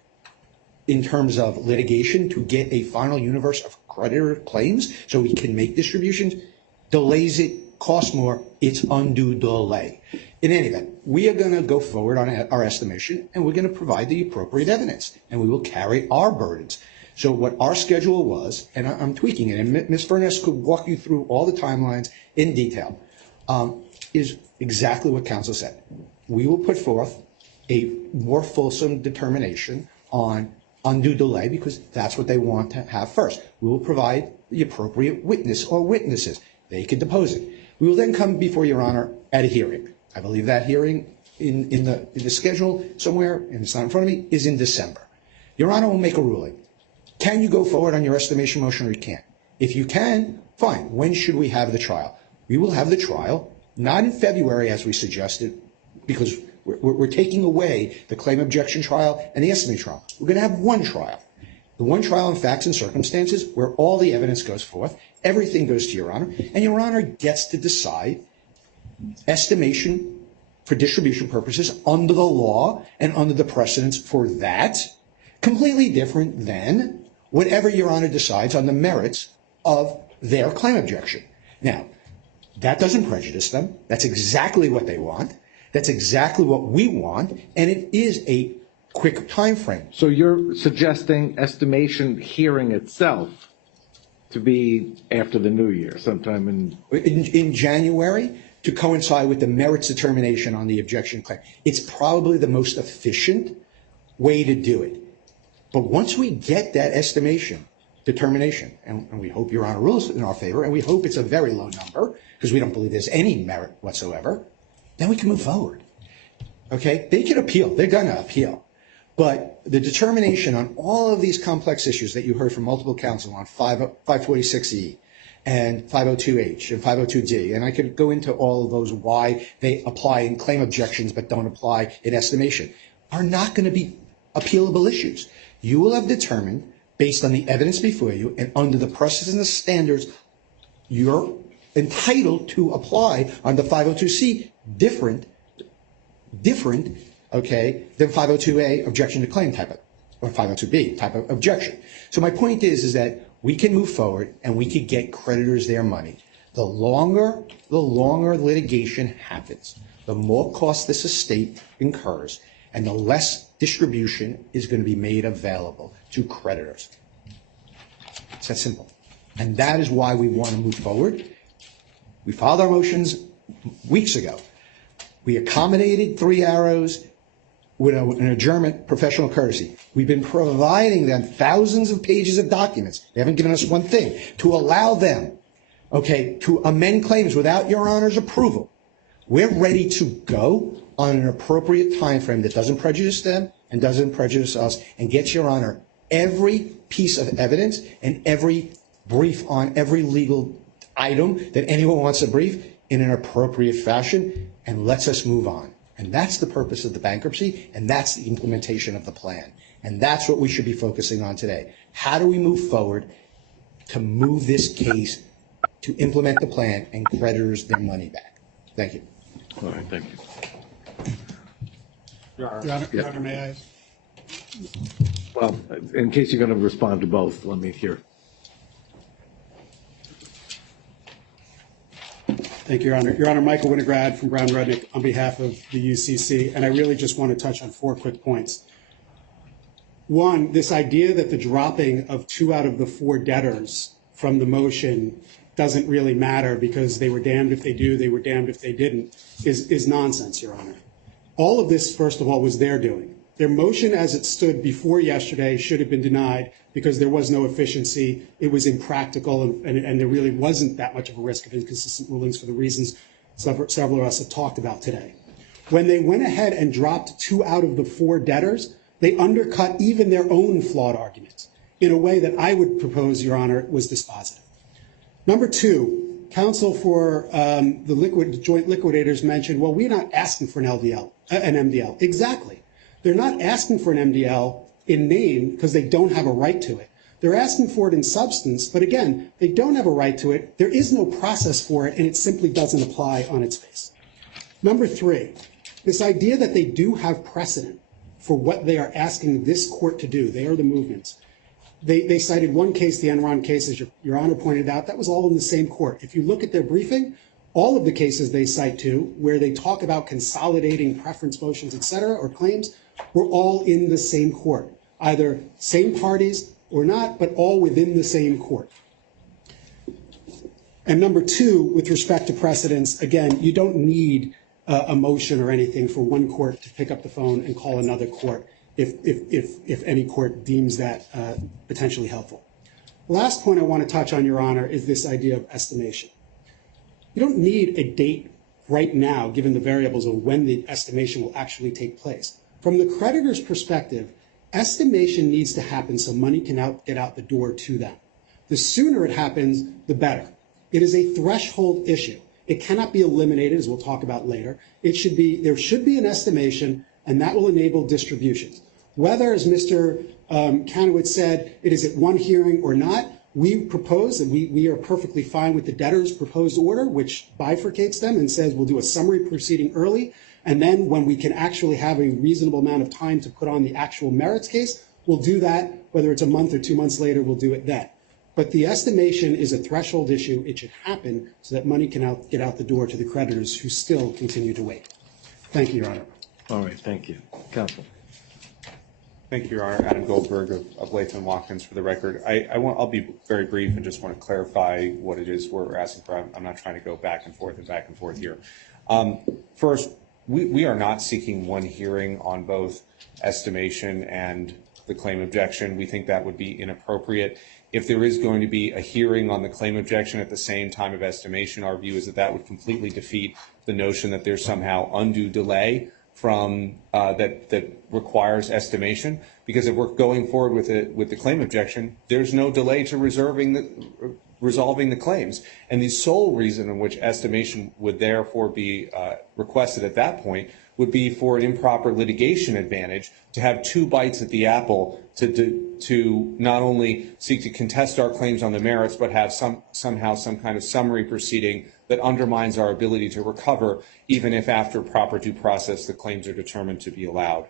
in terms of litigation to get a final universe of creditor claims so we can make distributions, delays it, costs more, it's undue delay. In any event, we are going to go forward on our estimation, and we're going to provide the appropriate evidence, and we will carry our burdens. So what our schedule was, and I'm tweaking it, and Ms. Furness could walk you through all the timelines in detail, is exactly what counsel said. We will put forth a more fulsome determination on undue delay because that's what they want to have first. We will provide the appropriate witness or witnesses. They can depose it. We will then come before Your Honor at a hearing. I believe that hearing in the schedule somewhere, and it's not in front of me, is in December. Your Honor will make a ruling. Can you go forward on your estimation motion or you can't? If you can, fine. When should we have the trial? We will have the trial, not in February as we suggested, because we're taking away the claim objection trial and the estimate trial. We're going to have one trial. The one trial in facts and circumstances where all the evidence goes forth, everything goes to Your Honor, and Your Honor gets to decide estimation for distribution purposes under the law and under the precedents for that, completely different than whatever Your Honor decides on the merits of their claim objection. Now, that doesn't prejudice them. That's exactly what they want. That's exactly what we want, and it is a quick time frame. So you're suggesting estimation hearing itself to be after the new year, sometime in January, to coincide with the merits determination on the objection claim. It's probably the most efficient way to do it. But once we get that estimation determination, and we hope Your Honor rules in our favor, and we hope it's a very low number, because we don't believe there's any merit whatsoever, then we can move forward. Okay? They can appeal. They're going to appeal. But the determination on all of these complex issues that you heard from multiple counsel on 546E and 502H and 502D, and I could go into all of those why they apply in claim objections but don't apply in estimation, are not going to be appealable issues. You will have determined, based on the evidence before you and under the precedents and the standards, you're entitled to apply on the 502C different, okay, than 502A objection to claim type of, or 502B type of objection. So my point is that we can move forward and we can get creditors their money. The longer litigation happens, the more cost this estate incurs, and the less distribution is going to be made available to creditors. It's that simple. And that is why we want to move forward. We filed our motions weeks ago. We accommodated 3 Arrows with an adjournment professional courtesy. We've been providing them thousands of pages of documents. They haven't given us one thing to allow them, okay, to amend claims without Your Honor's approval. We're ready to go on an appropriate time frame that doesn't prejudice them and doesn't prejudice us, and gets Your Honor every piece of evidence and every brief on every legal item that anyone wants to brief in an appropriate fashion, and lets us move on. And that's the purpose of the bankruptcy, and that's the implementation of the plan. And that's what we should be focusing on today. How do we move forward to move this case to implement the plan and creditors their money back? Thank you. All right, thank you. Your Honor, may I? Well, in case you're going to respond to both, let me hear. Thank you, Your Honor. Your Honor, Michael Winograd from Brown Rudnick on behalf of the UCC, and I really just want to touch on 4 quick points. One, this idea that the dropping of 2 out of the 4 debtors from the motion doesn't really matter because they were damned if they do, they were damned if they didn't, is nonsense, Your Honor. All of this, first of all, was their doing. Their motion as it stood before yesterday should have been denied because there was no efficiency. It was impractical, and there really wasn't that much of a risk of inconsistent rulings for the reasons several of us have talked about today. When they went ahead and dropped 2 out of the 4 debtors, they undercut even their own flawed arguments in a way that I would propose, Your Honor, was dispositive. Number 2, counsel for the joint liquidators mentioned, well, we're not asking for an MDL. Exactly. They're not asking for an MDL in name because they don't have a right to it. They're asking for it in substance, but again, they don't have a right to it. There is no process for it, and it simply doesn't apply on its face. Number three, this idea that they do have precedent for what they are asking this court to do. They are the movements. They cited one case, the Enron case, as Your Honor pointed out. That was all in the same court. If you look at their briefing, all of the cases they cite to, where they talk about consolidating preference motions, et cetera, or claims, were all in the same court. Either same parties or not, but all within the same court. And number two, with respect to precedents, again, you don't need a motion or anything for one court to pick up the phone and call another court if any court deems that potentially helpful. The last point I want to touch on, Your Honor, is this idea of estimation. You don't need a date right now, given the variables of when the estimation will actually take place. From the creditor's perspective, estimation needs to happen so money can get out the door to them. The sooner it happens, the better. It is a threshold issue. It cannot be eliminated, as we'll talk about later. There should be an estimation, and that will enable distributions. Whether, as Mr. Kanowitz said, it is at one hearing or not, we propose, and we are perfectly fine with the debtor's proposed order, which bifurcates them and says we'll do a summary proceeding early, and then when we can actually have a reasonable amount of time to put on the actual merits case, we'll do that. Whether it's a month or 2 months later, we'll do it then. But the estimation is a threshold issue. It should happen so that money can get out the door to the creditors who still continue to wait. Thank you, Your Honor. All right, thank you. Counsel. Thank you, Your Honor. Adam Goldberg of Latham Watkins for the record. I'll be very brief and just want to clarify what it is we're asking for. I'm not trying to go back and forth here. First, we are not seeking one hearing on both estimation and the claim objection. We think that would be inappropriate. If there is going to be a hearing on the claim objection at the same time of estimation, our view is that that would completely defeat the notion that there's somehow undue delay from that requires estimation. Because if we're going forward with the claim objection, there's no delay to resolving the claims. And the sole reason in which estimation would therefore be requested at that point would be for an improper litigation advantage to have two bites at the apple to not only seek to contest our claims on the merits, but have somehow some kind of summary proceeding that undermines our ability to recover, even if after proper due process the claims are determined to be allowed.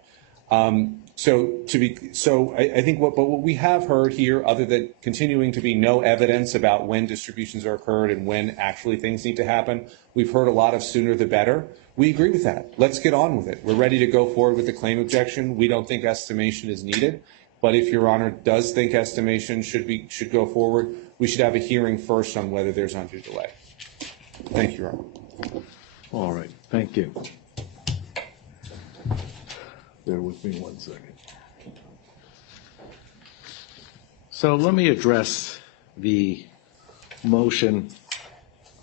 So I think what we have heard here, other than continuing to be no evidence about when distributions are occurred and when actually things need to happen, we've heard a lot of sooner the better. We agree with that. Let's get on with it. We're ready to go forward with the claim objection. We don't think estimation is needed, but if Your Honor does think estimation should go forward, we should have a hearing first on whether there's undue delay. Thank you, Your Honor. All right, thank you. Bear with me 1 second. So let me address the motion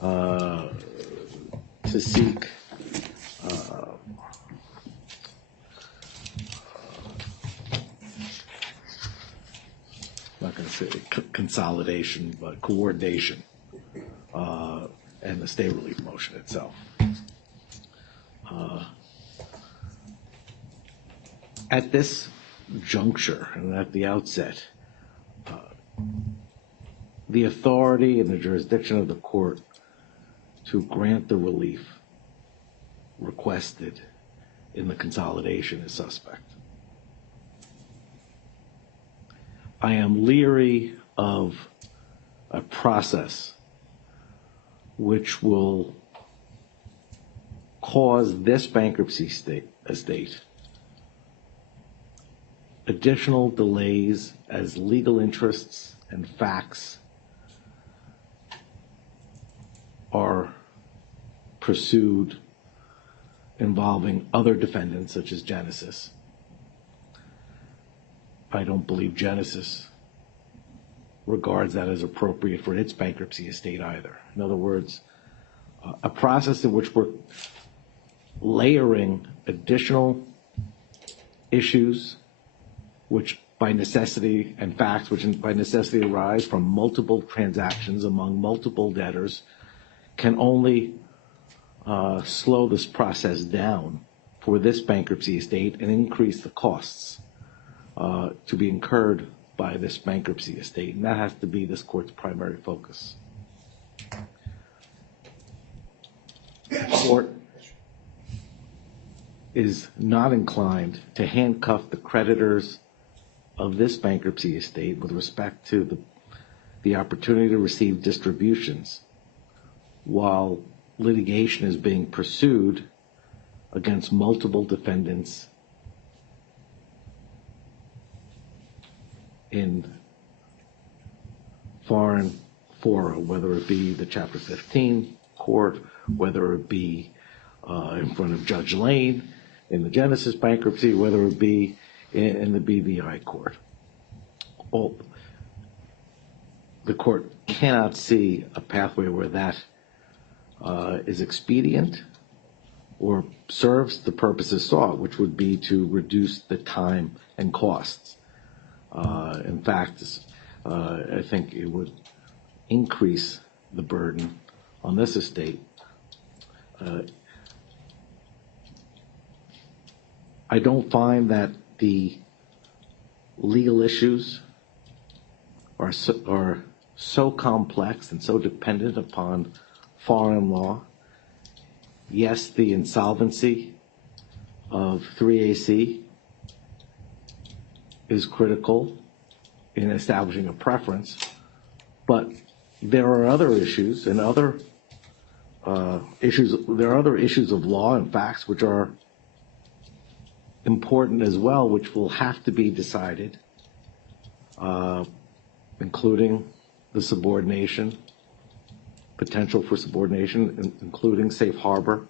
to seek I'm not going to say consolidation, but coordination, and the stay relief motion itself. At this juncture and at the outset, the authority and the jurisdiction of the court to grant the relief requested in the consolidation is suspect. I am leery of a process which will cause this bankruptcy estate additional delays as legal interests and facts are pursued involving other defendants such as Genesis. I don't believe Genesis regards that as appropriate for its bankruptcy estate either. In other words, a process in which we're layering additional issues which by necessity by necessity arise from multiple transactions among multiple debtors can only slow this process down for this bankruptcy estate and increase the costs to be incurred by this bankruptcy estate. And that has to be this court's primary focus. The court is not inclined to handcuff the creditors of this bankruptcy estate with respect to the opportunity to receive distributions while litigation is being pursued against multiple defendants in foreign fora, whether it be the Chapter 15 court, whether it be in front of Judge Lane in the Genesis bankruptcy, whether it be in the BVI court. The court cannot see a pathway where that is expedient or serves the purposes sought, which would be to reduce the time and costs. In fact, I think it would increase the burden on this estate. I don't find that the legal issues are so complex and so dependent upon foreign law. Yes, the insolvency of 3AC is critical in establishing a preference, but there are other issues and other issues. There are other issues of law and facts which are important as well, which will have to be decided, including the subordination, potential for subordination, including safe harbor,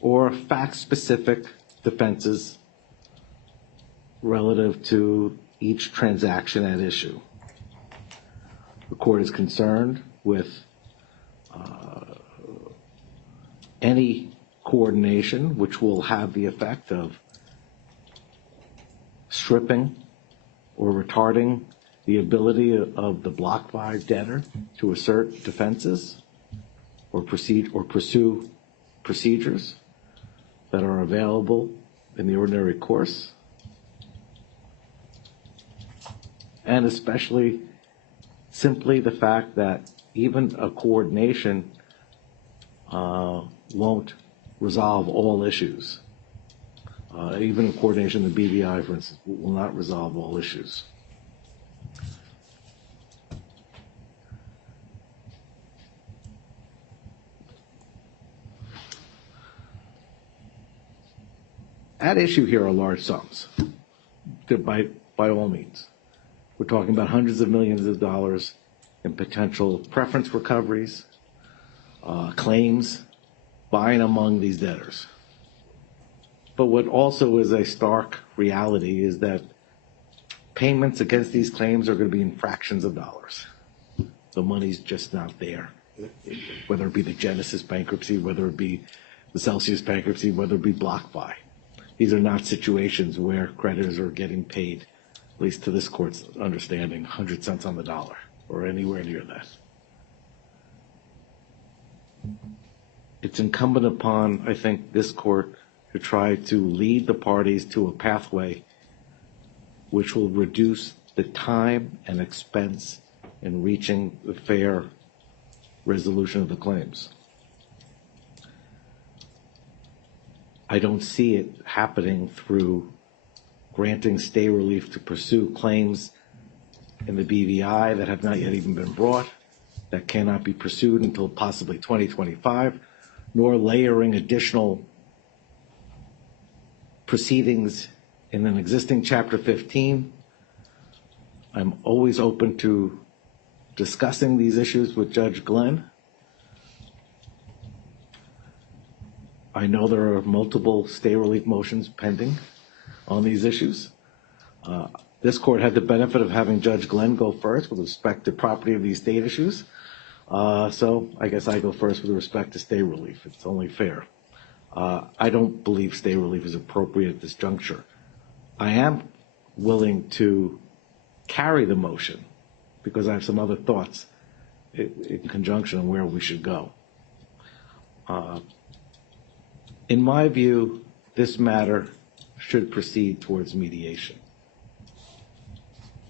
or fact-specific defenses relative to each transaction at issue. The court is concerned with any coordination which will have the effect of stripping or retarding the ability of the Block 5 debtor to assert defenses or pursue procedures that are available in the ordinary course, and especially simply the fact that even a coordination won't resolve all issues. Even a coordination of the BVI, for instance, will not resolve all issues. At issue here are large sums, by all means. We're talking about hundreds of millions of dollars in potential preference recoveries, claims by and among these debtors. But what also is a stark reality is that payments against these claims are going to be in fractions of dollars. The money's just not there. Whether it be the Genesis bankruptcy, whether it be the Celsius bankruptcy, whether it be BlockFi. These are not situations where creditors are getting paid, at least to this court's understanding, 100 cents on the dollar or anywhere near that. It's incumbent upon, I think, this court to try to lead the parties to a pathway which will reduce the time and expense in reaching the fair resolution of the claims. I don't see it happening through granting stay relief to pursue claims in the BVI that have not yet even been brought, that cannot be pursued until possibly 2025, nor layering additional proceedings in an existing Chapter 15. I'm always open to discussing these issues with Judge Glenn. I know there are multiple stay relief motions pending on these issues. This court had the benefit of having Judge Glenn go first with respect to property of these state issues. So I guess I go first with respect to stay relief. It's only fair. I don't believe stay relief is appropriate at this juncture. I am willing to carry the motion because I have some other thoughts in conjunction on where we should go. In my view, this matter should proceed towards mediation.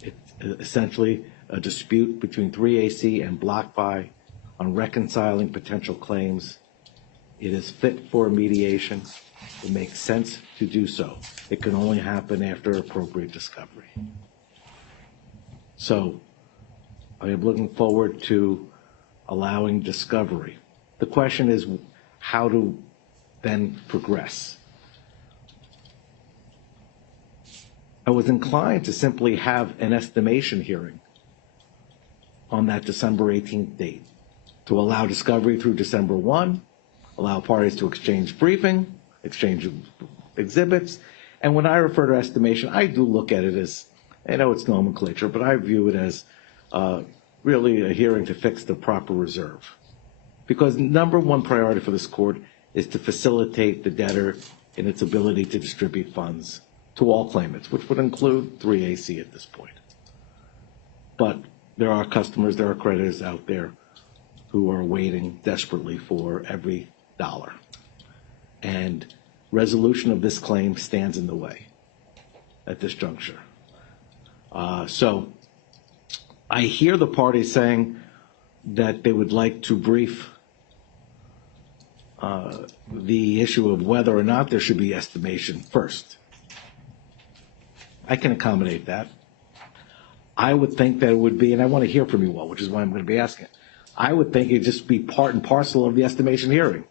It's essentially a dispute between 3AC and BlockFi on reconciling potential claims. It is fit for mediation. It makes sense to do so. It can only happen after appropriate discovery. So I am looking forward to allowing discovery. The question is how to then progress. I was inclined to simply have an estimation hearing on that December 18th date to allow discovery through December 1, allow parties to exchange briefing, exchange exhibits. And when I refer to estimation, I do look at it as, I know it's nomenclature, but I view it as really a hearing to fix the proper reserve. Because number one priority for this court is to facilitate the debtor in its ability to distribute funds to all claimants, which would include 3AC at this point. But there are customers, there are creditors out there who are waiting desperately for every dollar. And resolution of this claim stands in the way at this juncture. So I hear the parties saying that they would like to brief the issue of whether or not there should be estimation first. I can accommodate that. I would think that it would be, and I want to hear from you all, which is why I'm going to be asking. I would think it'd just be part and parcel of the estimation hearing.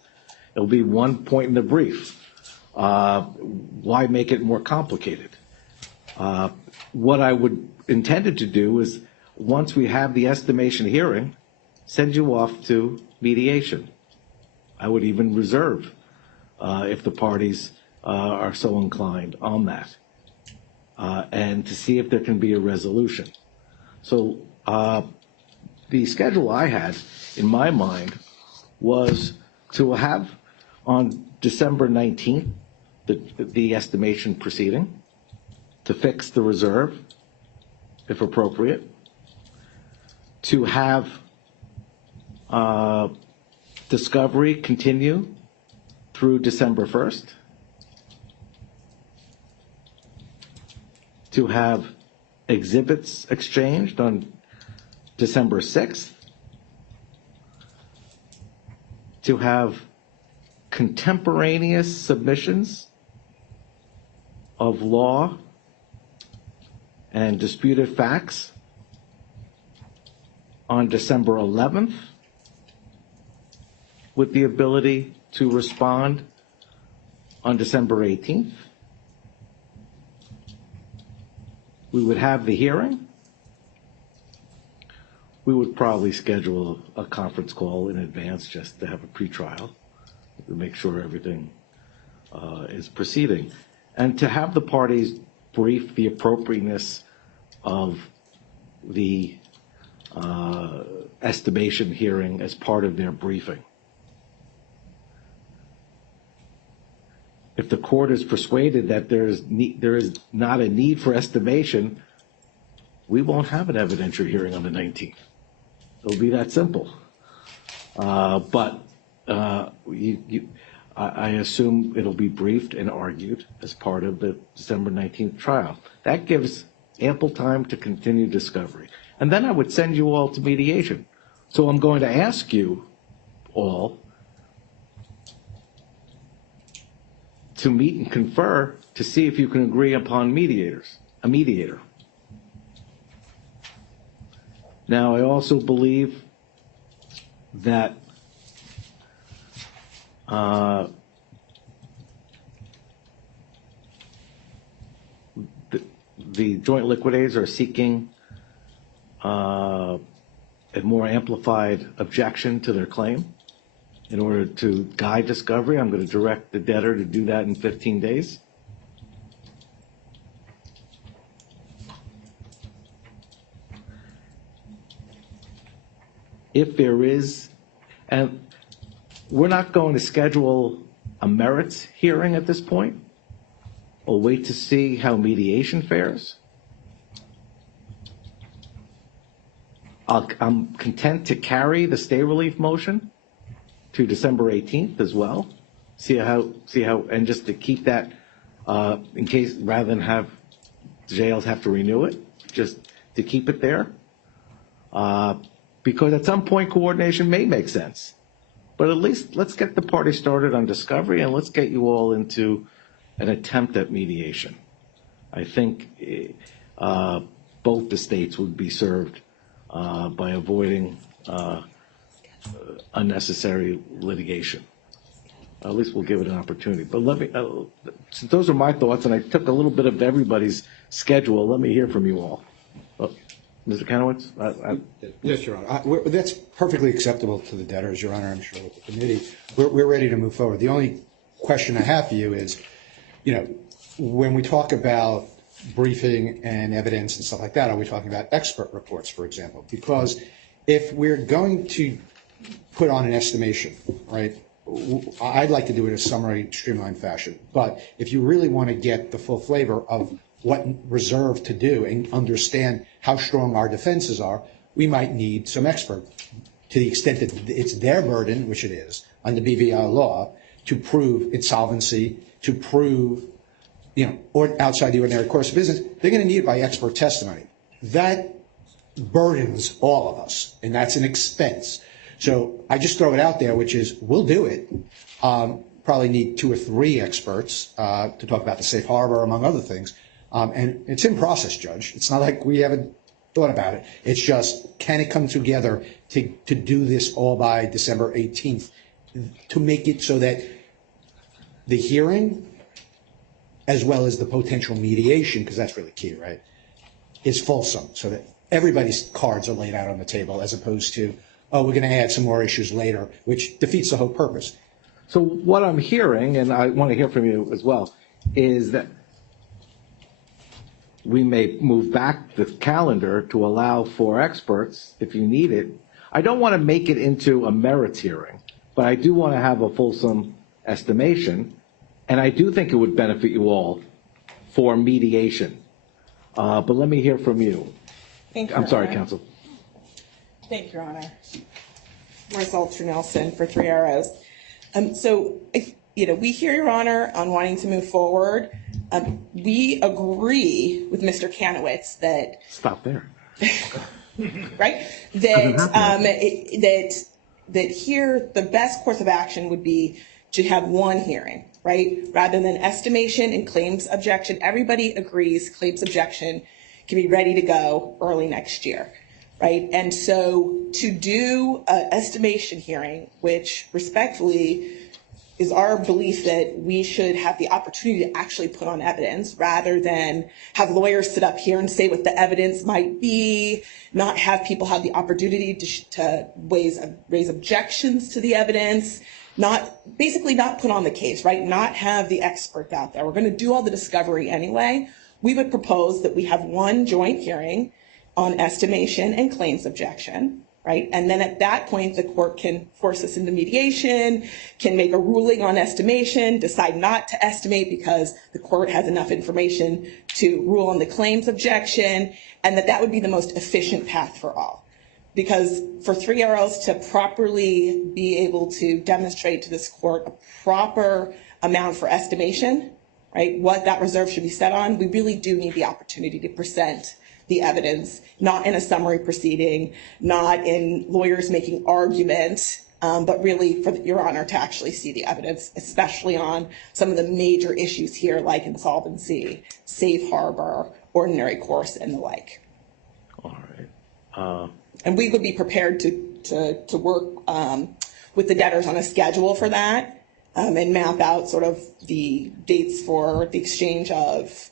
It'll be one point in the brief. Why make it more complicated? What I would intended to do is, once we have the estimation hearing, send you off to mediation. I would even reserve, if the parties are so inclined, on that, and to see if there can be a resolution. So the schedule I had in my mind was to have on December 19th the estimation proceeding, to fix the reserve, if appropriate, to have discovery continue through December 1st, to have exhibits exchanged on December 6th, to have contemporaneous submissions of law and disputed facts on December 11th, with the ability to respond on December 18th. We would have the hearing. We would probably schedule a conference call in advance just to have a pretrial to make sure everything is proceeding, and to have the parties brief the appropriateness of the estimation hearing as part of their briefing. If the court is persuaded that there is not a need for estimation, we won't have an evidentiary hearing on the 19th. It'll be that simple. But I assume it'll be briefed and argued as part of the December 19th trial. That gives ample time to continue discovery. And then I would send you all to mediation. So I'm going to ask you all to meet and confer to see if you can agree upon a mediator. Now, I also believe that the joint liquidators are seeking a more amplified objection to their claim. In order to guide discovery, I'm going to direct the debtor to do that in 15 days. If there is, and we're not going to schedule a merits hearing at this point. We'll wait to see how mediation fares. I'm content to carry the stay relief motion to December 18th as well. See how, and just to keep that, in case, rather than have jails have to renew it, just to keep it there. Because at some point coordination may make sense. But at least let's get the party started on discovery and let's get you all into an attempt at mediation. I think both the states would be served by avoiding unnecessary litigation. At least we'll give it an opportunity. But let me, since those are my thoughts, and I took a little bit of everybody's schedule, let me hear from you all. Mr. Kanowitz? Yes, Your Honor. That's perfectly acceptable to the debtors, Your Honor, I'm sure, with the committee. We're ready to move forward. The only question I have for you is, when we talk about briefing and evidence and stuff like that, are we talking about expert reports, for example? Because if we're going to put on an estimation, right, I'd like to do it in a summary, streamlined fashion. But if you really want to get the full flavor of what reserve to do and understand how strong our defenses are, we might need some expert, to the extent that it's their burden, which it is, under BVI law, to prove insolvency, to prove, or outside the ordinary course of business. They're going to need it by expert testimony. That burdens all of us, and that's an expense. So I just throw it out there, which is, we'll do it. Probably need 2 or 3 experts to talk about the safe harbor, among other things. And it's in process, Judge. It's not like we haven't thought about it. It's just, can it come together to do this all by December 18th, to make it so that the hearing, as well as the potential mediation, because that's really key, right, is fulsome, so that everybody's cards are laid out on the table, as opposed to, oh, we're going to add some more issues later, which defeats the whole purpose. So what I'm hearing, and I want to hear from you as well, is that we may move back the calendar to allow for experts if you need it. I don't want to make it into a merits hearing, but I do want to have a fulsome estimation, and I do think it would benefit you all for mediation. But let me hear from you. Thank you, I'm sorry, Honor. Counsel. Thank you, Your Honor. Marcel Nelson for 3 Arrows. So, if, we hear Your Honor on wanting to move forward. We agree with Mr. Kanowitz that Stop there. right, that here the best course of action would be to have one hearing, right, rather than estimation and claims objection. Everybody agrees claims objection can be ready to go early next year, right? And so to do an estimation hearing, which respectfully is our belief that we should have the opportunity to actually put on evidence rather than have lawyers sit up here and say what the evidence might be, not have people have the opportunity to raise objections to the evidence, basically not put on the case, right? Not have the expert out there. We're going to do all the discovery anyway. We would propose that we have one joint hearing on estimation and claims objection, right? And then at that point, the court can force us into mediation, can make a ruling on estimation, decide not to estimate because the court has enough information to rule on the claims objection, and that would be the most efficient path for all. Because for 3 RLs to properly be able to demonstrate to this court a proper amount for estimation, right, what that reserve should be set on, we really do need the opportunity to present the evidence, not in a summary proceeding, not in lawyers making arguments, but really for Your Honor to actually see the evidence, especially on some of the major issues here like insolvency, safe harbor, ordinary course, and the like. All right. And we would be prepared to work with the debtors on a schedule for that and map out sort of the dates for the exchange of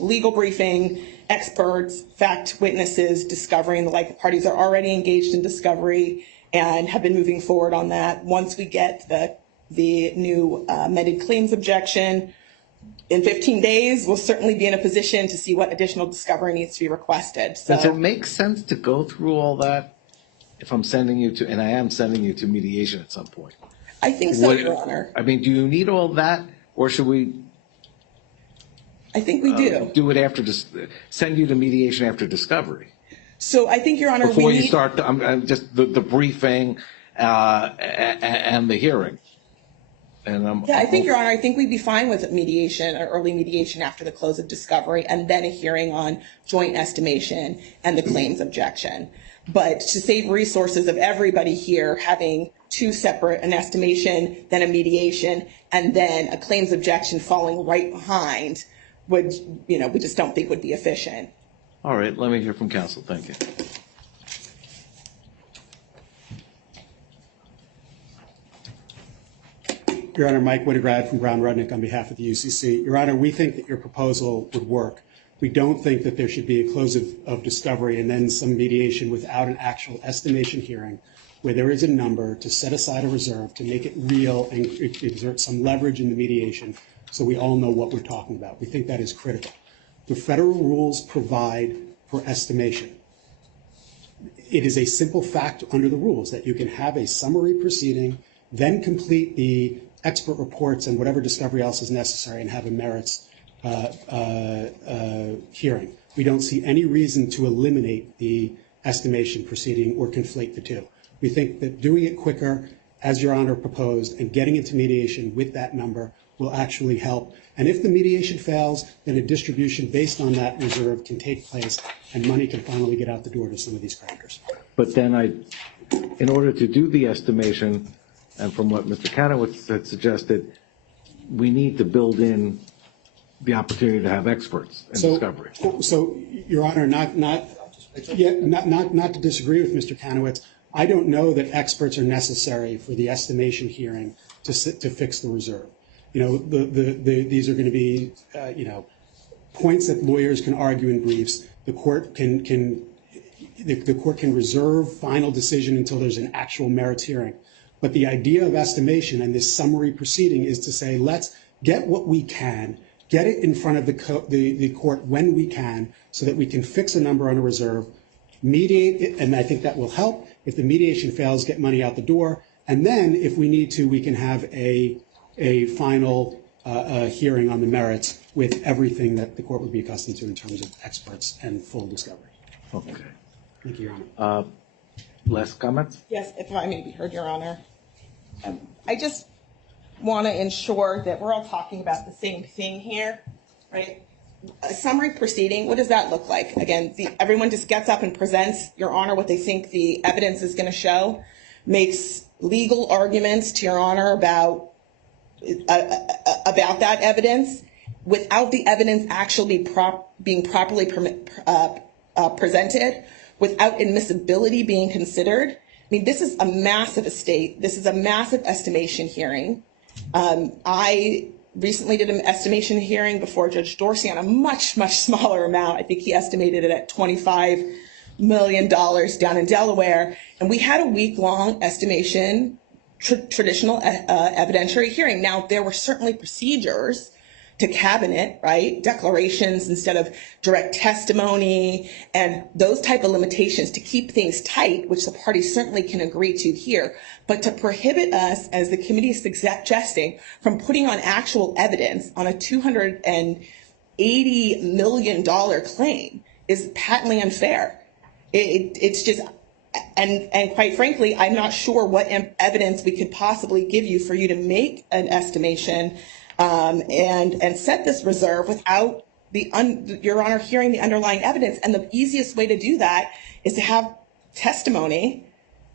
legal briefing, experts, fact witnesses, discovery, and the like. The parties are already engaged in discovery and have been moving forward on that. Once we get the new amended claims objection, in 15 days, we'll certainly be in a position to see what additional discovery needs to be requested. So, does it make sense to go through all that if I'm sending you to, and I am sending you to mediation at some point? I think so, Your Honor. I mean, do you need all that, or should we? I think we do. Do it after, send you to mediation after discovery. So I think, Your Honor, before you start just the briefing and the hearing. And Yeah, I think, Your Honor, I think we'd be fine with mediation or early mediation after the close of discovery and then a hearing on joint estimation and the claims objection. But to save resources of everybody here having two separate, an estimation, then a mediation, and then a claims objection following right behind would, we just don't think would be efficient. All right, let me hear from counsel. Thank you. Your Honor, Mike Winograd from Brown Rudnick on behalf of the UCC. Your Honor, we think that your proposal would work. We don't think that there should be a close of discovery and then some mediation without an actual estimation hearing where there is a number to set aside a reserve to make it real and exert some leverage in the mediation so we all know what we're talking about. We think that is critical. The federal rules provide for estimation. It is a simple fact under the rules that you can have a summary proceeding, then complete the expert reports and whatever discovery else is necessary and have a merits hearing. We don't see any reason to eliminate the estimation proceeding or conflate the two. We think that doing it quicker, as Your Honor proposed, and getting into mediation with that number will actually help. And if the mediation fails, then a distribution based on that reserve can take place and money can finally get out the door to some of these creditors. But then in order to do the estimation, and from what Mr. Kanowitz had suggested, we need to build in the opportunity to have experts in discovery. So, Your Honor, not to disagree with Mr. Kanowitz, I don't know that experts are necessary for the estimation hearing to fix the reserve. These are going to be, points that lawyers can argue in briefs. The court can reserve final decision until there's an actual merits hearing. But the idea of estimation and this summary proceeding is to say, let's get what we can, get it in front of the court when we can, so that we can fix a number on a reserve, mediate it, and I think that will help. If the mediation fails, get money out the door. And then, if we need to, we can have a final hearing on the merits with everything that the court would be accustomed to in terms of experts and full discovery. Okay. Thank you, Your Honor. Last comments? Yes, if I may be heard, Your Honor. I just want to ensure that we're all talking about the same thing here, right? A summary proceeding, what does that look like? Again, everyone just gets up and presents, Your Honor, what they think the evidence is going to show, makes legal arguments to Your Honor about that evidence without the evidence actually being properly presented, without admissibility being considered. I mean, this is a massive estate. This is a massive estimation hearing. I recently did an estimation hearing before Judge Dorsey on a much, much smaller amount. I think he estimated it at $25 million down in Delaware. And we had a week-long estimation, traditional evidentiary hearing. Now, there were certainly procedures to cabinet, right? Declarations instead of direct testimony and those type of limitations to keep things tight, which the parties certainly can agree to here. But to prohibit us, as the committee is suggesting, from putting on actual evidence on a $280 million claim is patently unfair. It's just, and quite frankly, I'm not sure what evidence we could possibly give you for you to make an estimation and set this reserve without Your Honor hearing the underlying evidence. And the easiest way to do that is to have testimony,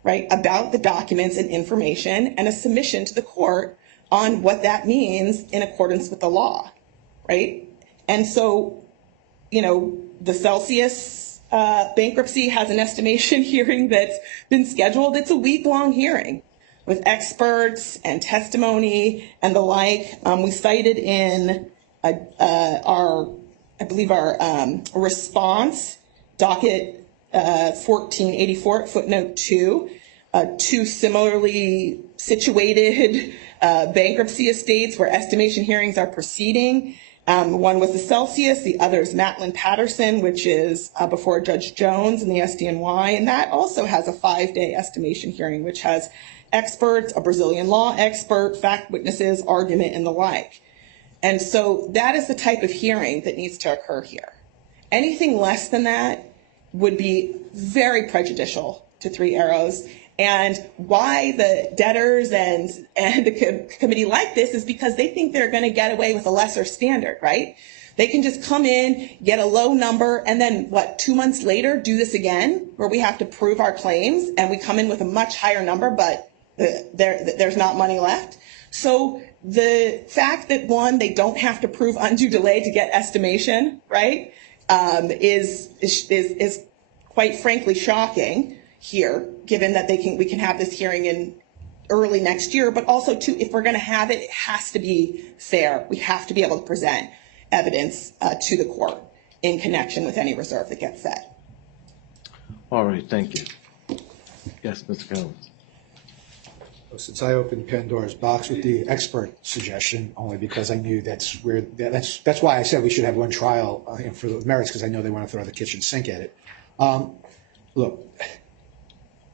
right, about the documents and information and a submission to the court on what that means in accordance with the law, right? And so, the Celsius bankruptcy has an estimation hearing that's been scheduled. It's a week-long hearing with experts and testimony and the like. We cited in our response, docket 1484, footnote 2, two similarly situated bankruptcy estates where estimation hearings are proceeding. One was the Celsius, the other is Matlin Patterson, which is before Judge Jones in the SDNY, and that also has a 5-day estimation hearing, which has experts, a Brazilian law expert, fact witnesses, argument, and the like. And so that is the type of hearing that needs to occur here. Anything less than that would be very prejudicial to Three Arrows And why the debtors and the committee like this is because they think they're going to get away with a lesser standard, right? They can just come in, get a low number, and then 2 months later do this again, where we have to prove our claims and we come in with a much higher number, but there's not money left. So the fact that, one, they don't have to prove undue delay to get estimation, right, is quite frankly shocking here, given that we can have this hearing in early next year. But also, too, if we're going to have it, it has to be fair. We have to be able to present evidence to the court in connection with any reserve that gets set. All right, thank you. Yes, Mr. Collins. Since I opened Pandora's box with the expert suggestion, only because I knew that's why I said we should have one trial for the merits, because I know they want to throw the kitchen sink at it. Look,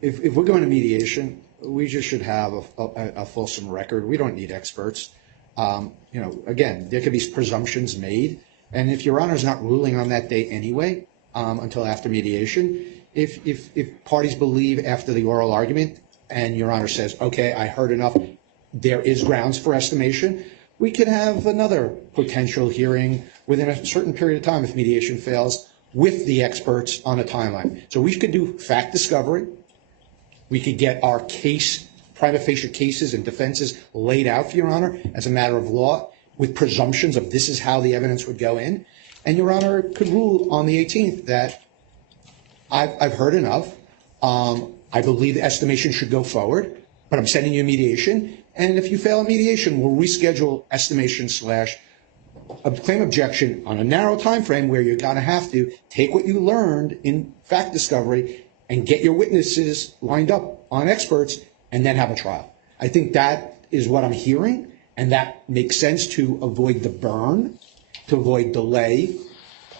if we're going to mediation, we just should have a fulsome record. We don't need experts. Again, there could be presumptions made, and if Your Honor's not ruling on that date anyway, until after mediation, if parties believe after the oral argument and Your Honor says, okay, I heard enough, there is grounds for estimation, we could have another potential hearing within a certain period of time if mediation fails with the experts on a timeline. So we could do fact discovery. We could get our prima facie cases and defenses laid out for Your Honor as a matter of law with presumptions of this is how the evidence would go in. And Your Honor could rule on the 18th that I've heard enough. I believe the estimation should go forward, but I'm sending you a mediation. And if you fail a mediation, we'll reschedule estimation / a claim objection on a narrow time frame where you're going to have to take what you learned in fact discovery and get your witnesses lined up on experts and then have a trial. I think that is what I'm hearing, and that makes sense to avoid the burn, to avoid delay,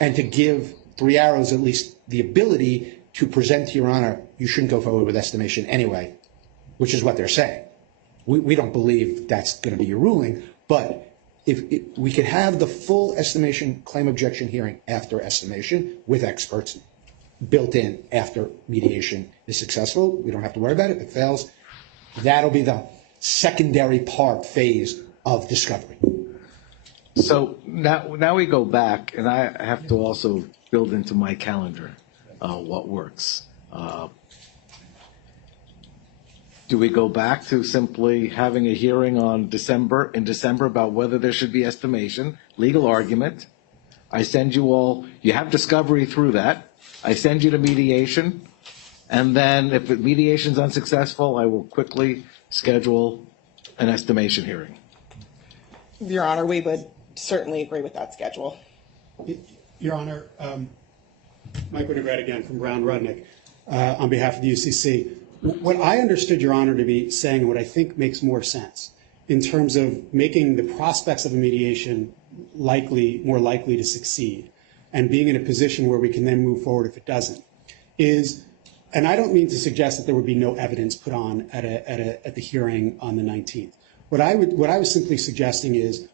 and to give Three Arrows at least the ability to present to Your Honor, you shouldn't go forward with estimation anyway, which is what they're saying. We don't believe that's going to be your ruling, but if we could have the full estimation claim objection hearing after estimation with experts built in after mediation is successful, we don't have to worry about it. If it fails, that'll be the secondary phase of discovery. So now we go back, and I have to also build into my calendar what works. Do we go back to simply having a hearing in December about whether there should be estimation, legal argument? I send you all, you have discovery through that. I send you to mediation, and then if mediation's unsuccessful, I will quickly schedule an estimation hearing. Your Honor, we would certainly agree with that schedule. Your Honor, Mike Winograd again from Brown Rudnick on behalf of the UCC. What I understood Your Honor to be saying, what I think makes more sense in terms of making the prospects of a mediation more likely to succeed and being in a position where we can then move forward if it doesn't, is, and I don't mean to suggest that there would be no evidence put on at the hearing on the 19th. What I was simply suggesting is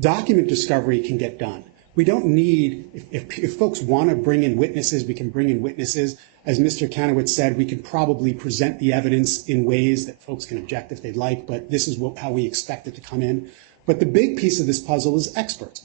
document discovery can get done. We don't need, if folks want to bring in witnesses, we can bring in witnesses. As Mr. Kanowitz said, we can probably present the evidence in ways that folks can object if they'd like, but this is how we expect it to come in. But the big piece of this puzzle is experts.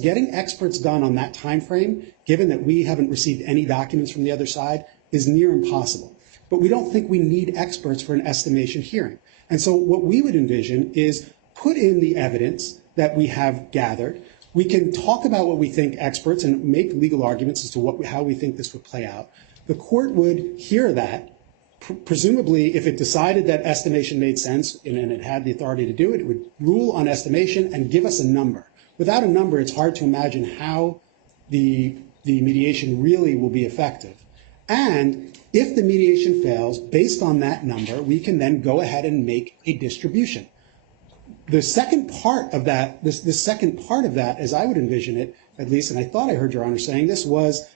Getting experts done on that time frame, given that we haven't received any documents from the other side, is near impossible. But we don't think we need experts for an estimation hearing. And so what we would envision is put in the evidence that we have gathered. We can talk about what we think experts and make legal arguments as to how we think this would play out. The court would hear that. Presumably, if it decided that estimation made sense and it had the authority to do it, it would rule on estimation and give us a number. Without a number, it's hard to imagine how the mediation really will be effective. And if the mediation fails, based on that number, we can then go ahead and make a distribution. The second part of that, as I would envision it, at least, and I thought I heard Your Honor saying this, was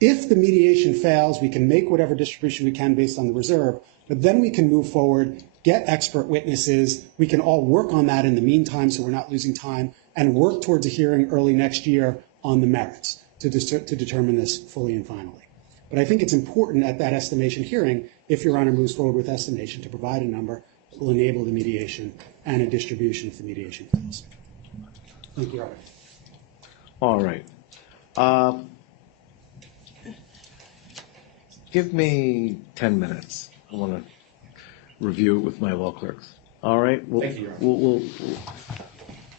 if the mediation fails, we can make whatever distribution we can based on the reserve, but then we can move forward, get expert witnesses. We can all work on that in the meantime so we're not losing time, and work towards a hearing early next year on the merits to determine this fully and finally. But I think it's important at that estimation hearing, if Your Honor moves forward with estimation, to provide a number that will enable the mediation and a distribution if the mediation fails. Thank you, Your Honor. All right. Give me 10 minutes. I want to review it with my law clerks. All right? Thank you, Your Honor.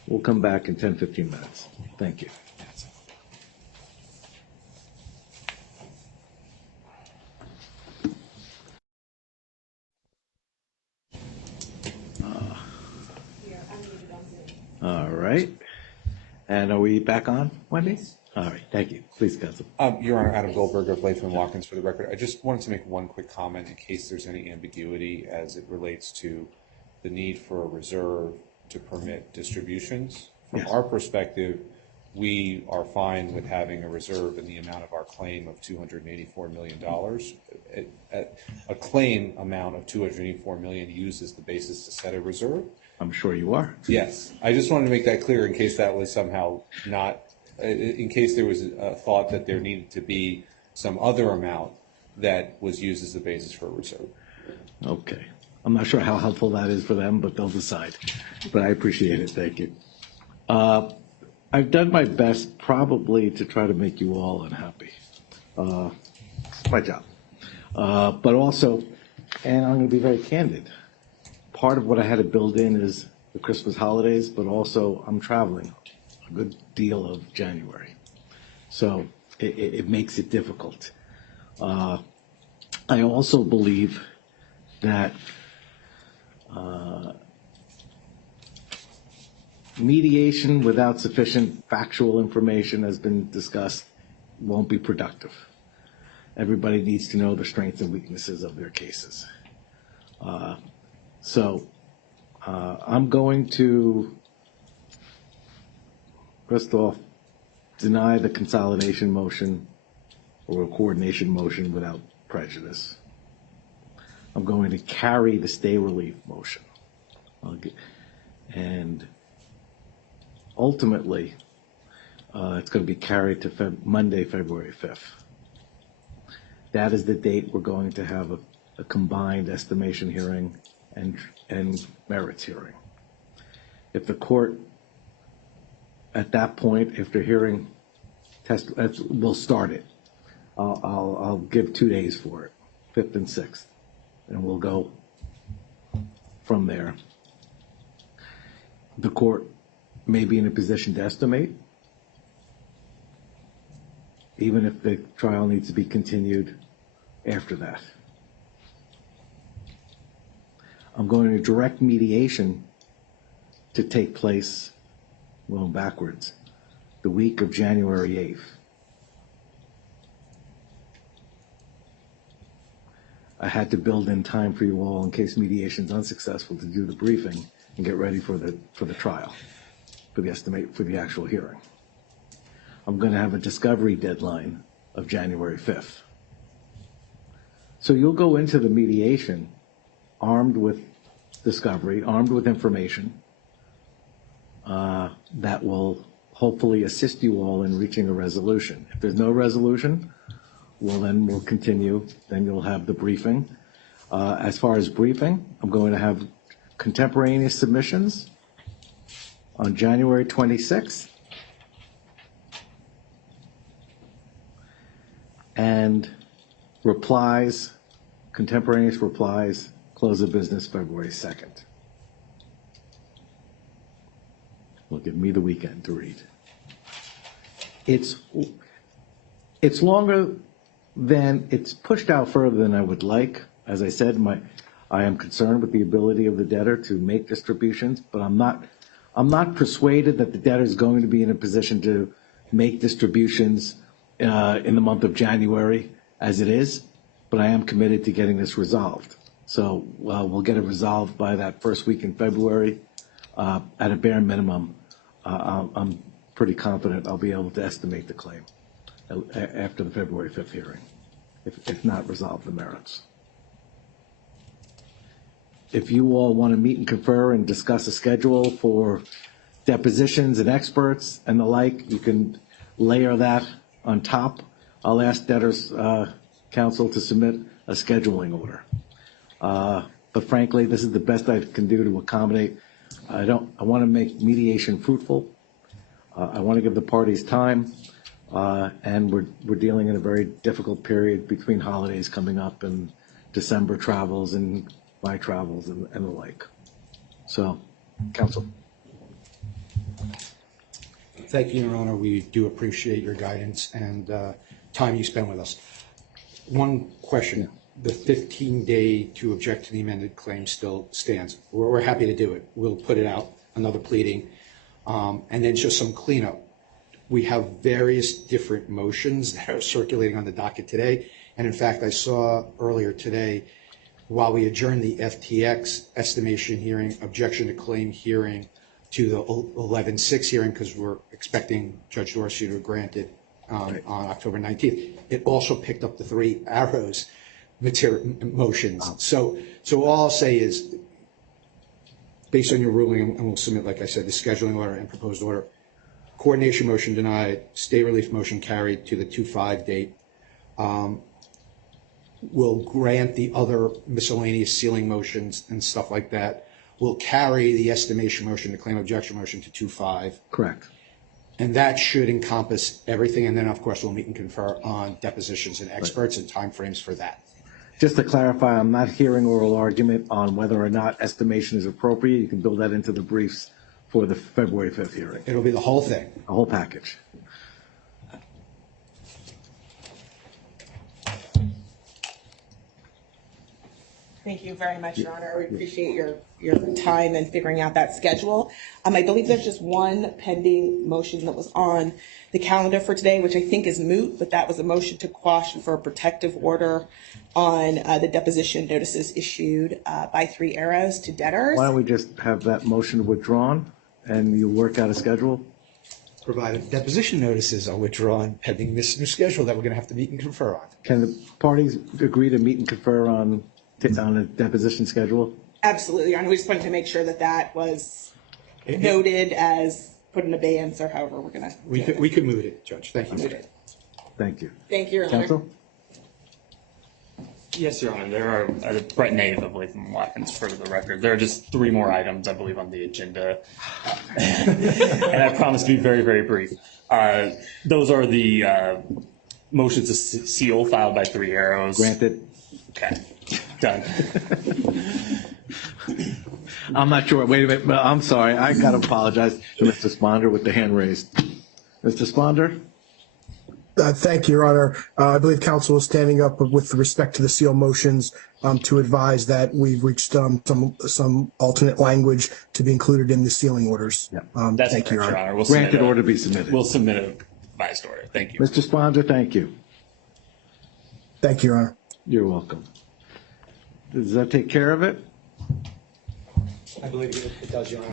We'll come back in 10, 15 minutes. Thank you. All right. And are we back on, Wendy? All right. Thank you. Please, counsel. Your Honor, Adam Goldberg of Latham & Watkins for the record. I just wanted to make one quick comment in case there's any ambiguity as it relates to the need for a reserve to permit distributions. From our perspective, we are fine with having a reserve in the amount of our claim of $284 million. A claim amount of $284 million used as the basis to set a reserve. I'm sure you are. Yes. I just wanted to make that clear in case that was somehow not, in case there was a thought that there needed to be some other amount that was used as the basis for a reserve. Okay. I'm not sure how helpful that is for them, but they'll decide. But I appreciate it. Thank you. I've done my best probably to try to make you all unhappy. It's my job. But also, and I'm going to be very candid, part of what I had to build in is the Christmas holidays, but also I'm traveling a good deal of January. So it makes it difficult. I also believe that mediation without sufficient factual information has been discussed won't be productive. Everybody needs to know the strengths and weaknesses of their cases. So I'm going to, first off, deny the consolidation motion or a coordination motion without prejudice. I'm going to carry the stay relief motion. And ultimately, it's going to be carried to Monday, February 5th. That is the date we're going to have a combined estimation hearing and merits hearing. If the court, at that point, after hearing, we'll start it. I'll give 2 days for it, 5th and 6th, and we'll go from there. The court may be in a position to estimate, even if the trial needs to be continued after that. I'm going to direct mediation to take place, going backwards, the week of January 8th. I had to build in time for you all in case mediation is unsuccessful to do the briefing and get ready for the trial, for the actual hearing. I'm going to have a discovery deadline of January 5th. So you'll go into the mediation armed with discovery, armed with information that will hopefully assist you all in reaching a resolution. If there's no resolution, well, then we'll continue. Then you'll have the briefing. As far as briefing, I'm going to have contemporaneous submissions on January 26th and replies, contemporaneous replies, close of business February 2nd. Will give me the weekend to read. It's longer than, it's pushed out further than I would like. As I said, I am concerned with the ability of the debtor to make distributions, but I'm not persuaded that the debtor is going to be in a position to make distributions in the month of January as it is, but I am committed to getting this resolved. So we'll get it resolved by that first week in February. At a bare minimum, I'm pretty confident I'll be able to estimate the claim after the February 5th hearing, if not resolve the merits. If you all want to meet and confer and discuss a schedule for depositions and experts and the like, you can layer that on top. I'll ask debtors council to submit a scheduling order. But frankly, this is the best I can do to accommodate. I want to make mediation fruitful. I want to give the parties time, and we're dealing in a very difficult period between holidays coming up and December travels and my travels and the like. So, council. Thank you, Your Honor. We do appreciate your guidance and time you spend with us. One question. The 15-day to object to the amended claim still stands. We're happy to do it. We'll put it out, another pleading, and then just some cleanup. We have various different motions that are circulating on the docket today. And in fact, I saw earlier today, while we adjourned the FTX estimation hearing, objection to claim hearing to the 11-6 hearing, because we're expecting Judge Dorsey to grant it on October 19th, it also picked up the 3 arrows motions. So all I'll say is, based on your ruling, and we'll submit, like I said, the scheduling order and proposed order, coordination motion denied, stay relief motion carried to the 2/5 date. We'll grant the other miscellaneous sealing motions and stuff like that. We'll carry the estimation motion, the claim objection motion to 2/5. Correct. And that should encompass everything. And then, of course, we'll meet and confer on depositions and experts and timeframes for that. Just to clarify, I'm not hearing oral argument on whether or not estimation is appropriate. You can build that into the briefs for the February 5th hearing. It'll be the whole thing. The whole package. Thank you very much, Your Honor. We appreciate your time in figuring out that schedule. I believe there's just one pending motion that was on the calendar for today, which I think is moot, but that was a motion to quash for a protective order on the deposition notices issued by 3 Arrows to debtors. Why don't we just have that motion withdrawn and you work out a schedule? Provided deposition notices are withdrawn pending this new schedule that we're going to have to meet and confer on. Can the parties agree to meet and confer on a deposition schedule? Absolutely, Your Honor. We just wanted to make sure that that was noted as put in abeyance or however we're going to. We could move it, Judge. Thank you. Thank you. Thank you, Your Honor. Counsel? Yes, Your Honor. There are Brett Nave of Latham Watkins for the record. There are just 3 more items, I believe, on the agenda, and I promise to be very, very brief. Those are the motions to seal filed by 3 Arrows. Granted. Okay. Done. I'm not sure. Wait a minute. I'm sorry. I got to apologize to Mr. Sponder with the hand raised. Mr. Sponder? Thank you, Your Honor. I believe counsel is standing up with respect to the seal motions to advise that we've reached some alternate language to be included in the sealing orders. Yeah. That's thank you, Your Honor. We'll Granted order be submitted. We'll submit a biased order. Thank you. Mr. Sponder, thank you. Thank you, Your Honor. You're welcome. Does that take care of it? I believe it does, Your Honor.